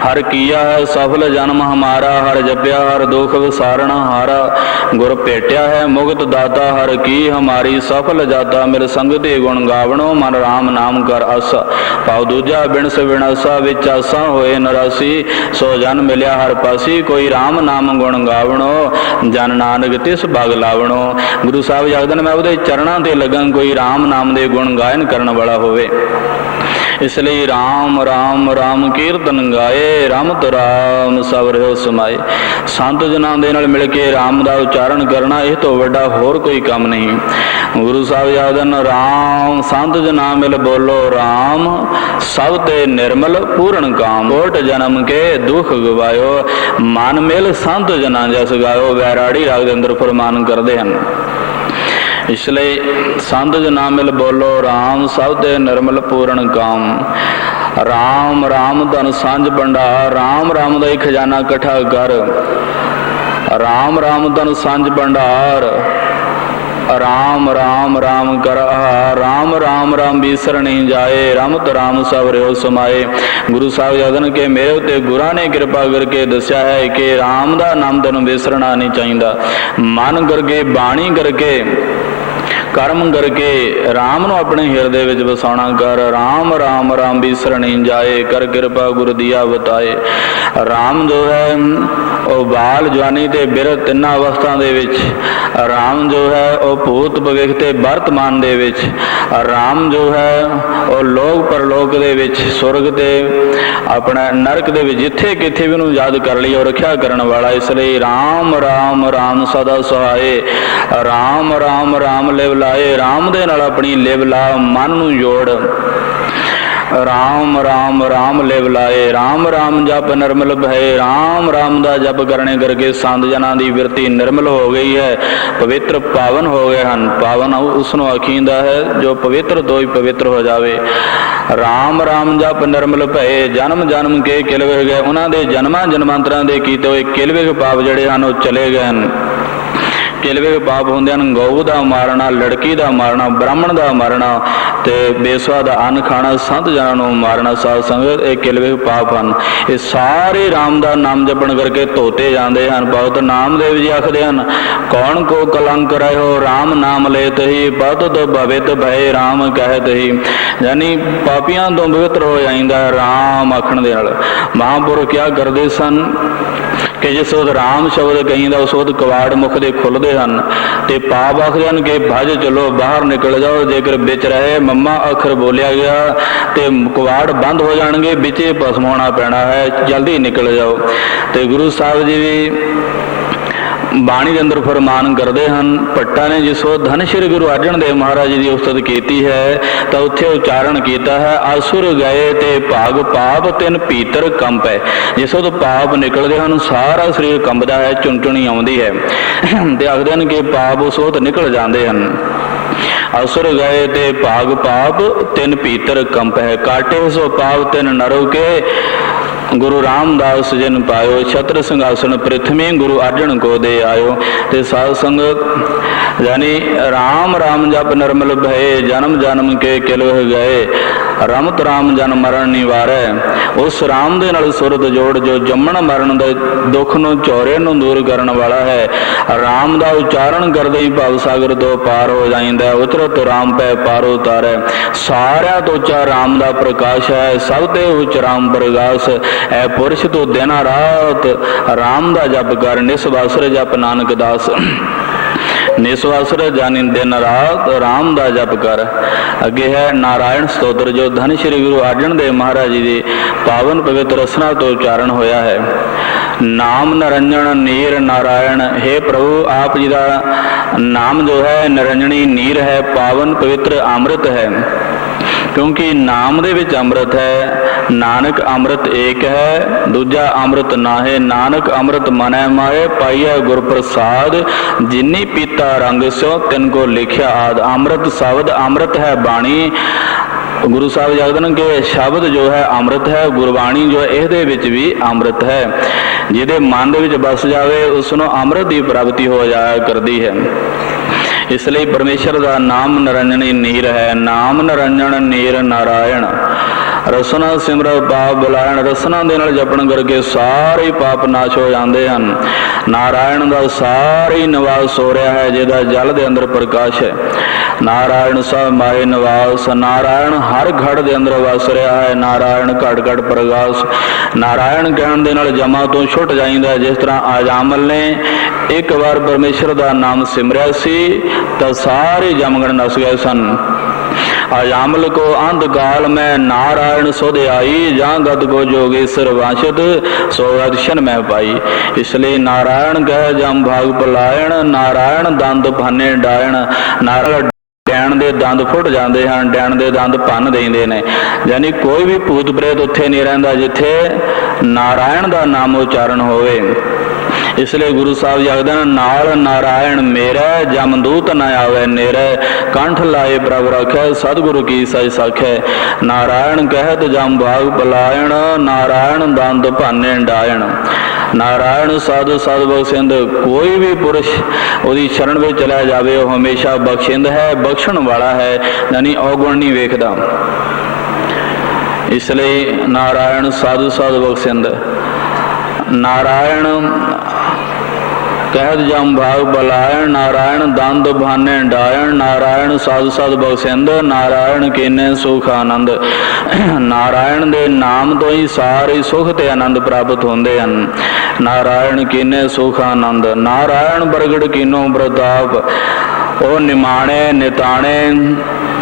हर किया है सफल जन्म हमारा, हर जप्या हर दुख विसारण हारा, गुर भेटिया है मुक्त दाता, हर की हमारी सफल जाता, मेरे संगति गुण गावणो, मन राम नाम कर आसा। पाव दूजा बिनस विनासा, विच आसा होए नरासी, सो जन मिलिया हर पासी, कोई राम नाम गुण गावणो, जन नानक तिस भाग लावणो। गुरु साहब जगदन मैं उहदे चरणों ते लगा, कोई राम नाम दे गुण गायन करने वाला होवे। इसलिए राम राम राम कीर्तन गाए, रमत राम सब रहो समाए। संत जनां दे नाल मिल के राम का उच्चारण करना इस तो वड्डा होर कोई काम नहीं। गुरु साहब यादन राम संत जना मिल बोलो राम, सब ते निर्मल पूर्ण काम, कोट जन्म के दुख गवायो, मन मिल संत जना जस गायो। वैराड़ी राग के अंदर फरमान करते हैं। इसलिए संत जना मिल बोलो राम, सब ते निर्मल पूर्ण काम। राम राम धन सांझ भंडार, राम राम दा खजाना इकट्ठा कर। राम राम धन सांझ भंडार, राम राम राम कर आहार, राम राम राम बिसर नहीं जाए, रमत राम सब रहो समाए। गुरु साहब जदन के मेरे उत्ते गुरा ने कृपा करके दस्या है कि राम दा नाम तेन बिसरना नहीं चाहिए। मन करके बाणी करके कर्म करके राम नूं अपने हिरदे विच वसाउणा कर। राम राम राम बिसर नहीं जाए, कर कृपा गुरु दिया बताए। राम जो है वह बाल जवानी ते बिरत 3 अवस्था दे विच ਰਾਮ ਜੋ ਹੈ ਉਹ ਭੂਤ ਭਵਿੱਖ ਤੇ ਵਰਤਮਾਨ ਦੇ ਵਿੱਚ, ਰਾਮ ਜੋ ਹੈ ਉਹ ਲੋਕ ਪਰਲੋਕ ਦੇ ਵਿੱਚ, ਸੁਰਗ ਤੇ ਆਪਣਾ ਨਰਕ ਦੇ ਵਿੱਚ, ਜਿੱਥੇ ਕਿੱਥੇ ਵੀ ਉਹਨੂੰ ਯਾਦ ਕਰ ਲਈ ਉਹ ਰੱਖਿਆ ਕਰਨ ਵਾਲਾ। ਇਸ ਲਈ ਰਾਮ ਰਾਮ ਰਾਮ ਸਦਾ ਸਹਾਏ, ਰਾਮ ਰਾਮ ਰਾਮ ਲਿਵ ਲਾਏ, ਰਾਮ ਦੇ ਨਾਲ ਆਪਣੀ ਲਿਵ ਲਾ, ਮਨ ਨੂੰ ਜੋੜ। ਰਾਮ ਰਾਮ ਰਾਮ ਲਿਵ ਲਾਏ, ਰਾਮ ਰਾਮ ਜਪ ਨਿਰਮਲ ਭਏ। ਰਾਮ ਰਾਮ ਦਾ ਜਪ ਕਰਨੇ ਕਰਕੇ ਸੰਤ ਜਨਾਂ ਦੀ ਬਿਰਤੀ ਨਿਰਮਲ ਹੋ ਗਈ ਹੈ, ਪਵਿੱਤਰ ਪਾਵਨ ਹੋ ਗਏ ਹਨ। ਪਾਵਨ ਉਸ ਨੂੰ ਆਖੀਂਦਾ ਹੈ ਜੋ ਪਵਿੱਤਰ ਤੋਂ ਹੀ ਪਵਿੱਤਰ ਹੋ ਜਾਵੇ। ਰਾਮ ਰਾਮ ਜਪ ਨਿਰਮਲ ਭਏ, ਜਨਮ ਜਨਮ ਕੇ ਕਿਲ ਵਿਖ ਗਏ। ਉਹਨਾਂ ਦੇ ਜਨਮਾਂ ਜਨਮਾਂਤਰਾਂ ਦੇ ਕੀਤੇ ਹੋਏ ਕਿਲ ਵਿਖ ਪਾਪ ਜਿਹੜੇ ਹਨ ਉਹ ਚਲੇ ਗਏ ਹਨ। ਕਿਲਵੇ ਪਾਪ ਹੁੰਦੇ ਹਨ ਗਊ ਦਾ ਮਾਰਨਾ, ਲੜਕੀ ਦਾ ਮਾਰਨਾ, ਬ੍ਰਾਹਮਣ ਦਾ ਮਾਰਨਾ ਤੇ ਬੇਸਵਾ ਦਾ ਅੰਨ ਖਾਣਾ, ਸੰਤ ਜਨਾਂ ਨੂੰ ਮਾਰਨਾ, ਸਾਧ ਸੰਗਤ, ਇਹ ਕਿਲਵੇ ਪਾਪ ਹਨ। ਇਹ ਸਾਰੇ ਰਾਮ ਦਾ ਨਾਮ ਜਪਣ ਕਰਕੇ ਧੋਤੇ ਜਾਂਦੇ ਹਨ। ਭਗਤ ਨਾਮਦੇਵ ਜੀ ਆਖਦੇ ਹਨ, ਕੌਣ ਕੋ ਕਲੰਕ ਰਹਿਓ ਰਾਮ ਨਾਮ ਲੇਤ ਹੀ, ਪਤਿਤ ਭਵਿਤ ਭਏ ਰਾਮ ਕਹਿਤ ਹੀ। ਯਾਨੀ ਪਾਪੀਆਂ ਤੋਂ ਪਵਿੱਤਰ ਹੋ ਜਾਂਦਾ ਰਾਮ ਆਖਣ ਦੇ ਨਾਲ। ਮਹਾਂਪੁਰਖ ਕਿਆ ਕਰਦੇ ਸਨ ਕਿ ਜਿਸ ਵਕਤ ਰਾਮ ਸ਼ਬਦ ਕਹਿੰਦਾ ਉਸ ਵਕਤ ਕਵਾੜ ਮੁਖ ਦੇ ਖੁੱਲ੍ਹਦੇ ਹਨ ਤੇ ਪਾਪ ਆਖਦੇ ਹਨ ਕਿ ਭੱਜ ਚਲੋ, ਬਾਹਰ ਨਿਕਲ ਜਾਓ। ਜੇਕਰ ਵਿੱਚ ਰਹੇ ਮੰਮਾ ਅੱਖਰ ਬੋਲਿਆ ਗਿਆ ਤੇ ਕਵਾੜ ਬੰਦ ਹੋ ਜਾਣਗੇ, ਵਿੱਚੇ ਭਸਮ ਹੋਣਾ ਪੈਣਾ ਹੈ, ਜਲਦੀ ਨਿਕਲ ਜਾਓ। ਤੇ ਗੁਰੂ ਸਾਹਿਬ ਜੀ ਵੀ ਬਾਣੀ ਦੇ ਅੰਦਰ ਫਰਮਾਨ ਕਰਦੇ ਹਨ। ਭੱਟਾ ਨੇ ਜਿਸ ਵਕਤ ਧੰਨ ਸ਼੍ਰੀ ਗੁਰੂ ਅਰਜਨ ਦੇਵ ਮਹਾਰਾਜ ਜੀ ਦੀ ਉਸਤਤ ਕੀਤੀ ਹੈ ਤਾਂ ਉੱਥੇ ਉਚਾਰਨ ਕੀਤਾ ਹੈ, ਅਸੁਰ ਗਏ ਤੇ ਭਾਗ ਪਾਪ ਤਿੰਨ ਭੀਤਰ ਕੰਪੈ। ਜਿਸ ਵਕਤ ਪਾਪ ਨਿਕਲਦੇ ਹਨ ਸਾਰਾ ਸਰੀਰ ਕੰਬਦਾ ਹੈ, ਚੁਣਚੁਣੀ ਆਉਂਦੀ ਹੈ ਤੇ ਆਖਦੇ ਹਨ ਕਿ ਪਾਪ ਉਸ ਵਕਤ ਨਿਕਲ ਜਾਂਦੇ ਹਨ। ਅਸੁਰ ਗਏ ਤੇ ਭਾਗ ਪਾਪ ਤਿੰਨ ਭੀਤਰ ਕੰਪ ਹੈ, ਕਾਟੇ ਸੋ ਪਾਪ ਤਿੰਨ ਨਰੋ ਕੇ ਗੁਰੂ ਰਾਮਦਾਸ ਜਿਨ ਪਾਇਓ, ਛਤਰ ਸਿੰਘਾਸਨ ਪ੍ਰਿਥਵੀ ਗੁਰੂ ਅਰਜਨ ਕੋ ਦੇ ਆਇਓ। ਤੇ ਸਾਧ ਸੰਗਤ ਯਾਨੀ ਰਾਮ ਰਾਮ ਜਪ ਨਿਰਮਲ ਭਏ, ਜਨਮ ਜਨਮ ਕੇ ਕਿਲ ਵਿਖ ਗਏ, ਰਮਤ ਰਾਮ ਜਨ ਮਰਨ ਨਿਵਾਰੈ। ਉਸ ਰਾਮ ਦੇ ਨਾਲ ਸੁਰਤ ਜੋੜ ਜੋ ਜੰਮਣ ਮਰਨ ਦੇ ਦੁੱਖ ਨੂੰ, ਚੌਰੇ ਨੂੰ ਦੂਰ ਕਰਨ ਵਾਲਾ ਹੈ। ਰਾਮ ਦਾ ਉਚਾਰਨ ਕਰਦੇ ਹੀ ਭਵ ਸਾਗਰ ਤੋਂ ਪਾਰ ਹੋ ਜਾਂਦਾ। ਉਤਰਤ ਰਾਮ ਪੈ ਪਾਰੋ ਤਾਰੈ। ਸਾਰਿਆਂ ਤੋਂ ਉੱਚਾ ਰਾਮ ਦਾ ਪ੍ਰਕਾਸ਼ ਹੈ, ਸਭ ਤੇ ਉੱਚ ਰਾਮ ਪ੍ਰਗਾਸ। ਐ ਪੁਰਸ਼ ਤੋਂ ਦਿਨ ਰਾਤ ਰਾਮ ਦਾ ਜਪ ਕਰ, ਨਿਸਵਾਸਰ ਜਪ ਨਾਨਕ ਦਾਸ। ਨਿਸਵਾਸਰ ਜਾਨੀ ਦਿਨ ਰਾਤ ਰਾਮ ਦਾ ਜਪ ਕਰ। ਅੱਗੇ ਹੈ ਨਾਰਾਇਣ ਸਤੋਤਰ ਜੋ ਧੰਨ ਸ਼੍ਰੀ ਗੁਰੂ ਅਰਜਨ ਦੇਵ ਮਹਾਰਾਜ ਜੀ ਦੇ ਪਾਵਨ ਪਵਿੱਤਰ ਰਸਨਾ ਤੋਂ ਉਚਾਰਨ ਹੋਇਆ ਹੈ। ਨਾਮ ਨਿਰੰਜਨ ਨੀਰ ਨਾਰਾਇਣ। हे ਪ੍ਰਭੂ ਆਪ ਜੀ ਦਾ ਨਾਮ ਜੋ ਹੈ ਨਿਰੰਜਣੀ ਨੀਰ ਹੈ, ਪਾਵਨ ਪਵਿੱਤਰ ਅੰਮ੍ਰਿਤ ਹੈ। ਕਿਉਂਕਿ ਨਾਮ ਦੇ ਵਿੱਚ ਅੰਮ੍ਰਿਤ ਹੈ। ਨਾਨਕ ਅੰਮ੍ਰਿਤ ਏਕ ਹੈ, ਦੂਜਾ ਅੰਮ੍ਰਿਤ ਨਾਹੇ। ਨਾਨਕ ਅੰਮ੍ਰਿਤ ਮਨੈ ਮਾਏ, ਪਾਈਐ ਗੁਰ ਪ੍ਰਸਾਦ। ਜਿਨੀ ਪੀਤਾ ਰੰਗ ਸਿਓ ਤਿਨ ਕੋ ਲਿਖਿਆ ਆਦ। ਅੰਮ੍ਰਿਤ ਸ਼ਬਦ, ਅੰਮ੍ਰਿਤ ਹੈ ਬਾਣੀ। ਗੁਰੂ ਸਾਹਿਬ ਜਾਗਦੇ ਨੇ ਕਿ ਸ਼ਬਦ ਜੋ ਹੈ ਅੰਮ੍ਰਿਤ ਹੈ, ਗੁਰਬਾਣੀ ਜੋ ਹੈ ਇਹਦੇ ਵਿੱਚ ਵੀ ਅੰਮ੍ਰਿਤ ਹੈ। ਜਿਹਦੇ ਮਨ ਦੇ ਵਿੱਚ ਬਸ ਜਾਵੇ ਉਸ ਨੂੰ ਅੰਮ੍ਰਿਤ ਦੀ ਪ੍ਰਾਪਤੀ ਹੋ ਜਾਇਆ ਕਰਦੀ ਹੈ। ਇਸ ਲਈ ਪਰਮੇਸ਼ਰ ਦਾ ਨਾਮ ਨਿਰੰਜਣੀ ਨੀਰ ਹੈ। ਨਾਮ ਨਿਰੰਜਨ ਨੀਰ ਨਾਰਾਇਣ। ਰਸਨਾ ਸਿਮਰ ਪਾਪ ਬੁਲਾਇਣ। ਰਸਨਾ ਦੇ ਨਾਲ ਜਪਣ ਕਰਕੇ ਸਾਰੇ ਪਾਪ ਨਾਸ਼ ਹੋ ਜਾਂਦੇ ਹਨ। ਨਾਰਾਇਣ ਦਾ ਸਾਰੇ ਨਿਵਾਸ ਹੋ ਰਿਹਾ ਹੈ, ਜਿਹਦਾ ਜਲ ਦੇ ਅੰਦਰ ਪ੍ਰਕਾਸ਼ ਹੈ। ਨਾਰਾਇਣ ਸਭ ਮਾਏ ਨਿਵਾਸ। ਨਾਰਾਇਣ ਹਰ ਘੜ ਦੇ ਅੰਦਰ ਵਸ ਰਿਹਾ ਹੈ। ਨਾਰਾਇਣ ਘੜ ਘੜ ਪ੍ਰਗਾਸ। ਨਾਰਾਇਣ ਕਹਿਣ ਦੇ ਨਾਲ ਜਮਾ ਤੋਂ ਛੁੱਟ ਜਾਂਦਾ। ਜਿਸ ਤਰ੍ਹਾਂ ਆਜਾਮਲ ਨੇ ਇੱਕ ਵਾਰ ਪਰਮੇਸ਼ਰ ਦਾ ਨਾਮ ਸਿਮਰਿਆ ਸੀ ਤਾਂ ਸਾਰੇ ਜਮਗਣ ਨਸ ਗਏ ਸਨ। ਆਜਾਮਲ ਕੋ ਅੰਧ ਕਾਲ ਮੈਂ ਨਾਰਾਇਣ ਸੁਧ ਆਈ, ਜਾਂ ਗਦ ਕੋ ਜੋਗੇਸ਼ਰ ਵਾਸ਼ਤ ਸੋ ਦਰਸ਼ਨ ਮੈਂ ਪਾਈ। ਇਸ ਲਈ ਨਾਰਾਇਣ ਕਹਿ ਜਮ ਭਾਗ ਪਲਾਇਣ। ਨਾਰਾਇਣ ਦੰਦ ਭਾਨੇ ਡਾਇਣ। ਨਾਰਾਇਣ ਡੈਣ ਦੇ ਦੰਦ ਫੁੱਟ ਜਾਂਦੇ ਹਨ, ਡੈਣ ਦੇ ਦੰਦ ਭੰਨ ਦਿੰਦੇ ਨੇ। ਯਾਨੀ ਕੋਈ ਵੀ ਭੂਤ ਪ੍ਰੇਤ ਉੱਥੇ ਨਹੀਂ ਰਹਿੰਦਾ ਜਿੱਥੇ ਨਾਰਾਇਣ ਦਾ ਨਾਮ ਉਚਾਰਨ ਹੋਵੇ। ਇਸ ਲਈ ਗੁਰੂ ਸਾਹਿਬ ਆਖਦੇ ਨੇ, ਨਾਲ ਨਾਰਾਇਣ ਮੇਰਾ ਜਮਦੂਤ ਨਾ ਆਵੇ ਨੇਰੇ। ਕੰਠ ਲਾਏ ਪ੍ਰਭ ਰੱਖੈ, ਸਤਿਗੁਰੂ ਕੀ ਸਚ ਸਾਖੈ। ਨਾਰਾਇਣ ਕਹਿਤ ਜਮ ਭਾਗ ਪਲਾਇਣ। ਨਾਰਾਇਣ ਦੰਦ ਭਾਨੇ ਡਾਇਣ। ਨਾਰਾਇਣ ਸਾਧੂ ਸਾਧ ਬਖਸ਼ਿੰਦ। ਕੋਈ ਵੀ ਪੁਰਸ਼ ਉਹਦੀ ਸ਼ਰਨ ਵਿੱਚ ਚਲਾ ਜਾਵੇ ਉਹ ਹਮੇਸ਼ਾ ਬਖਸ਼ਿੰਦ ਹੈ, ਬਖਸ਼ਣ ਵਾਲਾ ਹੈ, ਯਾਨੀ ਔਗੁਣ ਨਹੀਂ ਵੇਖਦਾ। ਇਸ ਲਈ ਨਾਰਾਇਣ ਸਾਧੂ ਸਾਧ ਬਖਸ਼ਿੰਦ। ਨਾਰਾਇਣ कहत जम भाग बलायन नारायण दंद भाने डायन नारायण सद सद बखसिंद नारायण कीने सुख आनंद। नारायण दे नाम तो ही सारे सुख ते आनंद प्राप्त होंदे हन। नारायण कीने सुख आनंद नारायण प्रगट कीनो प्रताप। ਉਹ ਨਿਮਾਣੇ ਨਿਤਾਣੇ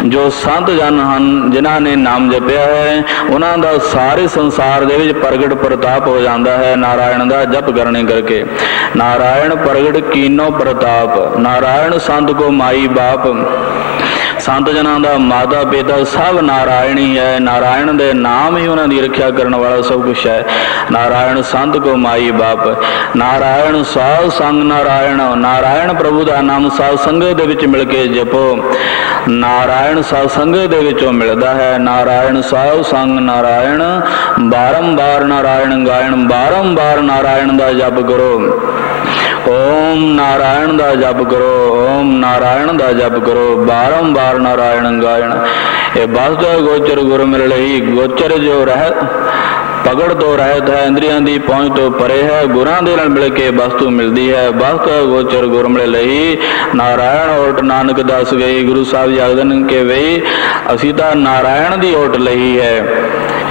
ਜੋ ਸੰਤ ਜਨ ਹਨ ਜਿਨ੍ਹਾਂ ਨੇ ਨਾਮ ਜਪਿਆ ਹੈ ਉਹਨਾਂ ਦਾ ਸਾਰੇ ਸੰਸਾਰ ਦੇ ਵਿੱਚ ਪ੍ਰਗਟ ਪ੍ਰਤਾਪ ਹੋ ਜਾਂਦਾ ਹੈ ਨਾਰਾਇਣ ਦਾ ਜਪ ਕਰਨੇ ਕਰਕੇ। ਨਾਰਾਇਣ ਪ੍ਰਗਟ ਕੀਨੋ ਪ੍ਰਤਾਪ ਨਾਰਾਇਣ ਸੰਤ ਕੋ ਮਾਈ ਬਾਪ। ਸੰਤ ਜਨਾਂ ਦਾ ਮਾਤਾ ਪਿਤਾ ਸਭ ਨਾਰਾਇਣ ਹੀ ਹੈ। ਨਾਰਾਇਣ ਦੇ ਨਾਮ ਹੀ ਉਹਨਾਂ ਦੀ ਰੱਖਿਆ ਕਰਨ ਵਾਲਾ ਸਭ ਕੁਛ ਹੈ। ਨਾਰਾਇਣ ਸੰਤ ਕੋ ਮਾਈ ਬਾਪ ਨਾਰਾਇਣ ਸਾਧ ਸੰਗ ਨਾਰਾਇਣ ਨਾਰਾਇਣ ਪ੍ਰਭੂ ਦਾ ਨਾਮ ਸਾਧ ਸੰਗਤ ਦੇ ਵਿੱਚ ਮਿਲ ਕੇ ਜਪੋ। ਨਾਰਾਇਣ ਸਾਧ ਸੰਗਤ ਦੇ ਵਿੱਚੋਂ ਮਿਲਦਾ ਹੈ। ਨਾਰਾਇਣ ਸਾਧ ਸੰਗ ਨਾਰਾਇਣ ਬਾਰੰਬਾਰ ਨਾਰਾਇਣ ਗਾਇਣ ਬਾਰੰਬਾਰ ਨਾਰਾਇਣ ਦਾ ਜਪ ਕਰੋ। ओम नारायण दा जप करो ओम नारायण दा जप करो बारंबार नारायण गायन। ये वास्तव गोचर गुर मिल रही गोचर जो रह पकड़ तो रहत है इंद्रियां दी पहुंच तो परे है गुरां दे नाल मिल के वस्तु मिलती है। वास्तव गोचर गुर मिल रही नारायण ओट नानक दस गई गुरु साहब जागदन के वही असी तां नारायण दी ओट लही है।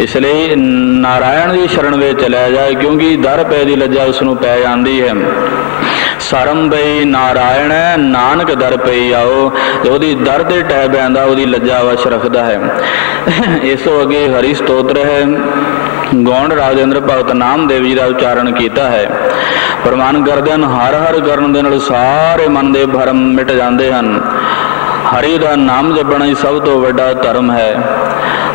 इसलिए नारायण की शरण में चलिया जाए क्योंकि दर पै दी लज्जा उसनूं पै जाती है। सरम बई नारायण नानक दर पई आओ जो ਉਹਦੀ दर ते टह पैंदा ਉਹਦੀ लज्जा वश रखता है। इस तो अगे हरि स्तोत्र है गौण राजेंद्र भगत नामदेव जी का उच्चारण किया है। प्रमाण करते हैं हर हर करन दे नाल सारे मन के भरम मिट जाते हैं। हरि का नाम जपना ही सब तो वड्डा धर्म है।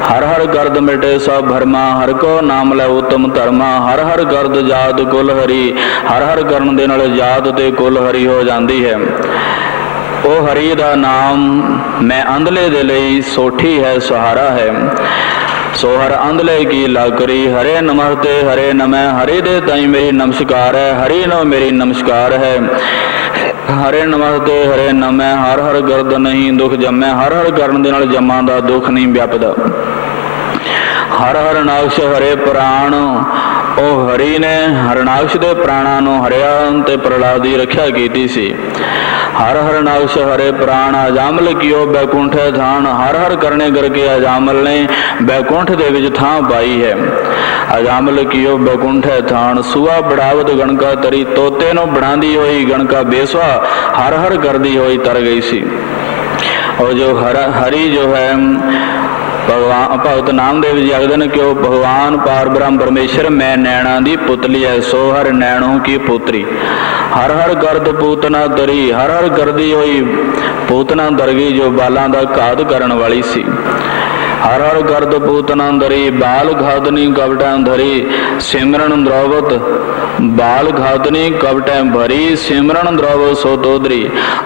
हर हर गर्द मिटे सब भरमा हर को नाम लै उत्तम धर्मा। हर हर गर्द जात कुल हरि हर हर करन दे नाल जात ते कुल हरि हो जाती है। ओ हरि दा नाम मैं अंधले दे लई सोठी है सहारा है। सोहर अंधले की लाकरी हरे नमस्ते हरे नमः हरि दे ताई मेरी नमस्कार है। हरि नो मेरी नमस्कार है। हरे नमस्ते हरे नमः हर हर गर्द नहीं दुख जमै हर हर करन दे नाल जमां दा दुख नहीं व्यापदा। हर हर नाक्ष हरे प्राण ओ हरि ने हरनाक्ष दे प्राणा नूं हरिया ते प्रहलाद दी रखिया कीती सी। हर हर नाक्ष हरे प्राण अजामल कियो बैकुंठ थान। हर हर करने करके अजामल ने बैकुंठ दे विच थां पाई है। अजामल कियो बैकुंठ थान सुआ बढ़ावत गणका तरी तोते नूं बढ़ांदी होई गणका बेसवा हर हर करदी होई तर गई सी। और जो हरि जो है भगवान भगत नामदेव जी आखदे ने कि वो भगवान पार ब्रह्म परमेश्वर मैं नैना दी पुतली है सो हर नैणों की पुत्री। हर हर गर्द पूतना दरी हर हर करदी होई पूतना दर गई जो बालां दा घात करन वाली सी। हर हर गर्द पूतना दरी बाल घातनी कवटा धरी सिमरन द्रौवत बाल घातनी कवटा भरी सिमरन द्रौवत सो तोदरी।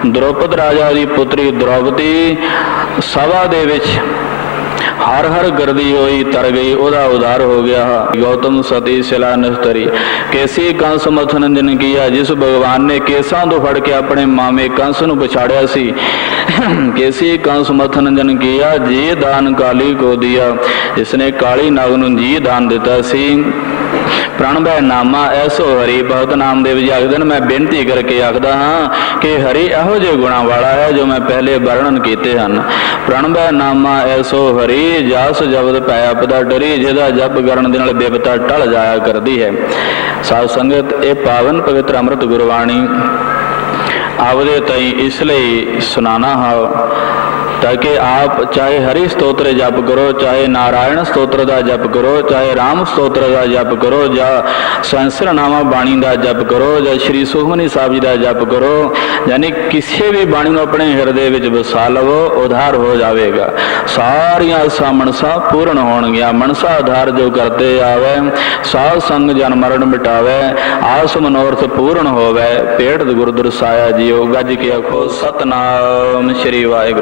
द्रौपद राजा दी पुत्री द्रौपदी सभा दे विच हर हर गर्दी होई तर गई ओदा उधार हो गया। गौतम सती शिला निस्तरी कैसी कंस मथन जिन किया जिस भगवान ने केसां तो फड़ के अपने मामे कंस नूं पछाड़िया सी। कैसी कंस मथन जन किया जी दान काली को दिया जिसने काली नाग नूं जी दान दिता सी। प्रणबय नामा ऐसो हरि भगत नामदेव जी आखदे मैं बेनती करके आखदा हाँ कि हरि इहो जे गुणा वाला है जो मैं पहले वर्णन कीते हन। प्रणबय नामा ऐसो हरि जास जबद पै आपदा डरी जिहदा जप करन दे नाल बिपता टल जाया करदी है। साध संगत ये पावन पवित्र अमृत गुरबाणी आपदे ताईं इसलिए सुनाना है ताकि आप चाहे हरि स्तोत्र जप करो चाहे नारायण स्तोत्र का जप करो चाहे राम स्तोत्र का जप करो या सहस्रनामा बाणी का जप करो या श्री सुखमनी साहब जी का जप करो यानी किसी भी बाणी को अपने हृदय में वसा लवो उधार हो जाएगा। सारिया आसा मनसा पूर्ण होणगियां। मनसा आधार जो करते आवे साध संग जन मरण मिटावे आस मनोरथ पूर्ण होवे। पेट गुरदुर साया जियो गज के आखो सतनाम श्री वाहिगुरू।